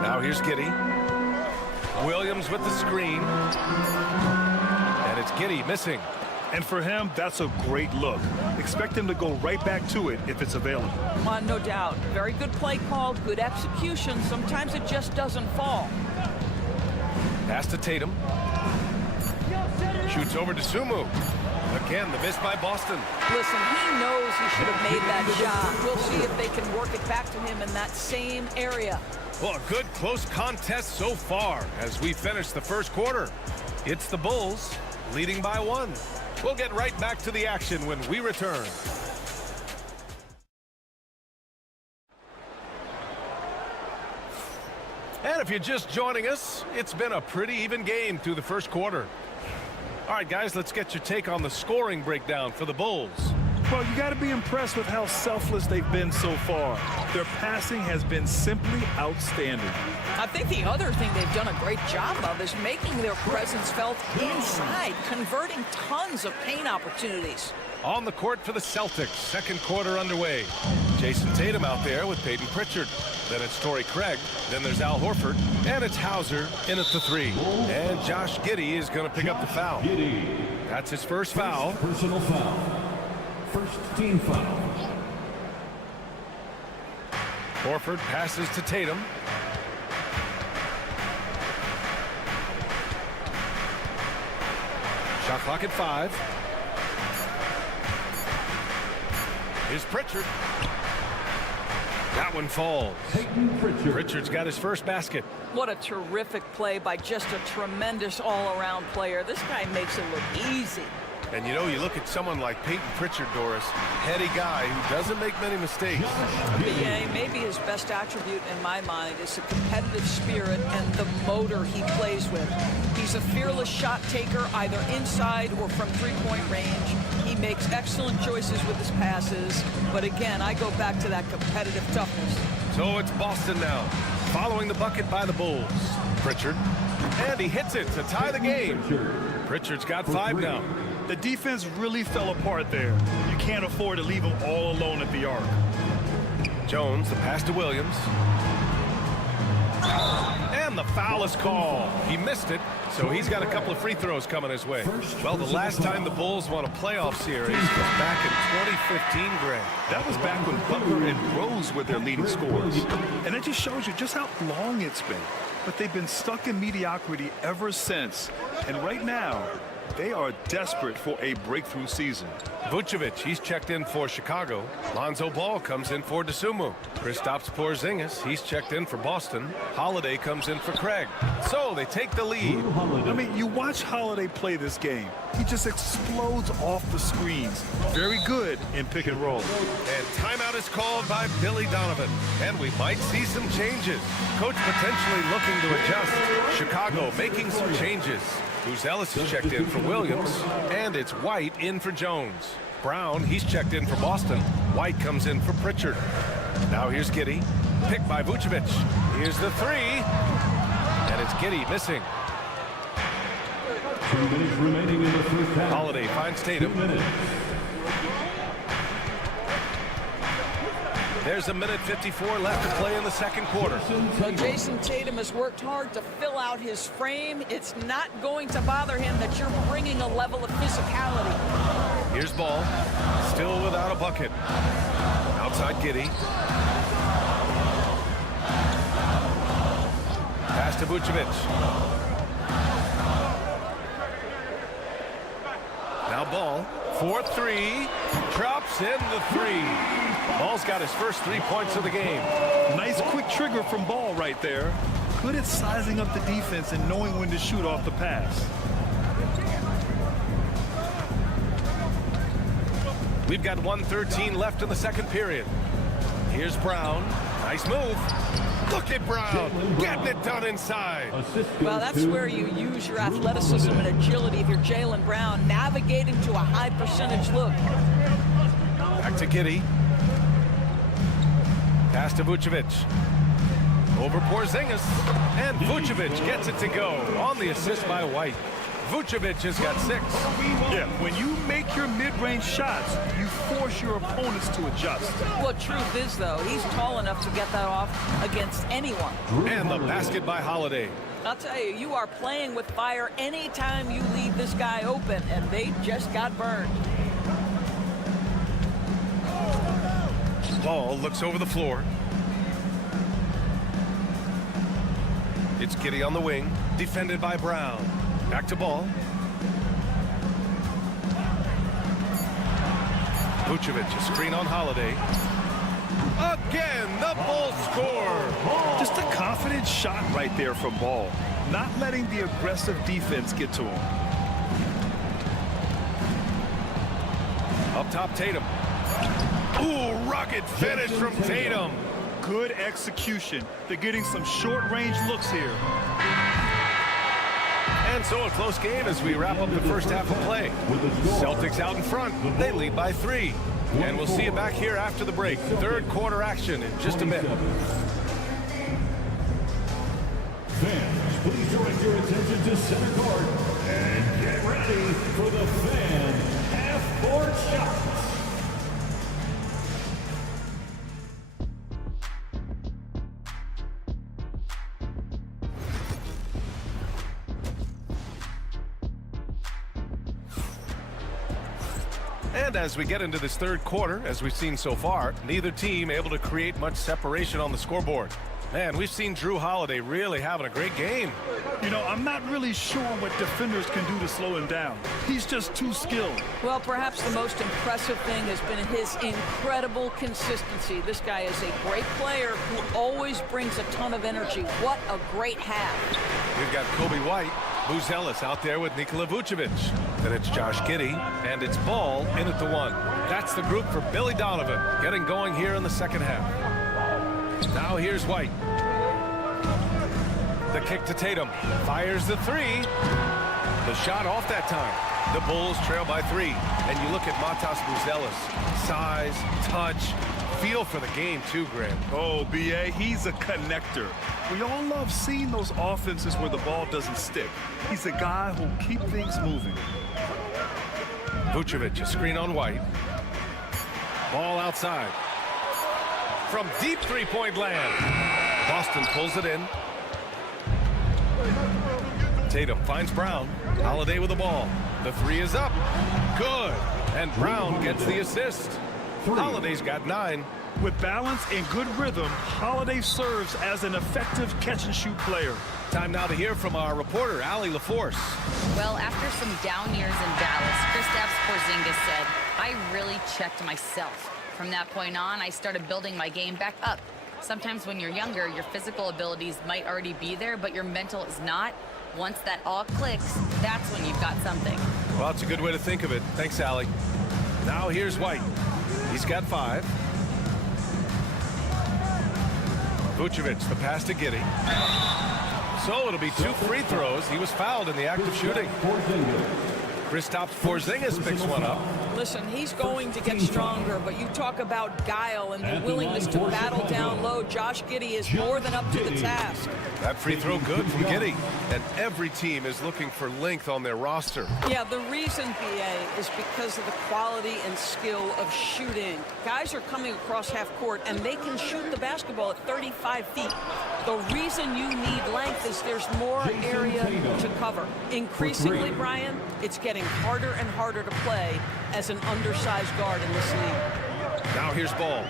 Now here's Giddey. Williams with the screen. And it's Giddey missing. And for him, that's a great look. Expect him to go right back to it if it's available. No doubt. Very good play call, good execution. Sometimes it just doesn't fall. Pass to Tatum. Shoots over to Sumu. Again, the miss by Boston. Listen, he knows he should have made that shot. We'll see if they can work it back to him in that same area. Well, a good close contest so far as we finish the first quarter. It's the Bulls leading by 1. We'll get right back to the action when we return. And if you're just joining us, it's been a pretty even game through the first quarter. All right, guys, let's get your take on the scoring breakdown for the Bulls. Well, you got to be impressed with how selfless they've been so far. Their passing has been simply outstanding. I think the other thing they've done a great job of is making their presence felt inside, converting tons of paint opportunities. On the court for the Celtics, second quarter underway. Jason Tatum out there with Peyton Pritchard. Then it's Torrey Craig. Then there's Al Horford. And it's Hauser in at the 3. And Josh Giddey is going to pick up the foul. That's his first foul. Personal foul. First team foul. Horford passes to Tatum. Shot clock at 5. Here's Pritchard. That one falls. Pritchard's got his first basket. What a terrific play by just a tremendous all-around player. This guy makes it look easy. And you know, you look at someone like Peyton Pritchard, Doris, heady guy who doesn't make many mistakes. BA, maybe his best attribute in my mind is the competitive spirit and the motor he plays with. He's a fearless shot taker, either inside or from three-point range. He makes excellent choices with his passes. But again, I go back to that competitive toughness. So it's Boston now, following the bucket by the Bulls. Pritchard, and he hits it to tie the game. Pritchard's got 5 now. The defense really fell apart there. You can't afford to leave them all alone at the arc. Jones, the pass to Williams. And the foul is called. He missed it, so he's got a couple of free throws coming his way. Well, the last time the Bulls won a playoff series was back in 2015, Greg. That was back when Butler and Rose were their leading scorers. And it just shows you just how long it's been. But they've been stuck in mediocrity ever since. And right now, they are desperate for a breakthrough season. Vucevic, he's checked in for Chicago. Lonzo Ball comes in for DeSumo. Kristaps Porzingis, he's checked in for Boston. Holiday comes in for Craig. So they take the lead. I mean, you watch Holiday play this game. He just explodes off the screens. Very good in pick and roll. And timeout is called by Billy Donovan. And we might see some changes. Coach potentially looking to adjust. Chicago making some changes. Ellis is checked in for Williams, and it's White in for Jones. Brown, he's checked in for Boston. White comes in for Pritchard. Now here's Giddey, picked by Vucevic. Here's the 3, and it's Giddey missing. 2 minutes remaining in the first half. Holiday finds Tatum. 2 minutes. There's a minute 54 left to play in the second quarter. Well, Jason Tatum has worked hard to fill out his frame. It's not going to bother him that you're bringing a level of physicality. Here's Ball, still without a bucket. Outside Giddey. Pass to Vucevic. Now Ball, 4-3, drops in the 3. Ball's got his first 3 points of the game. Nice quick trigger from Ball right there. Good at sizing up the defense and knowing when to shoot off the pass. We've got 1:13 left in the second period. Here's Brown. Nice move. Look at Brown getting it done inside. Well, that's where you use your athleticism and agility if you're Jaylen Brown, navigating to a high percentage look. Back to Giddey. Pass to Vucevic. Over Porzingis. And Vucevic gets it to go on the assist by White. Vucevic has got 6. Yeah, when you make your mid-range shots, you force your opponents to adjust. Well, truth is, though, he's tall enough to get that off against anyone. And the basket by Holiday. I'll tell you, you are playing with fire anytime you leave this guy open, and they just got burned. Ball looks over the floor. It's Giddey on the wing, defended by Brown. Back to Ball. Vucevic, a screen on Holiday. Again, the Bulls score. Just a confident shot right there from Ball. Not letting the aggressive defense get to him. Up top, Tatum. Ooh, rugged finish from Tatum. Good execution. They're getting some short-range looks here. And so a close game as we wrap up the first half of play. Celtics out in front. They lead by 3. And we'll see you back here after the break. Third quarter action in just a minute. Fans, please direct your attention to center court and get ready for the fan half-court shots. And as we get into this third quarter, as we've seen so far, neither team able to create much separation on the scoreboard. Man, we've seen Drew Holiday really having a great game. You know, I'm not really sure what defenders can do to slow him down. He's just too skilled. Well, perhaps the most impressive thing has been his incredible consistency. This guy is a great player who always brings a ton of energy. What a great half. We've got Kobe White, Buzelis out there with Nikola Vucevic. Then it's Josh Giddey, and it's Ball in at the 1. That's the group for Billy Donovan, getting going here in the second half. Now here's White. The kick to Tatum. Fires the 3. The shot off that time. The Bulls trail by 3. And you look at Matas Buzelis. Size, touch, feel for the game too, Grant. Oh, B.A., he's a connector. We all love seeing those offenses where the ball doesn't stick. He's a guy who'll keep things moving. Vucevic, a screen on White. Ball outside. From deep three-point land. Boston pulls it in. Tatum finds Brown. Holiday with the ball. The 3 is up. Good. And Brown gets the assist. Holiday's got 9. With balance and good rhythm, Holiday serves as an effective catch-and-shoot player. Time now to hear from our reporter, Allie LaForce. Well, after some down years in Dallas, Kristaps Porzingis said, I really checked myself. From that point on, I started building my game back up. Sometimes when you're younger, your physical abilities might already be there, but your mental is not. Once that all clicks, that's when you've got something. Well, it's a good way to think of it. Thanks, Allie. Now here's White. He's got 5. Vucevic, the pass to Giddey. So it'll be 2 free throws. He was fouled in the act of shooting. Kristaps Porzingis picks one up. Listen, he's going to get stronger, but you talk about guile and the willingness to battle down low. Josh Giddey is more than up to the task. That free throw good from Giddey. And every team is looking for length on their roster. Yeah, the reason, BA, is because of the quality and skill of shooting. Guys are coming across half court, and they can shoot the basketball at 35 feet. The reason you need length is there's more area to cover. Increasingly, Brian, it's getting harder and harder to play as an undersized guard in this league. Now here's Ball.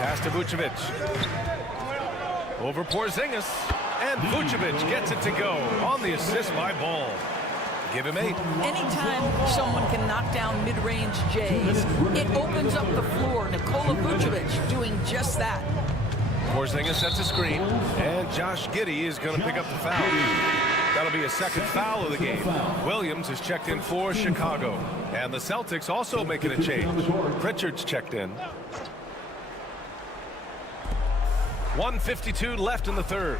Pass to Vucevic. Over Porzingis. And Vucevic gets it to go on the assist by Ball. Give him 8. Anytime someone can knock down mid-range J's, it opens up the floor. Nikola Vucevic doing just that. Porzingis sets a screen, and Josh Giddey is going to pick up the foul. That'll be a second foul of the game. Williams is checked in for Chicago. And the Celtics also making a change. Pritchard's checked in. 1:52 left in the third.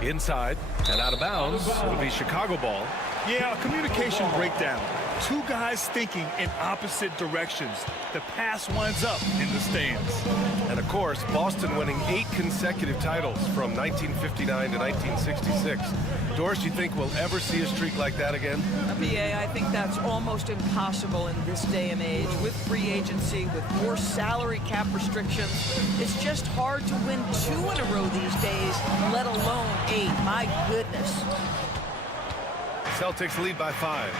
Inside and out of bounds will be Chicago ball. Yeah, a communication breakdown. 2 guys thinking in opposite directions. The pass winds up in the stands. And of course, Boston winning 8 consecutive titles from 1959 to 1966. Doris, you think we'll ever see a streak like that again? BA, I think that's almost impossible in this day and age. With free agency, with more salary cap restrictions, it's just hard to win 2 in a row these days, let alone 8. My goodness. Celtics lead by 5.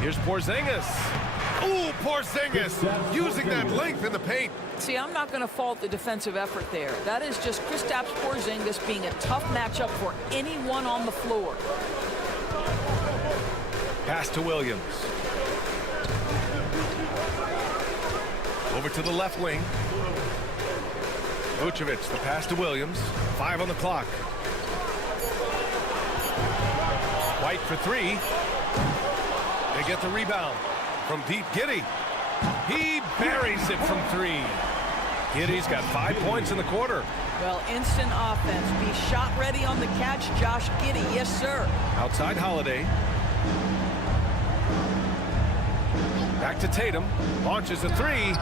Here's Porzingis. Ooh, Porzingis using that length in the paint. See, I'm not going to fault the defensive effort there. That is just Kristaps Porzingis being a tough matchup for anyone on the floor. Pass to Williams. Over to the left wing. Vucevic, the pass to Williams. 5 on the clock. White for 3. They get the rebound from deep. Giddey. He buries it from 3. Giddey's got 5 points in the quarter. Well, instant offense. Be shot ready on the catch, Josh Giddey. Yes, sir. Outside Holiday. Back to Tatum. Launches a 3.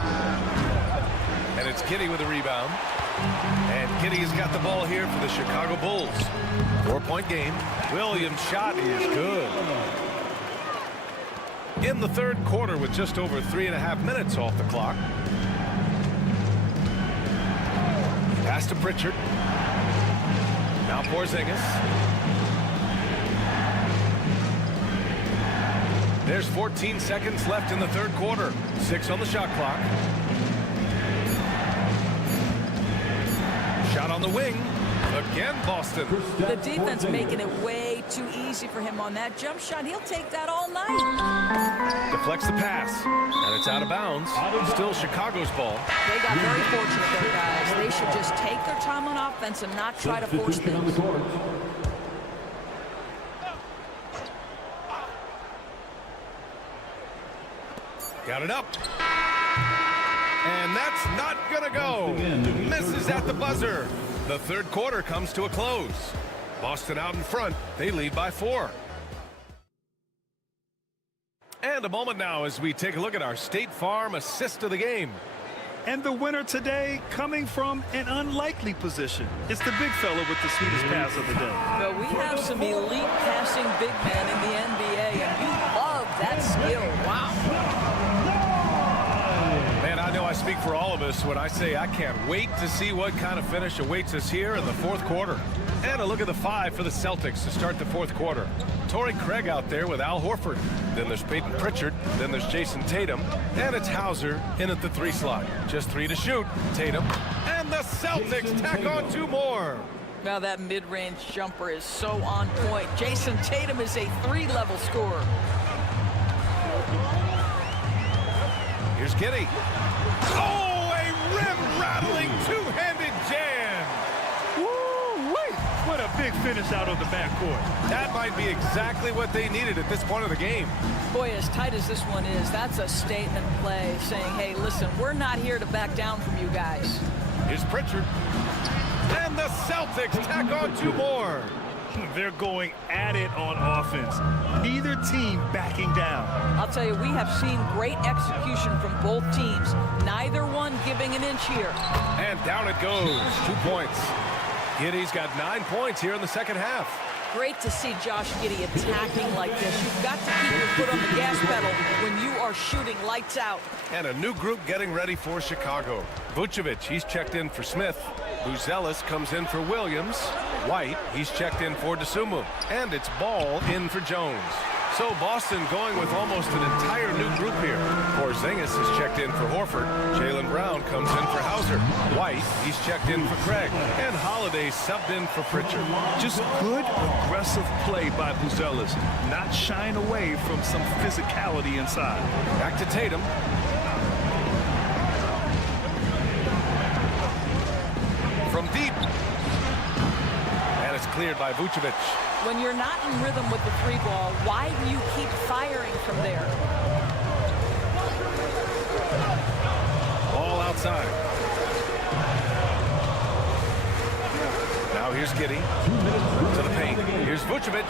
And it's Giddey with a rebound. And Giddey's got the ball here for the Chicago Bulls. 4-point game. Williams' shot is good. In the third quarter with just over 3.5 minutes off the clock. Pass to Pritchard. Now Porzingis. There's 14 seconds left in the third quarter. 6 on the shot clock. Shot on the wing. Again, Boston. The defense making it way too easy for him on that jump shot. He'll take that all night. Deflects the pass, and it's out of bounds. Still Chicago's ball. They got very fortunate there, guys. They should just take their time on offense and not try to force things. Got it up. And that's not going to go. Misses at the buzzer. The third quarter comes to a close. Boston out in front. They lead by 4. And a moment now as we take a look at our State Farm assist of the game. And the winner today coming from an unlikely position. It's the big fella with the sweetest pass of the day. Well, we have some elite passing big men in the NBA, and you love that skill. Wow. Man, I know I speak for all of us when I say I can't wait to see what kind of finish awaits us here in the fourth quarter. And a look at the 5 for the Celtics to start the fourth quarter. Torrey Craig out there with Al Horford. Then there's Peyton Pritchard. Then there's Jason Tatum. And it's Hauser in at the 3 slot. Just 3 to shoot. Tatum. And the Celtics tack on 2 more. Now that mid-range jumper is so on point. Jason Tatum is a 3-level scorer. Here's Giddey. Oh, a rim-rattling two-handed jam. Woo-wee! What a big finish out of the backcourt. That might be exactly what they needed at this point of the game. Boy, as tight as this one is, that's a statement play saying, hey, listen, we're not here to back down from you guys. Here's Pritchard. And the Celtics tack on 2 more. They're going at it on offense. Neither team backing down. I'll tell you, we have seen great execution from both teams. Neither one giving an inch here. And down it goes. 2 points. Giddey's got 9 points here in the second half. Great to see Josh Giddey attacking like this. You've got to keep your foot on the gas pedal when you are shooting lights out. And a new group getting ready for Chicago. Vucevic, he's checked in for Smith. Buzelis comes in for Williams. White, he's checked in for DeSumo. And it's Ball in for Jones. So Boston going with almost an entire new group here. Porzingis is checked in for Horford. Jaylen Brown comes in for Hauser. White, he's checked in for Craig. And Holiday subbed in for Pritchard. Just good, aggressive play by Buzelis. Not shying away from some physicality inside. Back to Tatum. From deep. And it's cleared by Vucevic. When you're not in rhythm with the 3 ball, why do you keep firing from there? Ball outside. Now here's Giddey to the paint. Here's Vucevic.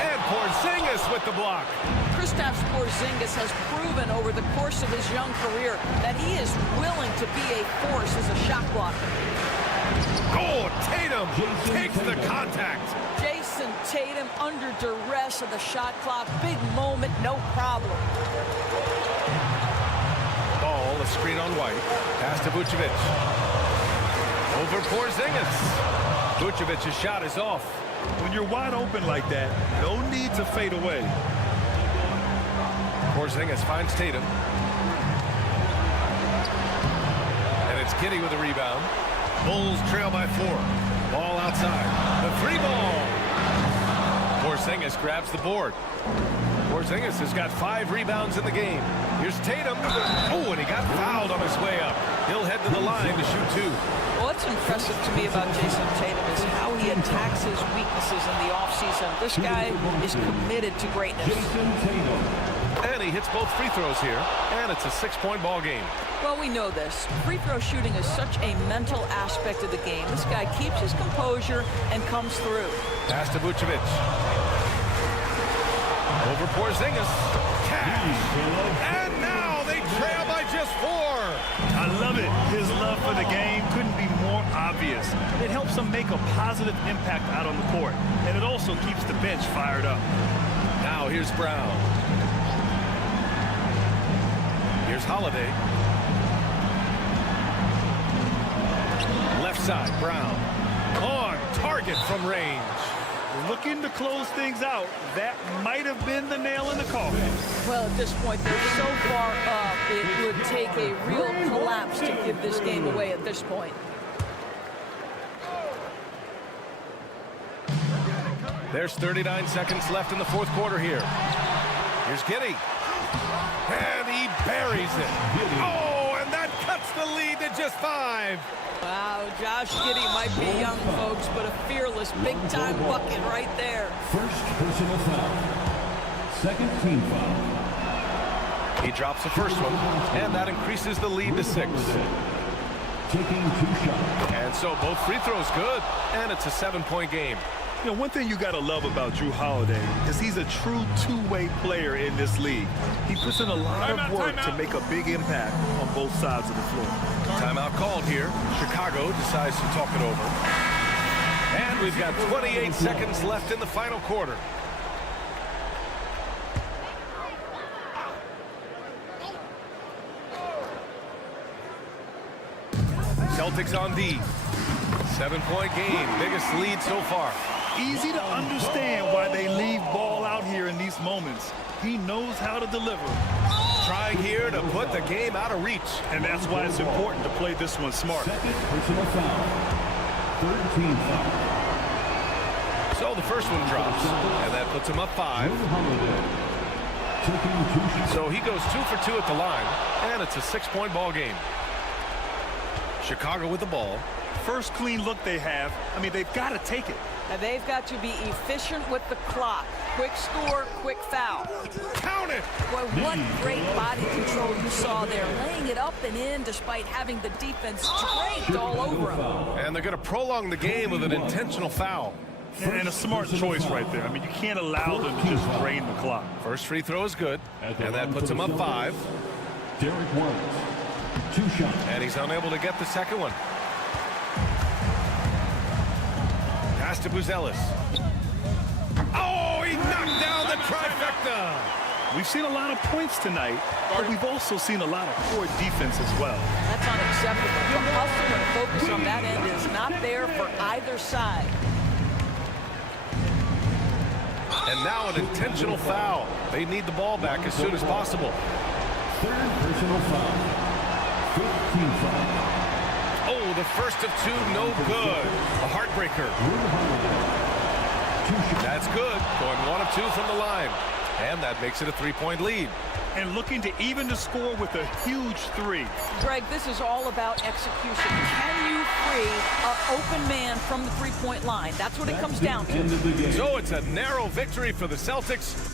And Porzingis with the block. Kristaps Porzingis has proven over the course of his young career that he is willing to be a force as a shot blocker. Oh, Tatum takes the contact. Jason Tatum under duress of the shot clock. Big moment, no problem. Ball, a screen on White. Pass to Vucevic. Over Porzingis. Vucevic's shot is off. When you're wide open like that, no need to fade away. Porzingis finds Tatum. And it's Giddey with a rebound. Bulls trail by 4. Ball outside. The 3 ball. Porzingis grabs the board. Porzingis has got 5 rebounds in the game. Here's Tatum. Oh, and he got fouled on his way up. He'll head to the line to shoot 2. What's impressive to me about Jason Tatum is how he attacks his weaknesses in the offseason. This guy is committed to greatness. And he hits both free throws here. And it's a 6-point ball game. Well, we know this. Free throw shooting is such a mental aspect of the game. This guy keeps his composure and comes through. Pass to Vucevic. Over Porzingis. Cash. And now they trail by just 4. I love it. His love for the game couldn't be more obvious. It helps him make a positive impact out on the court. And it also keeps the bench fired up. Now here's Brown. Here's Holiday. Left side, Brown. On target from range. looking to close things out. That might have been the nail in the coffin. Well, at this point, they're so far up, it would take a real collapse to give this game away at this point. There's 39 seconds left in the fourth quarter here. Here's Giddey. And he buries it. Oh, and that cuts the lead to just 5. Wow, Josh Giddey might be young, folks, but a fearless, big-time bucket right there. First personal foul. Second team foul. He drops the first one, and that increases the lead to 6. Taking 2 shots. And so both free throws good, and it's a 7-point game. You know, one thing you got to love about Jrue Holiday is he's a true two-way player in this league. He puts in a lot of work to make a big impact on both sides of the floor. Timeout called here. Chicago decides to talk it over. And we've got 28 seconds left in the final quarter. Celtics on D. 7-point game. Biggest lead so far. Easy to understand why they leave ball out here in these moments. He knows how to deliver. Trying here to put the game out of reach. And that's why it's important to play this one smart. Second personal foul. Third team foul. So the first one drops, and that puts him up 5. Taking 2 shots. So he goes 2 for 2 at the line, and it's a 6-point ball game. Chicago with the ball. First clean look they have. I mean, they've got to take it. And they've got to be efficient with the clock. Quick score, quick foul. Count it! Boy, what great body control you saw there. Laying it up and in despite having the defense draped all over him. And they're going to prolong the game with an intentional foul. And a smart choice right there. I mean, you can't allow them to just drain the clock. First free throw is good, and that puts him up 5. Derek White. 2 shots. And he's unable to get the second one. Pass to Buzelis. Oh, he knocked down the trifecta. We've seen a lot of points tonight, but we've also seen a lot of poor defense as well. That's unacceptable. The hustle and focus on that end is not there for either side. And now an intentional foul. They need the ball back as soon as possible. Third personal foul. 15 foul. Oh, the first of 2, no good. A heartbreaker. That's good. Going 1 of 2 from the line. And that makes it a 3-point lead. And looking to even the score with a huge 3. Greg, this is all about execution. Can you free an open man from the three-point line? That's what it comes down to. So it's a narrow victory for the Celtics.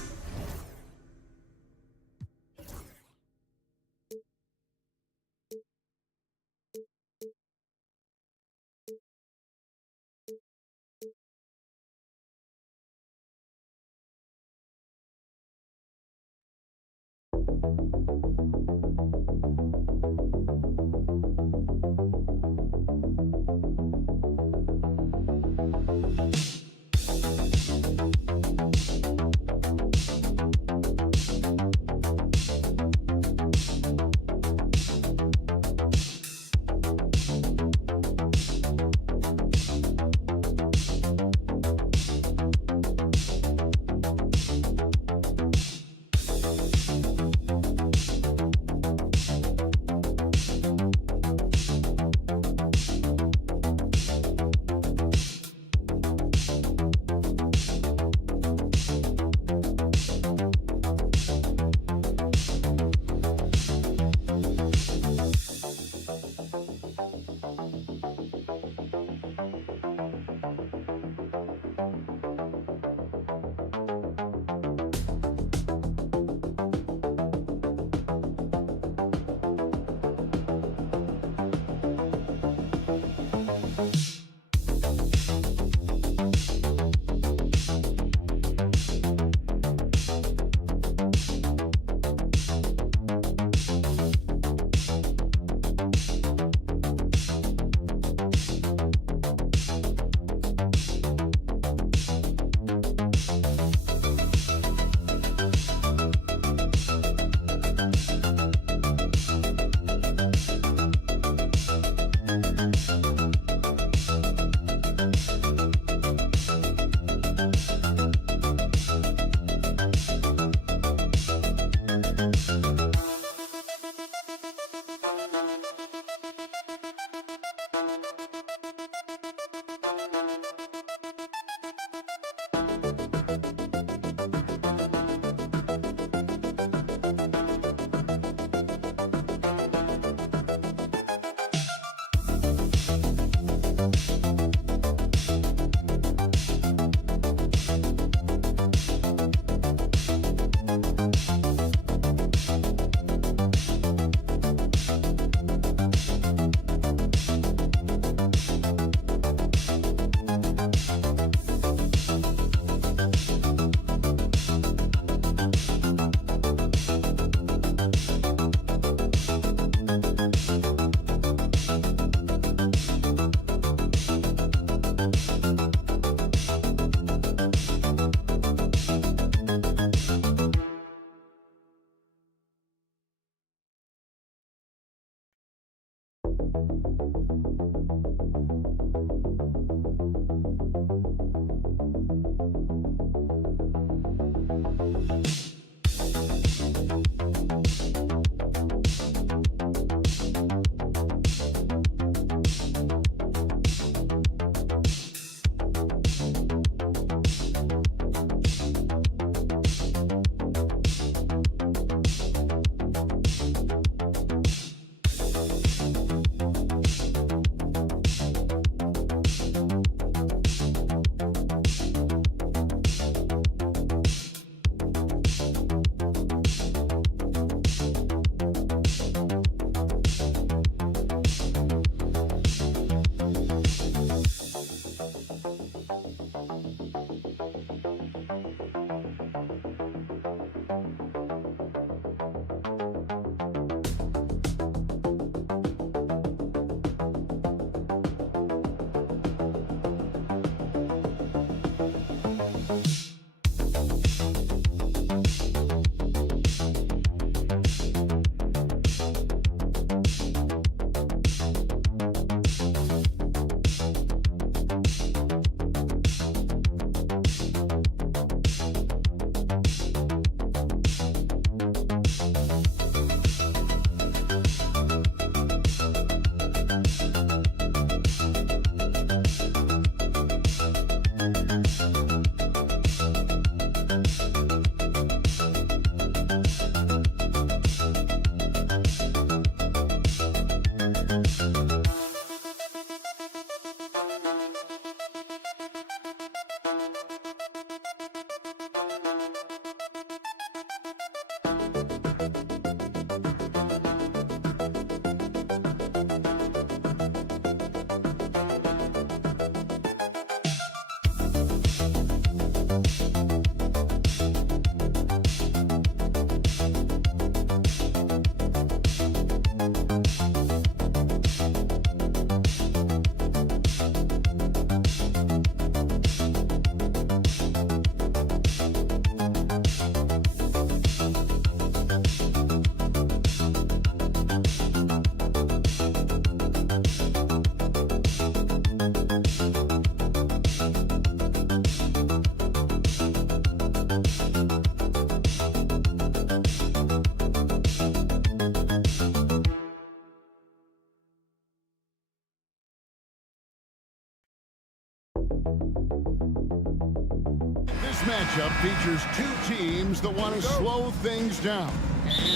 This matchup features two teams that want to slow things down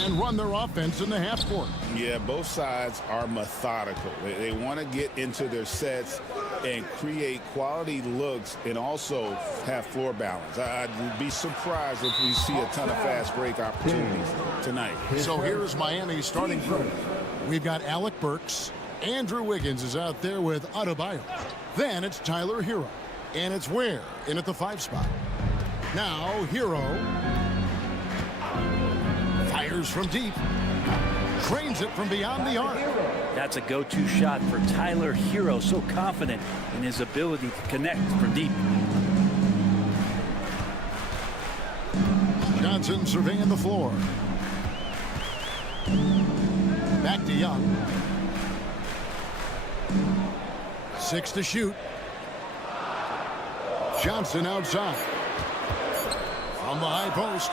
and run their offense in the half court. Yeah, both sides are methodical. They want to get into their sets and create quality looks and also have floor balance. I'd be surprised if we see a ton of fast break opportunities tonight. So here's Miami's starting group. We've got Alec Burks. Andrew Wiggins is out there with Adebayo. Then it's Tyler Hero. And it's Ware in at the 5 spot. Now Hero fires from deep. Trains it from beyond the arc. That's a go-to shot for Tyler Hero. So confident in his ability to connect from deep. Johnson surveying the floor. Back to Young. 6 to shoot. Johnson outside. From the high post.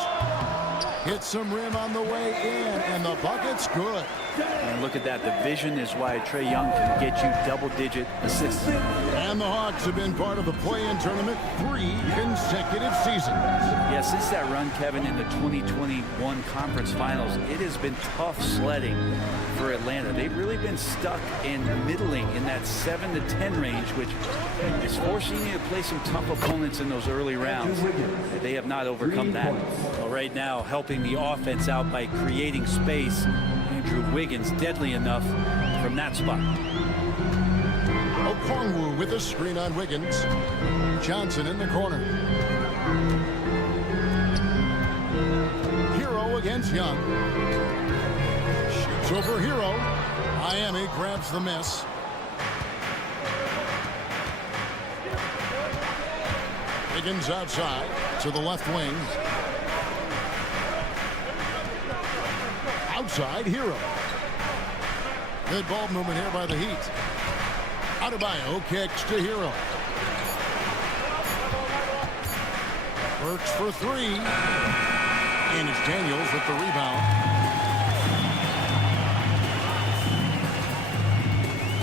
Hits some rim on the way in, and the bucket's good. And look at that. The vision is why Trae Young can get you double-digit assists. And the Hawks have been part of the play-in tournament 3 consecutive seasons. Yeah, since that run, Kevin, in the 2021 conference finals, it has been tough sledding for Atlanta. They've really been stuck in middling in that 7 to 10 range, which is forcing you to play some tough opponents in those early rounds. They have not overcome that. Well, right now, helping the offense out by creating space. Andrew Wiggins deadly enough from that spot. Okongwu with a screen on Wiggins. Johnson in the corner. Hero against Young. Shoots over Hero. Miami grabs the miss. Wiggins outside to the left wing. Outside Hero. Good ball movement here by the Heat. Adebayo kicks to Hero. Works for 3. And it's Daniels with the rebound.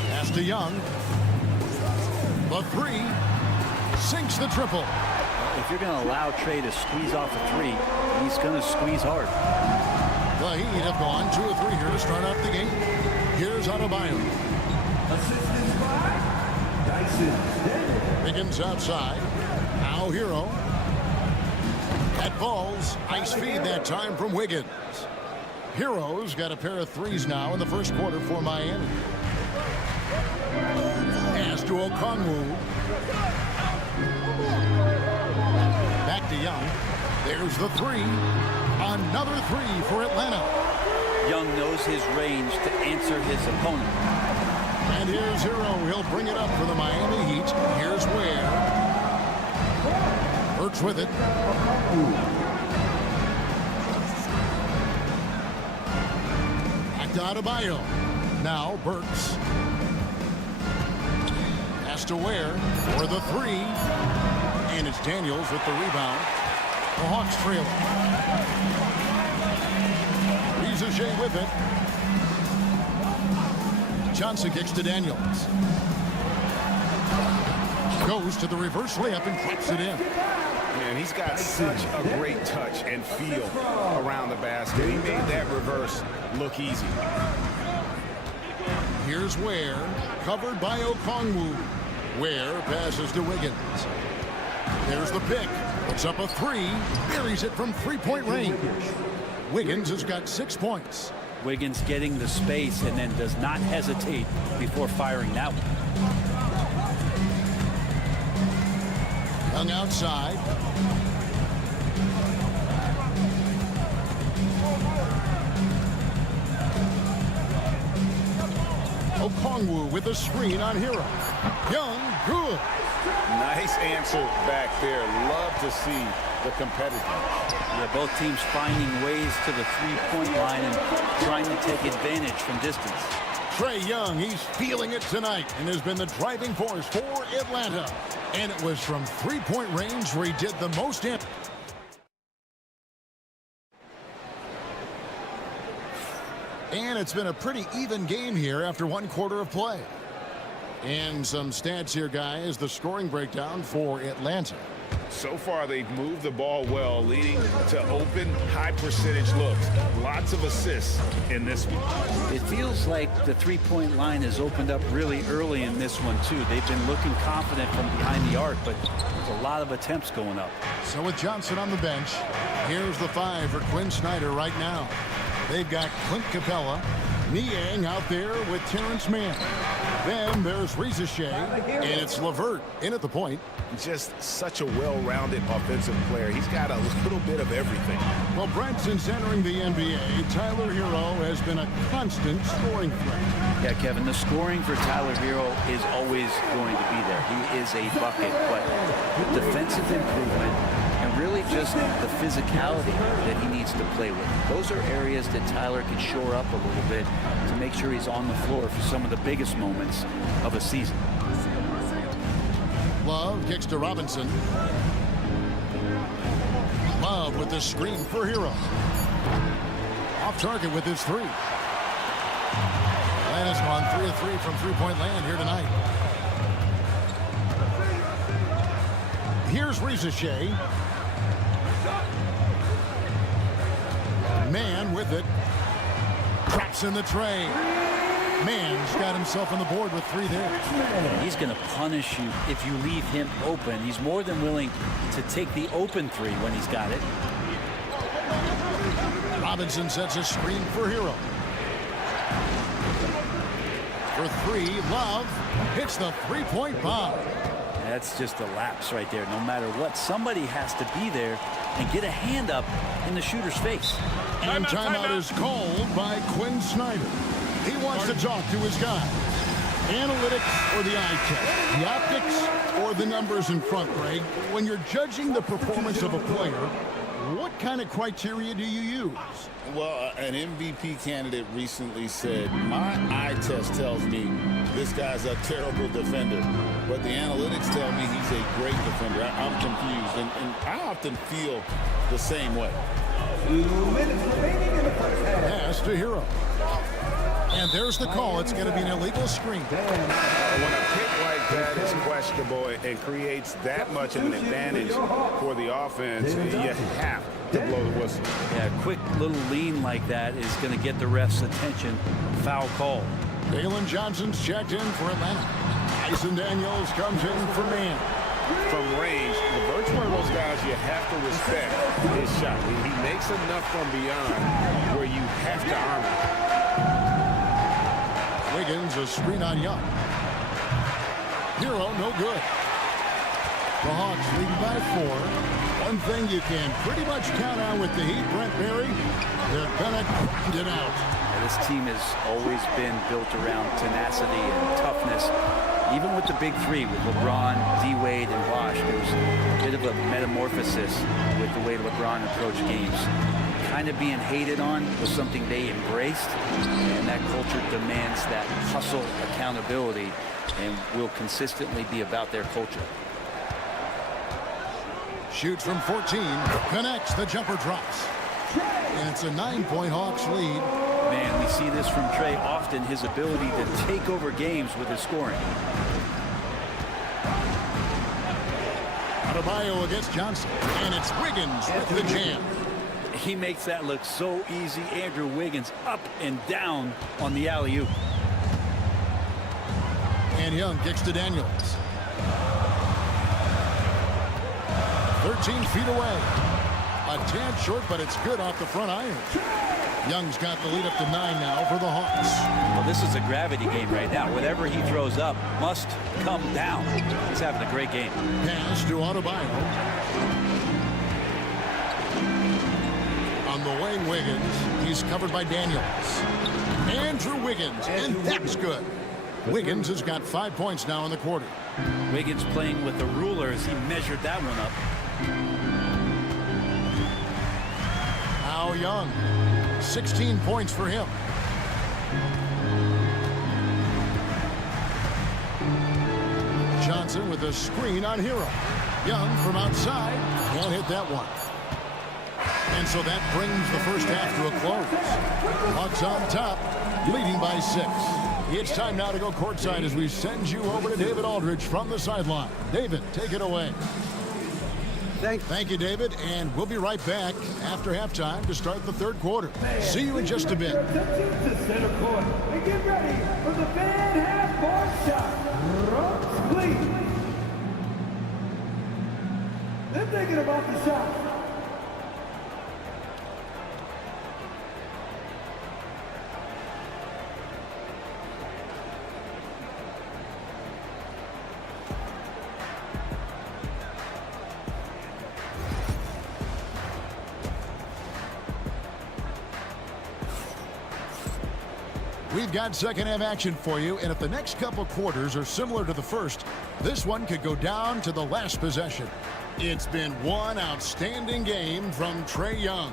Pass to Young. The 3. Sinks the triple. If you're going to allow Trae to squeeze off a 3, he's going to squeeze hard. The Heat have gone 2 of 3 here to start out the game. Here's Adebayo. Assistance by Dyson. Wiggins outside. Now Hero. That falls. Nice feed that time from Wiggins. Hero's got a pair of 3s now in the first quarter for Miami. Pass to Okongwu. Back to Young. There's the 3. Another 3 for Atlanta. Young knows his range to answer his opponent. And here's Hero. He'll bring it up for the Miami Heat. Here's Ware. Burks with it. Back to Adebayo. Now Burks. Pass to Ware for the 3. And it's Daniels with the rebound. The Hawks trail. Rizaje with it. Johnson kicks to Daniels. Goes to the reverse layup and claps it in. Man, he's got such a great touch and feel around the basket. He made that reverse look easy. Here's Ware, covered by Okongwu. Ware passes to Wiggins. There's the pick. Puts up a 3. Buries it from 3-point range. Wiggins has got 6 points. Wiggins getting the space and then does not hesitate before firing that one. Young outside. Okongwu with a screen on Hero. Young, good. Nice answer back there. Love to see the competitiveness. Yeah, both teams finding ways to the 3-point line and trying to take advantage from distance. Trae Young, he's feeling it tonight and has been the driving force for Atlanta. And it was from 3-point range where he did the most damage. And it's been a pretty even game here after 1 quarter of play. And some stats here, guys. The scoring breakdown for Atlanta. So far, they've moved the ball well, leading to open, high-percentage looks. Lots of assists in this one. It feels like the three-point line has opened up really early in this one, too. They've been looking confident from behind the arc, but there's a lot of attempts going up. So with Johnson on the bench, here's the 5 for Quinn Snyder right now. They've got Clint Capella, Niang out there with Terrence Mann. Then there's Reza Shea, and it's LeVert in at the point. Just such a well-rounded offensive player. He's got a little bit of everything. Well, Brent, since entering the NBA, Tyler Hero has been a constant scoring threat. Yeah, Kevin, the scoring for Tyler Hero is always going to be there. He is a bucket, but defensive improvement and really just the physicality that he needs to play with. Those are areas that Tyler can shore up a little bit to make sure he's on the floor for some of the biggest moments of a season. Love kicks to Robinson. Love with the screen for Hero. Off target with his 3. Atlanta's gone 3 of 3 from three-point land here tonight. Here's Reza Shea. Mann with it. Traps in the tray. Mann's got himself on the board with 3 there. He's going to punish you if you leave him open. He's more than willing to take the open 3 when he's got it. Robinson sets a screen for Hero. For 3, Love hits the three-point bomb. That's just a lapse right there. No matter what, somebody has to be there and get a hand up in the shooter's face. And timeout is called by Quinn Snyder. He wants to talk to his guy. Analytics or the eye test? The optics or the numbers in front, Greg? When you're judging the performance of a player, what kind of criteria do you use? Well, an MVP candidate recently said, my eye test tells me this guy's a terrible defender, but the analytics tell me he's a great defender. I'm confused, and I often feel the same way. 2 minutes remaining in the first half. Pass to Hero. And there's the call. It's going to be an illegal screen. When a pick like that is questionable and creates that much of an advantage for the offense, you have to blow the whistle. Yeah, a quick little lean like that is going to get the ref's attention. Foul call. Dalen Johnson's checked in for Atlanta. Tyson Daniels comes in for Mann. From range, LeVert's one of those guys you have to respect his shot. He makes enough from beyond where you have to honor. Wiggins, a screen on Young. Hero, no good. The Hawks lead by 4. One thing you can pretty much count on with the Heat, Brent Berry, they're going to grind it out. Yeah, this team has always been built around tenacity and toughness. Even with the big 3, with LeBron, D-Wade, and Bosh, there's a bit of a metamorphosis with the way LeBron approached games. Kind of being hated on was something they embraced, and that culture demands that hustle accountability and will consistently be about their culture. Shoots from 14, connects, the jumper drops. And it's a 9-point Hawks lead. Man, we see this from Trey often, his ability to take over games with his scoring. Adebayo against Johnson, and it's Wiggins with the jam. He makes that look so easy. Andrew Wiggins up and down on the alley-oop. And Young kicks to Daniels. 13 feet away. A tad short, but it's good off the front iron. Young's got the lead up to 9 now for the Hawks. Well, this is a gravity game right now. Whatever he throws up must come down. He's having a great game. Pass to Adebayo. On the wing, Wiggins. He's covered by Daniels. Andrew Wiggins, and that's good. Wiggins has got 5 points now in the quarter. Wiggins playing with the ruler as he measured that one up. Now Young, 16 points for him. Johnson with a screen on Hero. Young from outside, can't hit that one. And so that brings the first half to a close. Hawks on top, leading by 6. It's time now to go courtside as we send you over to David Aldridge from the sideline. David, take it away. Thank you, David, and we'll be right back after halftime to start the third quarter. See you in just a bit. To center court and get ready for the fan half-court shot. Runs, please. They're thinking about the shot. We've got second half action for you, and if the next couple quarters are similar to the first, this one could go down to the last possession. It's been one outstanding game from Trae Young.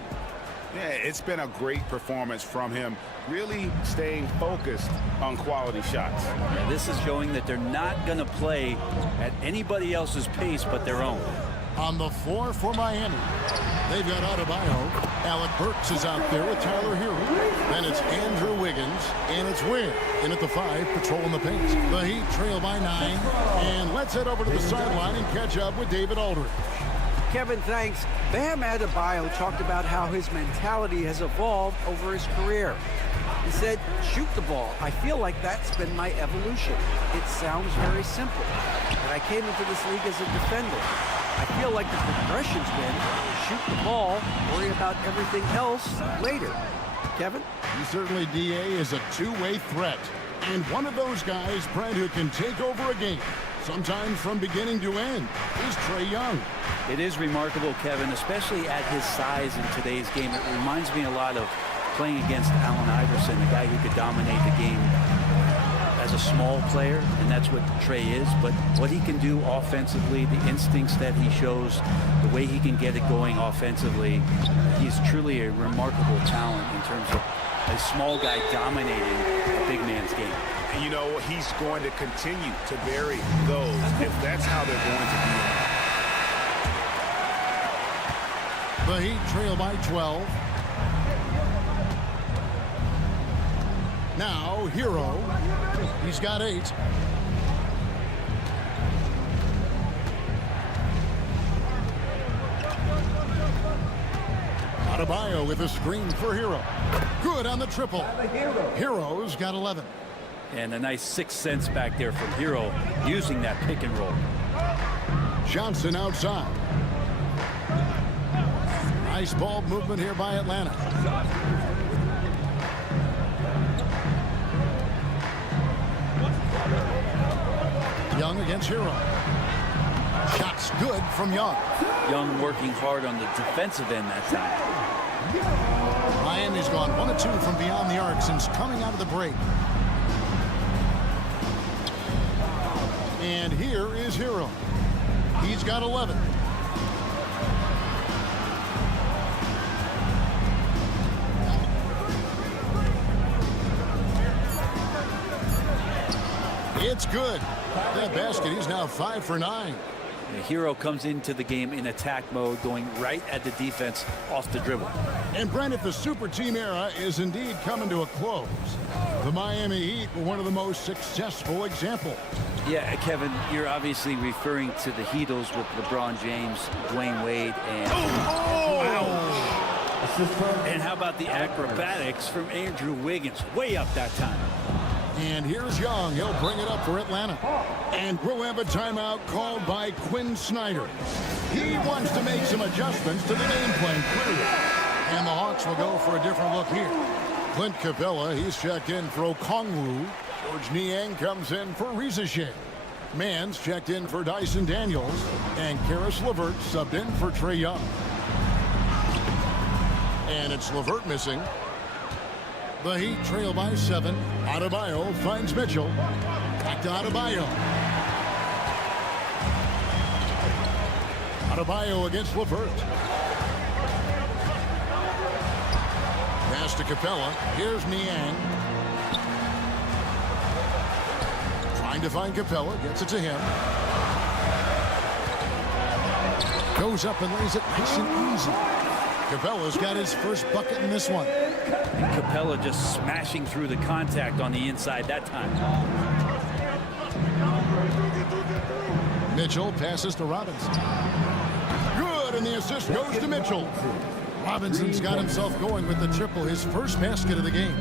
Yeah, it's been a great performance from him, really staying focused on quality shots. Yeah, this is showing that they're not going to play at anybody else's pace but their own. On the floor for Miami, they've got Adebayo. Alec Burks is out there with Tyler Hero. Then it's Andrew Wiggins, and it's Ware in at the 5, patrolling the paint. The Heat trail by 9, and let's head over to the sideline and catch up with David Aldridge. Kevin, thanks. Bam Adebayo talked about how his mentality has evolved over his career. He said, shoot the ball. I feel like that's been my evolution. It sounds very simple, but I came into this league as a defender. I feel like the progression's been shoot the ball, worry about everything else later. Kevin? He certainly, DA, is a two-way threat. And one of those guys, Brent, who can take over a game, sometimes from beginning to end, is Trae Young. It is remarkable, Kevin, especially at his size in today's game. It reminds me a lot of playing against Allen Iverson, a guy who could dominate the game as a small player, and that's what Trae is. But what he can do offensively, the instincts that he shows, the way he can get it going offensively, he's truly a remarkable talent in terms of a small guy dominating a big man's game. And you know, he's going to continue to vary those if that's how they're going to be. The Heat trail by 12. Now, Hero. He's got 8. Adebayo with a screen for Hero. Good on the triple. Hero's got 11. And a nice 6 cents back there from Hero using that pick and roll. Johnson outside. Nice ball movement here by Atlanta. Young against Hero. Shots good from Young. Young working hard on the defensive end that time. Miami's gone 1 of 2 from beyond the arc since coming out of the break. And here is Hero. He's got 11. It's good. That basket, he's now 5 for 9. The Hero comes into the game in attack mode, going right at the defense off the dribble. And Brent, if the super team era is indeed coming to a close, the Miami Heat were one of the most successful examples. Yeah, Kevin, you're obviously referring to the Heatles with LeBron James, Dwayne Wade, and... And how about the acrobatics from Andrew Wiggins? Way up that time. And here's Young. He'll bring it up for Atlanta. And we'll have a timeout called by Quinn Snyder. He wants to make some adjustments to the game plan, clearly. And the Hawks will go for a different look here. Clint Capella, he's checked in for Okongwu. George Niang comes in for Rizachet. Mans checked in for Dyson Daniels. And Karis LeVert subbed in for Trae Young. And it's LeVert missing. The Heat trail by 7. Adebayo finds Mitchell. Back to Adebayo. Adebayo against LeVert. Pass to Capella. Here's Niang. Trying to find Capella. Gets it to him. Goes up and lays it nice and easy. Capella's got his first bucket in this one. And Capella just smashing through the contact on the inside that time. Mitchell passes to Robinson. Good, and the assist goes to Mitchell. Robinson's got himself going with the triple, his first basket of the game.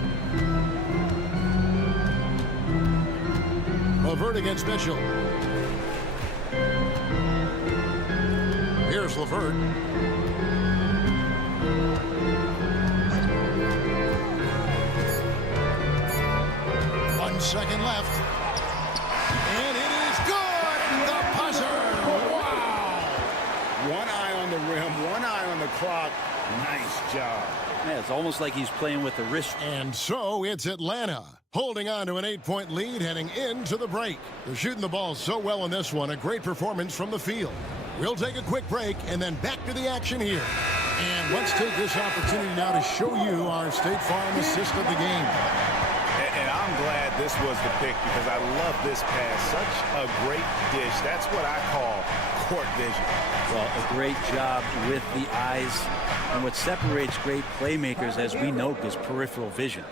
LeVert against Mitchell. Here's LeVert. 1 second left. And it is good! The buzzer! Wow! One eye on the rim, one eye on the clock. Nice job. Yeah, it's almost like he's playing with the wrist. And so it's Atlanta holding on to an 8-point lead heading into the break. They're shooting the ball so well in this one. A great performance from the field. We'll take a quick break and then back to the action here. And let's take this opportunity now to show you our State Farm assist of the game. And I'm glad this was the pick because I love this pass. Such a great dish. That's what I call court vision. Well, a great job with the eyes. And what separates great playmakers, as we know, is peripheral vision.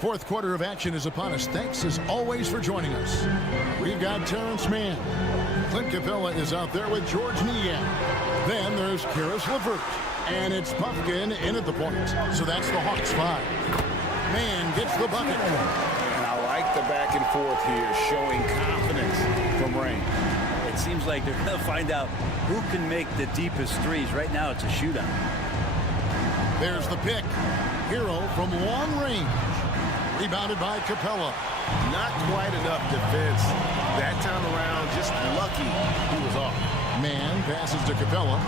Fourth quarter of action is upon us. Thanks as always for joining us. We've got Terrence Mann. Clint Capella is out there with George Niang. Then there's Karis LeVert. And it's Puffkin in at the point. So that's the Hawks 5. Mann gets the bucket. And I like the back and forth here, showing confidence from Rain. It seems like they're going to find out who can make the deepest threes. Right now, it's a shootout. There's the pick. Hero from long range. Rebounded by Capella. Not quite enough defense. That time around, just lucky he was off. Mann passes to Capella.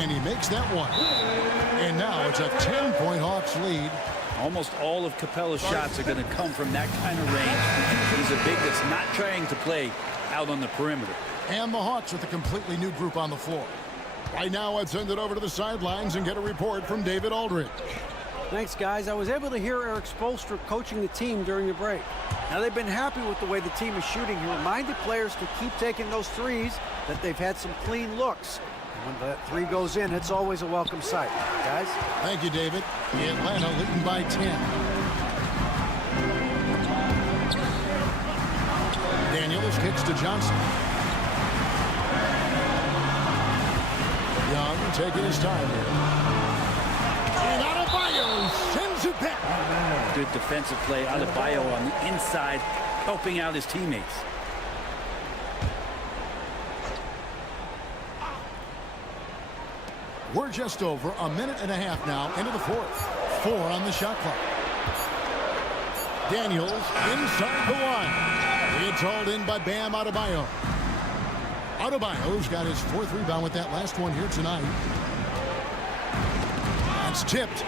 And he makes that one. And now it's a 10-point Hawks lead. Almost all of Capella's shots are going to come from that kind of range. He's a big that's not trying to play out on the perimeter. And the Hawks with a completely new group on the floor. Right now, let's send it over to the sidelines and get a report from David Aldridge. Thanks, guys. I was able to hear Eric Spoelstra coaching the team during the break. Now, they've been happy with the way the team is shooting. He reminded players to keep taking those threes, that they've had some clean looks. And when that three goes in, it's always a welcome sight. Guys? Thank you, David. Atlanta leading by 10. Daniels kicks to Johnson. Young taking his time here. And Adebayo sends it back. Good defensive play. Adebayo on the inside, helping out his teammates. We're just over a minute and a half now into the fourth. 4 on the shot clock. Daniels inside the line. It's hauled in by Bam Adebayo. Adebayo's got his 4th rebound with that last one here tonight. That's tipped.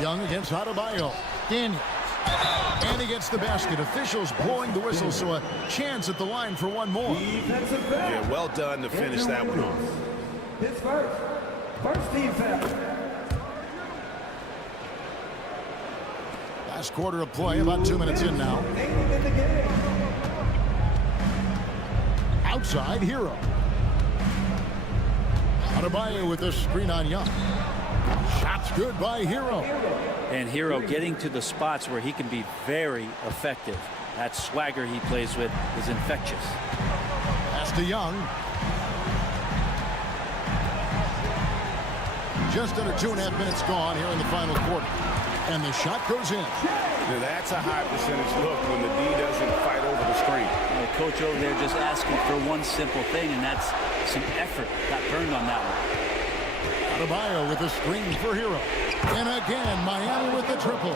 Young against Adebayo. Daniels. And he gets the basket. Officials blowing the whistle, so a chance at the line for one more. Yeah, well done to finish that one off. His first defense. Last quarter of play, about 2 minutes in now. Outside, Hero. Adebayo with the screen on Young. Shots good by Hero. And Hero getting to the spots where he can be very effective. That swagger he plays with is infectious. Pass to Young. Just under 2.5 minutes gone here in the final quarter. And the shot goes in. Now that's a high percentage look when the D doesn't fight over the screen. The coach over there just asking for one simple thing, and that's some effort. Got burned on that one. Adebayo with a screen for Hero. And again, Miami with the triple.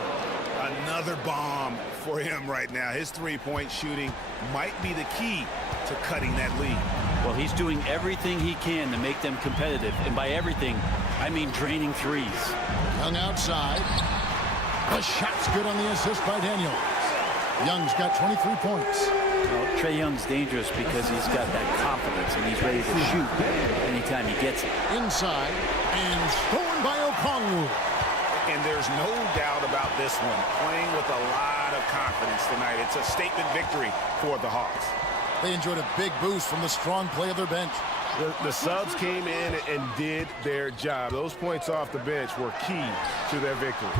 Another bomb for him right now. His three-point shooting might be the key to cutting that lead. Well, he's doing everything he can to make them competitive. And by everything, I mean draining threes. Young outside. The shot's good on the assist by Daniels. Young's got 23 points. Well, Trae Young's dangerous because he's got that confidence and he's ready to shoot anytime he gets it. Inside and stolen by Okongwu. And there's no doubt about this one. Playing with a lot of confidence tonight. It's a statement victory for the Hawks. They enjoyed a big boost from the strong play of their bench. The subs came in and did their job. Those points off the bench were key to their victory.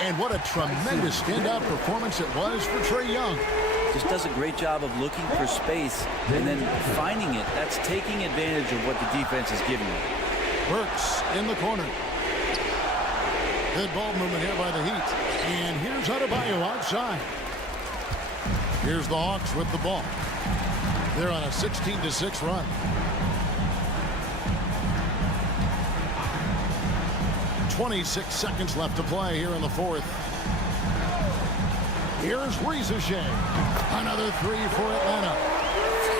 And what a tremendous standout performance it was for Trae Young. Just does a great job of looking for space and then finding it. That's taking advantage of what the defense is giving you. Burks in the corner. Good ball movement here by the Heat. And here's Adebayo outside. Here's the Hawks with the ball. They're on a 16-6 run. 26 seconds left to play here in the fourth. Here's Rizachet. Another three for Atlanta.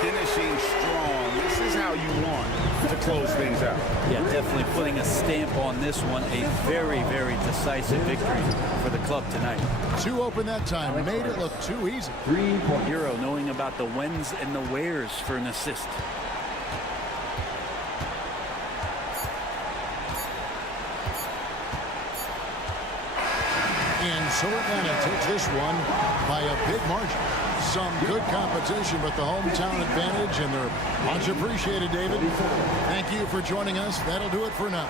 Finishing strong. This is how you want to close things out. Yeah, definitely putting a stamp on this one. A very, very decisive victory for the club tonight. Two open that time. Made it look too easy. Hero knowing about the whens and the wheres for an assist. And so Atlanta takes this one by a big margin. Some good competition, but the hometown advantage, and they're much appreciated, David. Thank you for joining us. That'll do it for now.